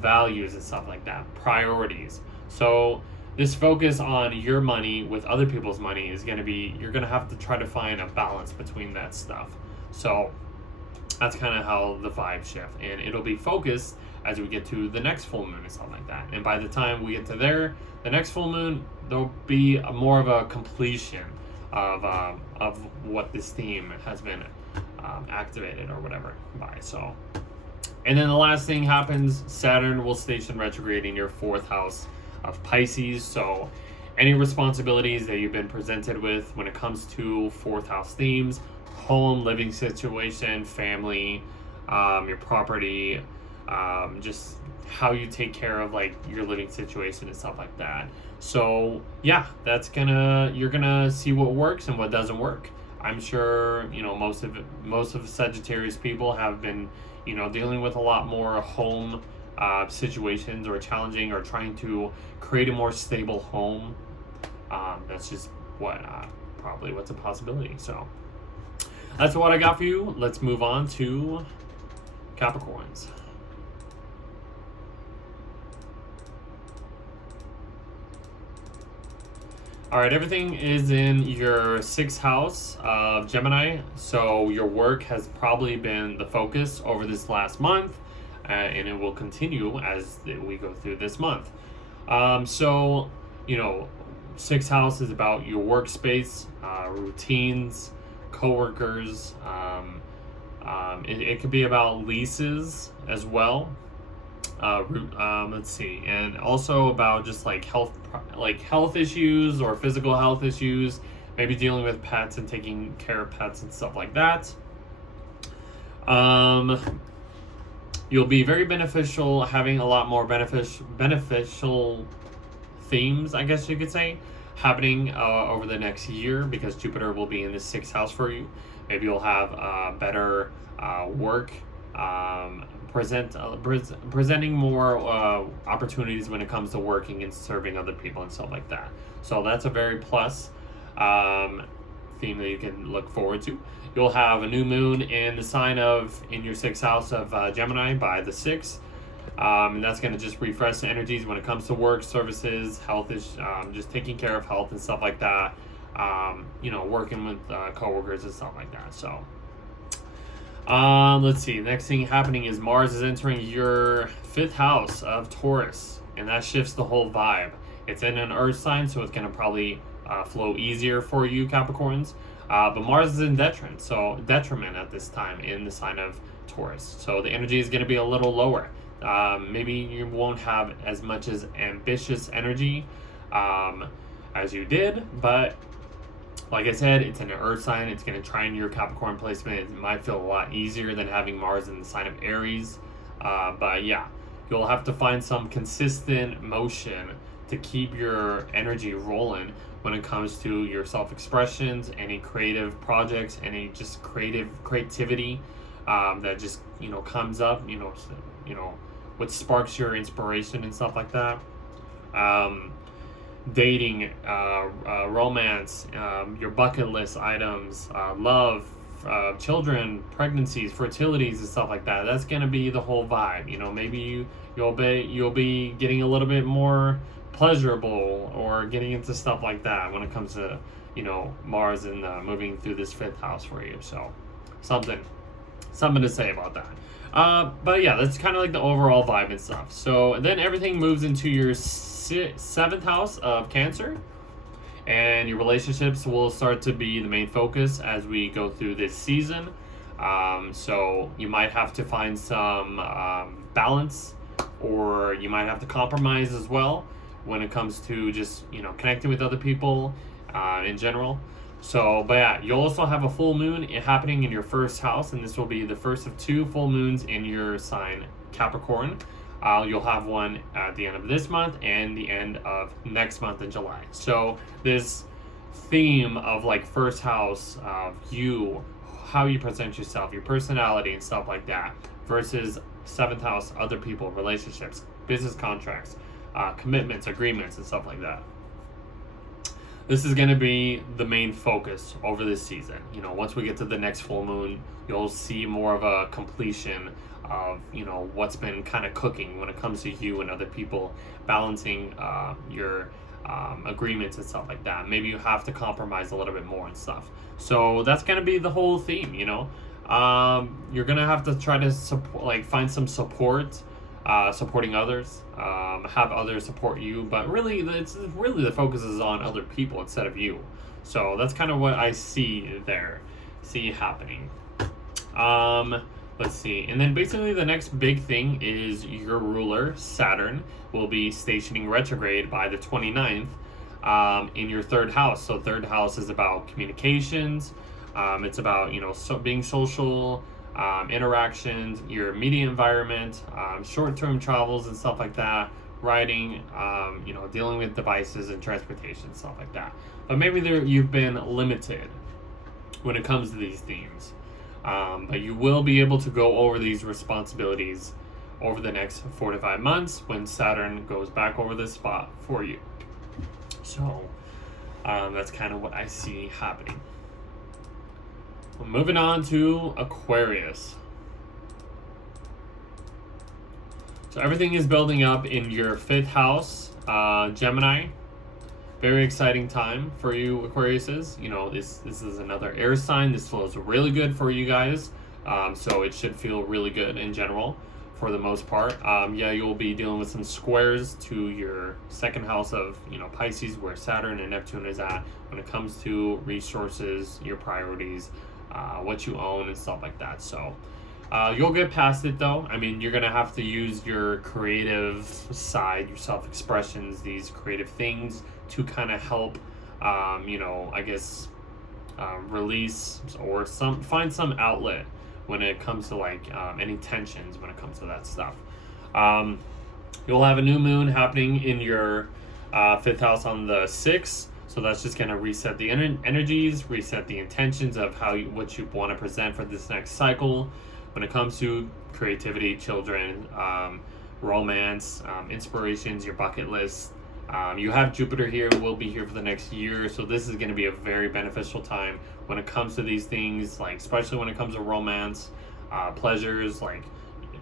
values and stuff like that, priorities. So this focus on your money with other people's money is going to be, you're going to have to try to find a balance between that stuff. So that's kind of how the vibe shift, and it'll be focused as we get to the next full moon and stuff like that. And by the time we get to the next full moon, there'll be more of a completion of what this theme has been activated or whatever by. So, and then the last thing happens, Saturn will station retrograde in your 4th house of Pisces. So any responsibilities that you've been presented with when it comes to 4th house themes, home, living situation, family, your property, just how you take care of like your living situation and stuff like that. So yeah, you're gonna see what works and what doesn't work. I'm sure, you know, most of Sagittarius people have been, you know, dealing with a lot more home situations, or challenging, or trying to create a more stable home. That's just probably what's a possibility. So that's what I got for you. Let's move on to Capricorns. All right, everything is in your 6th house of Gemini. So your work has probably been the focus over this last month, and it will continue as we go through this month. So, you know, 6th house is about your workspace, routines, coworkers. It could be about leases as well. Let's see, and also about just like health issues or physical health issues, maybe dealing with pets and taking care of pets and stuff like that. You'll be very beneficial, having a lot more beneficial themes, I guess you could say, happening over the next year, because Jupiter will be in the 6th house for you. Maybe you'll have better work, presenting more opportunities when it comes to working and serving other people and stuff like that. So that's a very plus theme that you can look forward to. You'll have a new moon in your 6th house of Gemini by the 6th. And that's going to just refresh the energies when it comes to work, services, health, just taking care of health and stuff like that. You know, working with coworkers and stuff like that. So let's see. Next thing happening is Mars is entering your 5th house of Taurus, and that shifts the whole vibe. It's in an earth sign, so it's going to probably flow easier for you, Capricorns. But Mars is in detriment at this time in the sign of Taurus. So the energy is going to be a little lower. Maybe you won't have as much as ambitious energy as you did, but like I said, it's in an earth sign. It's going to trine your Capricorn placement. It might feel a lot easier than having Mars in the sign of Aries. But yeah, you'll have to find some consistent motion to keep your energy rolling when it comes to your self-expressions, any creative projects, any just creativity that just, you know, comes up, you know, what sparks your inspiration and stuff like that. Dating, romance, your bucket list items, love, children, pregnancies, fertilities, and stuff like that. That's gonna be the whole vibe. You know, maybe you'll be getting a little bit more pleasurable or getting into stuff like that when it comes to, you know, Mars and moving through this 5th house for you. So something to say about that. But yeah, that's kind of like the overall vibe and stuff. So then everything moves into your 7th house of Cancer, and your relationships will start to be the main focus as we go through this season. So you might have to find some balance, or you might have to compromise as well when it comes to just, you know, connecting with other people in general. So, but yeah, you'll also have a full moon happening in your 1st house, and this will be the first of 2 full moons in your sign Capricorn. You'll have one at the end of this month and the end of next month in July. So this theme of like 1st house of you, how you present yourself, your personality and stuff like that, versus 7th house, other people, relationships, business contracts, commitments, agreements, and stuff like that. This is going to be the main focus over this season. You know, once we get to the next full moon, you'll see more of a completion of, you know, what's been kind of cooking when it comes to you and other people, balancing your agreements and stuff like that. Maybe you have to compromise a little bit more and stuff. So that's going to be the whole theme, you know. You're going to have to try to find some support, supporting others, have others support you, but really the focus is on other people instead of you. So that's kind of what I see happening. Let's see. And then basically the next big thing is your ruler, Saturn, will be stationing retrograde by the 29th in your third house. So third house is about communications. It's about, being social, interactions, your immediate environment, short-term travels and stuff like that, writing, dealing with devices and transportation, stuff like that. But maybe you've been limited when it comes to these themes. But you will be able to go over these responsibilities over the next 4 to 5 months when Saturn goes back over this spot for you. So that's kind of what I see happening. Well, moving on to Aquarius. So everything is building up in your 5th house, Gemini. Very exciting time for you, Aquariuses. This is another air sign. This feels really good for you guys. So it should feel really good in general for the most part. You'll be dealing with some squares to your 2nd house of, Pisces, where Saturn and Neptune is at when it comes to resources, your priorities, what you own and stuff like that. So you'll get past it though. I mean, you're going to have to use your creative side, your self-expressions, these creative things to kind of help, release or find some outlet when it comes to any tensions when it comes to that stuff. You'll have a new moon happening in your 5th house on the 6th. So that's just going to reset the energies, reset the intentions of what you want to present for this next cycle. When it comes to creativity, children, romance, inspirations, your bucket list. You have Jupiter here, will be here for the next year, so this is going to be a very beneficial time when it comes to these things, especially when it comes to romance, pleasures,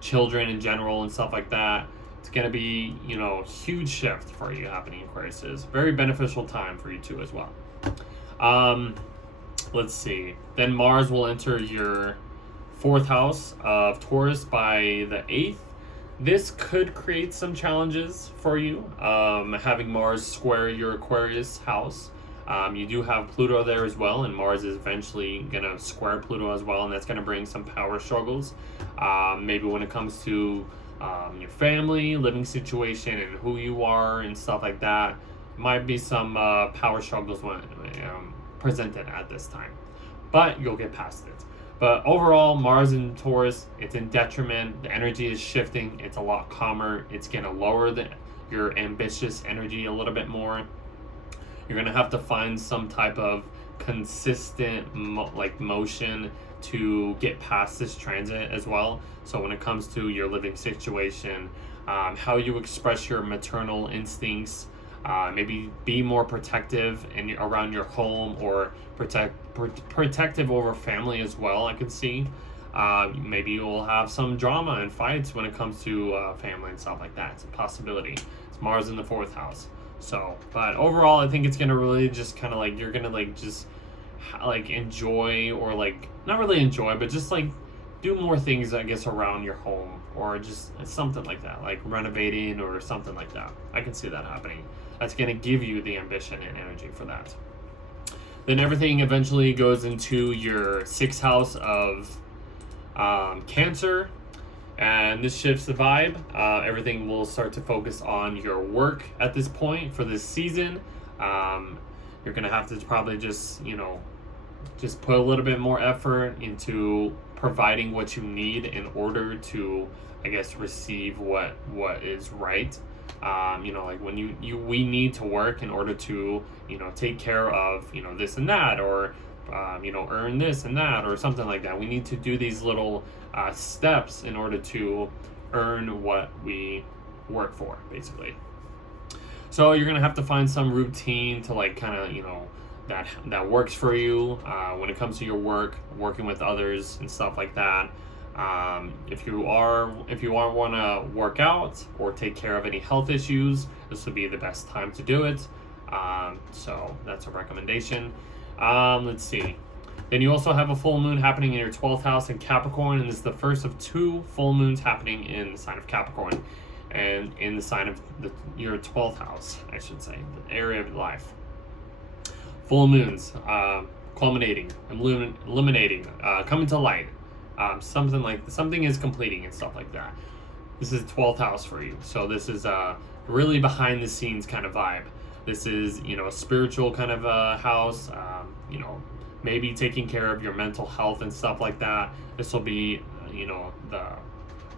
children in general and stuff like that. It's going to be, huge shift for you happening, Aquarius. Very beneficial time for you too as well. Let's see. Then Mars will enter your 4th house of Taurus by the 8th. This could create some challenges for you, having Mars square your Aquarius house. You do have Pluto there as well, and Mars is eventually going to square Pluto as well, and that's going to bring some power struggles. Maybe when it comes to your family, living situation, and who you are and stuff like that, might be some power struggles when presented at this time. But you'll get past it. But overall, Mars in Taurus, it's in detriment. The energy is shifting. It's a lot calmer. It's going to lower your ambitious energy a little bit more. You're going to have to find some type of consistent motion to get past this transit as well. So when it comes to your living situation, how you express your maternal instincts, maybe be more protective around your home, or protective over family as well. I can see maybe you'll have some drama and fights when it comes to family and stuff like that. It's a possibility. It's Mars in the 4th house. So, but overall, I think it's gonna really just kind of you're gonna enjoy, or not really enjoy, but just do more things, I guess, around your home, or just something like that, like renovating or something like that. I can see that happening. That's going to give you the ambition and energy for that. Then everything eventually goes into your 6th house of Cancer, and this shifts the vibe. Everything will start to focus on your work at this point for this season. You're going to have to probably just put a little bit more effort into providing what you need in order to, I guess, receive what is right. When we need to work in order to, take care of, this and that, or, earn this and that, or something like that. We need to do these little steps in order to earn what we work for, basically. So you're going to have to find some routine to that works for you when it comes to your work, working with others and stuff like that. If you want to work out or take care of any health issues, this would be the best time to do it. So that's a recommendation. Let's see. Then you also have a full moon happening in your 12th house in Capricorn, and this is the first of 2 full moons happening in the sign of Capricorn, and in the sign of your 12th house, I should say, the area of life. Full moons, culminating, illuminating, coming to light, something is completing and stuff like that. This is 12th house for you, so this is really behind the scenes kind of vibe. This is, you know, a spiritual kind of house, you know, maybe taking care of your mental health and stuff like that. This will be, you know,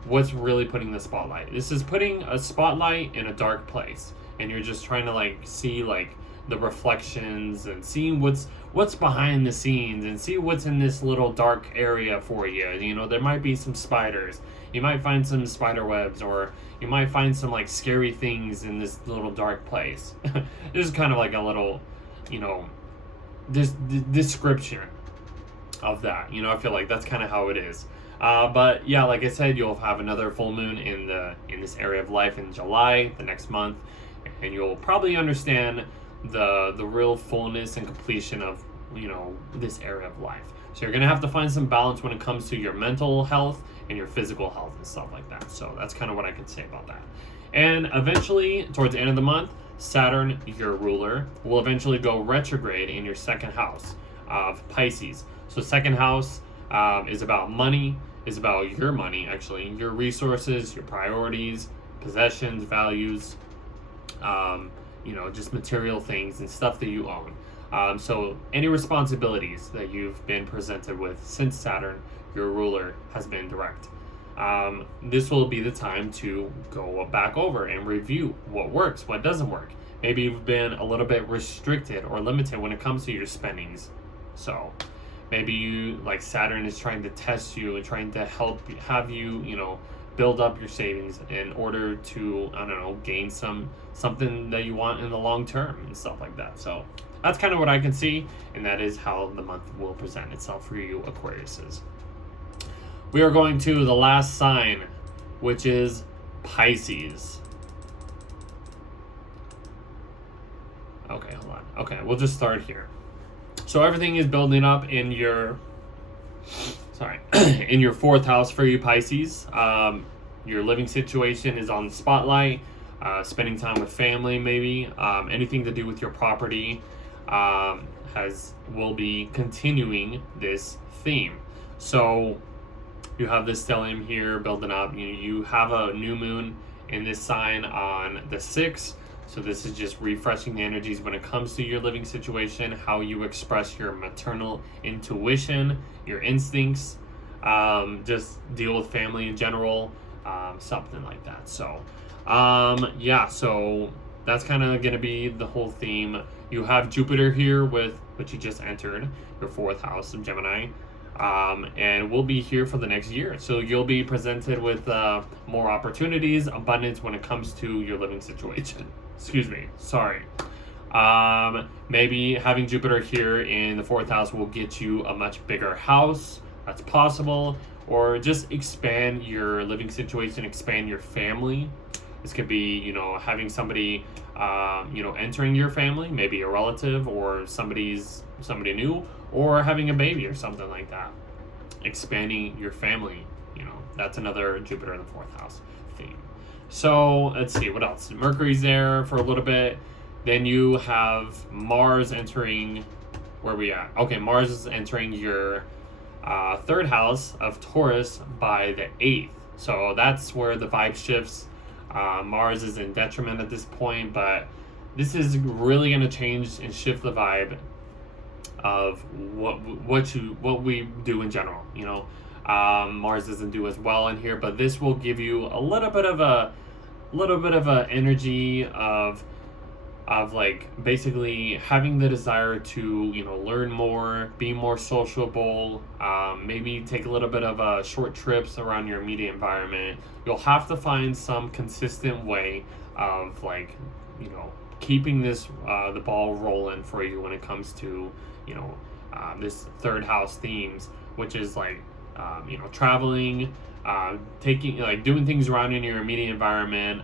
what's really putting the spotlight. This is putting a spotlight in a dark place, and you're just trying to like see like the reflections and seeing what's behind the scenes and see what's in this little dark area for you. You know, there might be some spiders. You might find some spider webs, or you might find some like scary things in this little dark place. This is kind of like a little, you know, this description of that. You know, I feel like that's kind of how it is. But yeah, like I said, you'll have another full moon in this area of life in July, the next month, and you'll probably understand the real fullness and completion of, you know, this area of life. So you're gonna have to find some balance when it comes to your mental health and your physical health and stuff like that. So that's kind of what I can say about that. And eventually, towards the end of the month, Saturn, your ruler, will eventually go retrograde in your second house of Pisces. So second house is about money, is about your money, actually, your resources, your priorities, possessions, values, you know, just material things and stuff that you own. So any responsibilities that you've been presented with since Saturn, your ruler, has been direct. This will be the time to go back over and review what works, what doesn't work. Maybe you've been a little bit restricted or limited when it comes to your spendings. So maybe you, like, Saturn is trying to test you and trying to have you, you know, build up your savings in order to, I don't know, gain something that you want in the long term and stuff like that. So that's kind of what I can see, and that is how the month will present itself for you, Aquariuses. We are going to the last sign, which is Pisces. Okay, hold on. Okay, we'll just start here. So everything is building up in your, in your fourth house for you, Pisces. Your living situation is on the spotlight. Spending time with family, maybe. Anything to do with your property will be continuing this theme. So you have this stellium here building up. You have a new moon in this sign on the 6th. So this is just refreshing the energies when it comes to your living situation, how you express your maternal intuition, your instincts, just deal with family in general, something like that. So, yeah, so that's kind of going to be the whole theme. You have Jupiter here with, which you just entered, your fourth house of Gemini, and we'll be here for the next year. So you'll be presented with more opportunities, abundance when it comes to your living situation. Excuse me, sorry. Maybe having Jupiter here in the fourth house will get you a much bigger house. That's possible. Or just expand your living situation, expand your family. This could be, you know, having somebody, you know, entering your family, maybe a relative or somebody new, or having a baby or something like that. Expanding your family, you know, that's another Jupiter in the fourth house theme. So let's see, what else? Mercury's there for a little bit. Then you have Mars entering, where are we at? Okay, Mars is entering your third house of Taurus by the 8th. So that's where the vibe shifts. Mars is in detriment at this point, but this is really going to change and shift the vibe of what we do in general. You know, Mars doesn't do as well in here, but this will give you a little bit of a energy of like basically having the desire to, you know, learn more, be more sociable, maybe take a little bit of short trips around your immediate environment. You'll have to find some consistent way of, like, you know, keeping this the ball rolling for you when it comes to, you know, this third house themes, which is like, you know, traveling, doing things around in your immediate environment,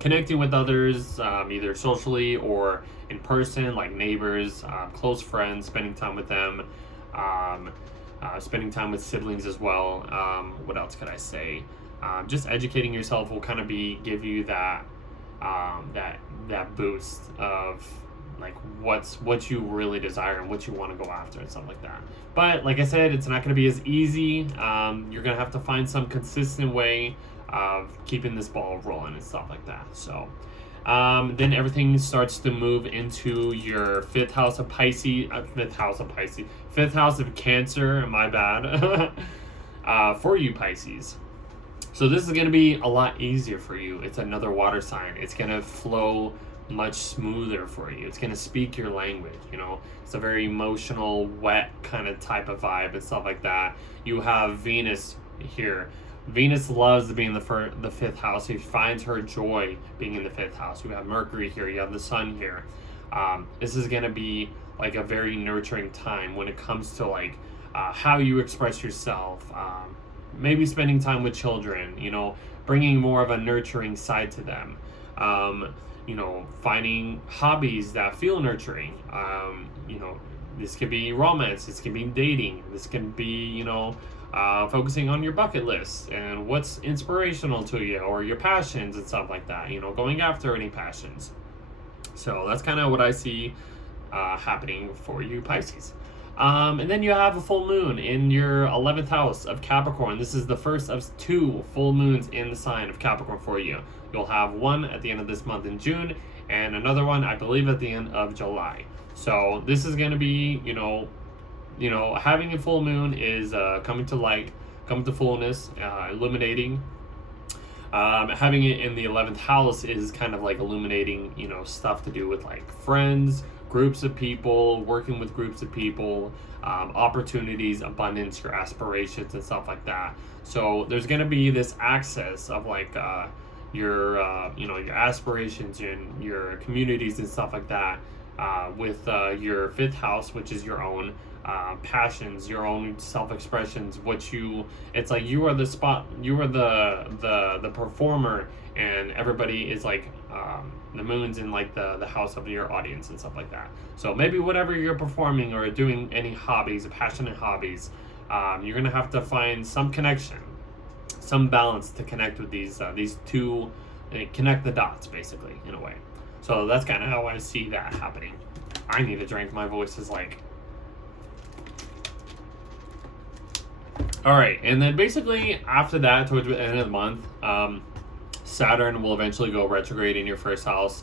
connecting with others, either socially or in person, like neighbors, close friends, spending time with them, spending time with siblings as well. What else could I say? Just educating yourself will kind of give you that boost of like what you really desire and what you want to go after and stuff like that. But like I said, it's not going to be as easy. You're going to have to find some consistent way of keeping this ball rolling and stuff like that. So then everything starts to move into your fifth house of Cancer, my bad, for you Pisces. So this is going to be a lot easier for you. It's another water sign. It's going to flow much smoother for you. It's going to speak your language, you know. It's a very emotional, wet kind of type of vibe and stuff like that. You have Venus here. Venus loves to be in the fifth house. She finds her joy being in the fifth house. You have Mercury here. You have the sun here. This is going to be like a very nurturing time when it comes to like how you express yourself. Maybe spending time with children, you know, bringing more of a nurturing side to them. You know, finding hobbies that feel nurturing. You know, this could be romance. This could be dating. This can be, you know, focusing on your bucket list and what's inspirational to you or your passions and stuff like that. You know, going after any passions. So that's kind of what I see happening for you Pisces. And then you have a full moon in your 11th house of Capricorn. This is the first of 2 full moons in the sign of Capricorn for you. You'll have one at the end of this month in June and another one, I believe, at the end of July. So this is going to be, you know, having a full moon is coming to light, coming to fullness, illuminating. Having it in the 11th house is kind of like illuminating, you know, stuff to do with like friends, groups of people, working with groups of people, opportunities, abundance, your aspirations and stuff like that. So there's going to be this access of like your aspirations and your communities and stuff like that with your 5th house, which is your own passions, your own self-expressions. It's like you are the spot, you are the performer, and everybody is like the moon's in like the house of your audience and stuff like that. So maybe whatever you're performing or doing, any hobbies, passionate hobbies, you're gonna have to find some connection, some balance to connect with these two, connect the dots basically in a way. So that's kind of how I see that happening. I need a drink. My voice is like. All right, and then basically after that, towards the end of the month, Saturn will eventually go retrograde in your 1st house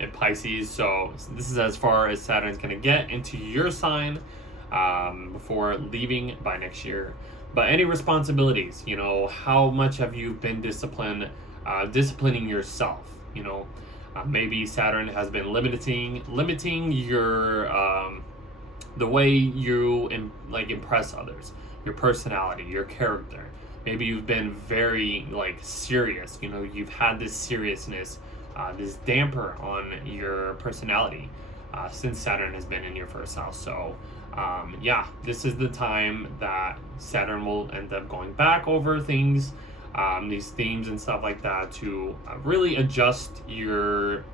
in Pisces. So this is as far as Saturn's going to get into your sign before leaving by next year. But any responsibilities, you know, how much have you been disciplining yourself? You know, maybe Saturn has been limiting your the way you impress others, your personality, your character. Maybe you've been very like serious, you know, you've had this seriousness, this damper on your personality since Saturn has been in your 1st house. So yeah, this is the time that Saturn will end up going back over things, these themes and stuff like that, to really adjust your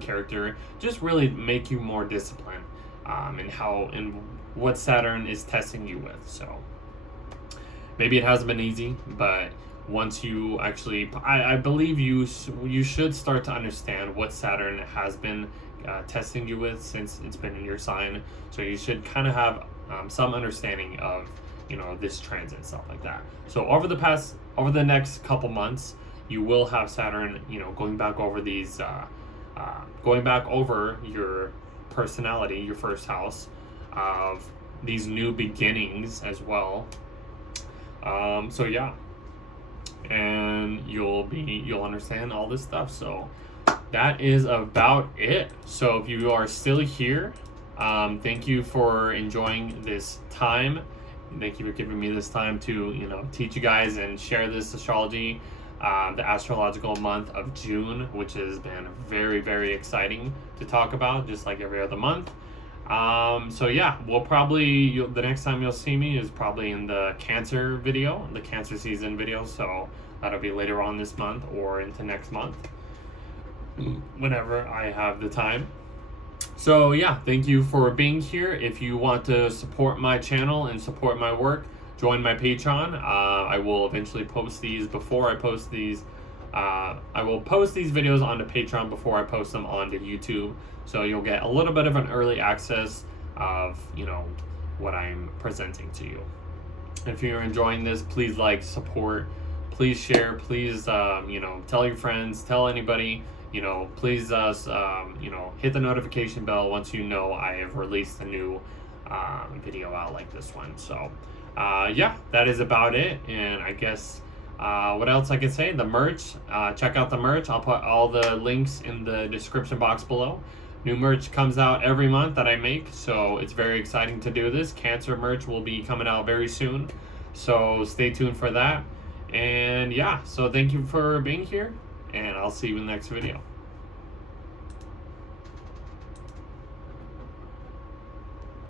character, just really make you more disciplined and what Saturn is testing you with. So maybe it hasn't been easy, but once you actually, I believe you should start to understand what Saturn has been testing you with since it's been in your sign. So you should kind of have some understanding of, you know, this transit and stuff like that. So over the next couple months, you will have Saturn, you know, going back over your personality, your 1st house, of these new beginnings as well. So yeah, and you'll understand all this stuff. So that is about it. So if you are still here, thank you for enjoying this time. Thank you for giving me this time to, you know, teach you guys and share this astrology, the astrological month of June, which has been very, very exciting to talk about, just like every other month. So yeah, we'll probably, the next time you'll see me is probably in the Cancer video, the Cancer season video. So that'll be later on this month or into next month, whenever I have the time. So yeah, thank you for being here. If you want to support my channel and support my work, join my Patreon. I will eventually post these before I post these I will post these videos onto Patreon before I post them onto YouTube, so you'll get a little bit of an early access of, you know, what I'm presenting to you. If you're enjoying this, please like, support, please share, please, you know, tell your friends, tell anybody, you know, please, you know, hit the notification bell once you know I have released a new video out like this one. So, yeah, that is about it. And I guess, what else I can say? The merch, check out the merch. I'll put all the links in the description box below. New merch comes out every month that I make, so it's very exciting to do this. Cancer merch will be coming out very soon, so stay tuned for that. And yeah, so thank you for being here, and I'll see you in the next video.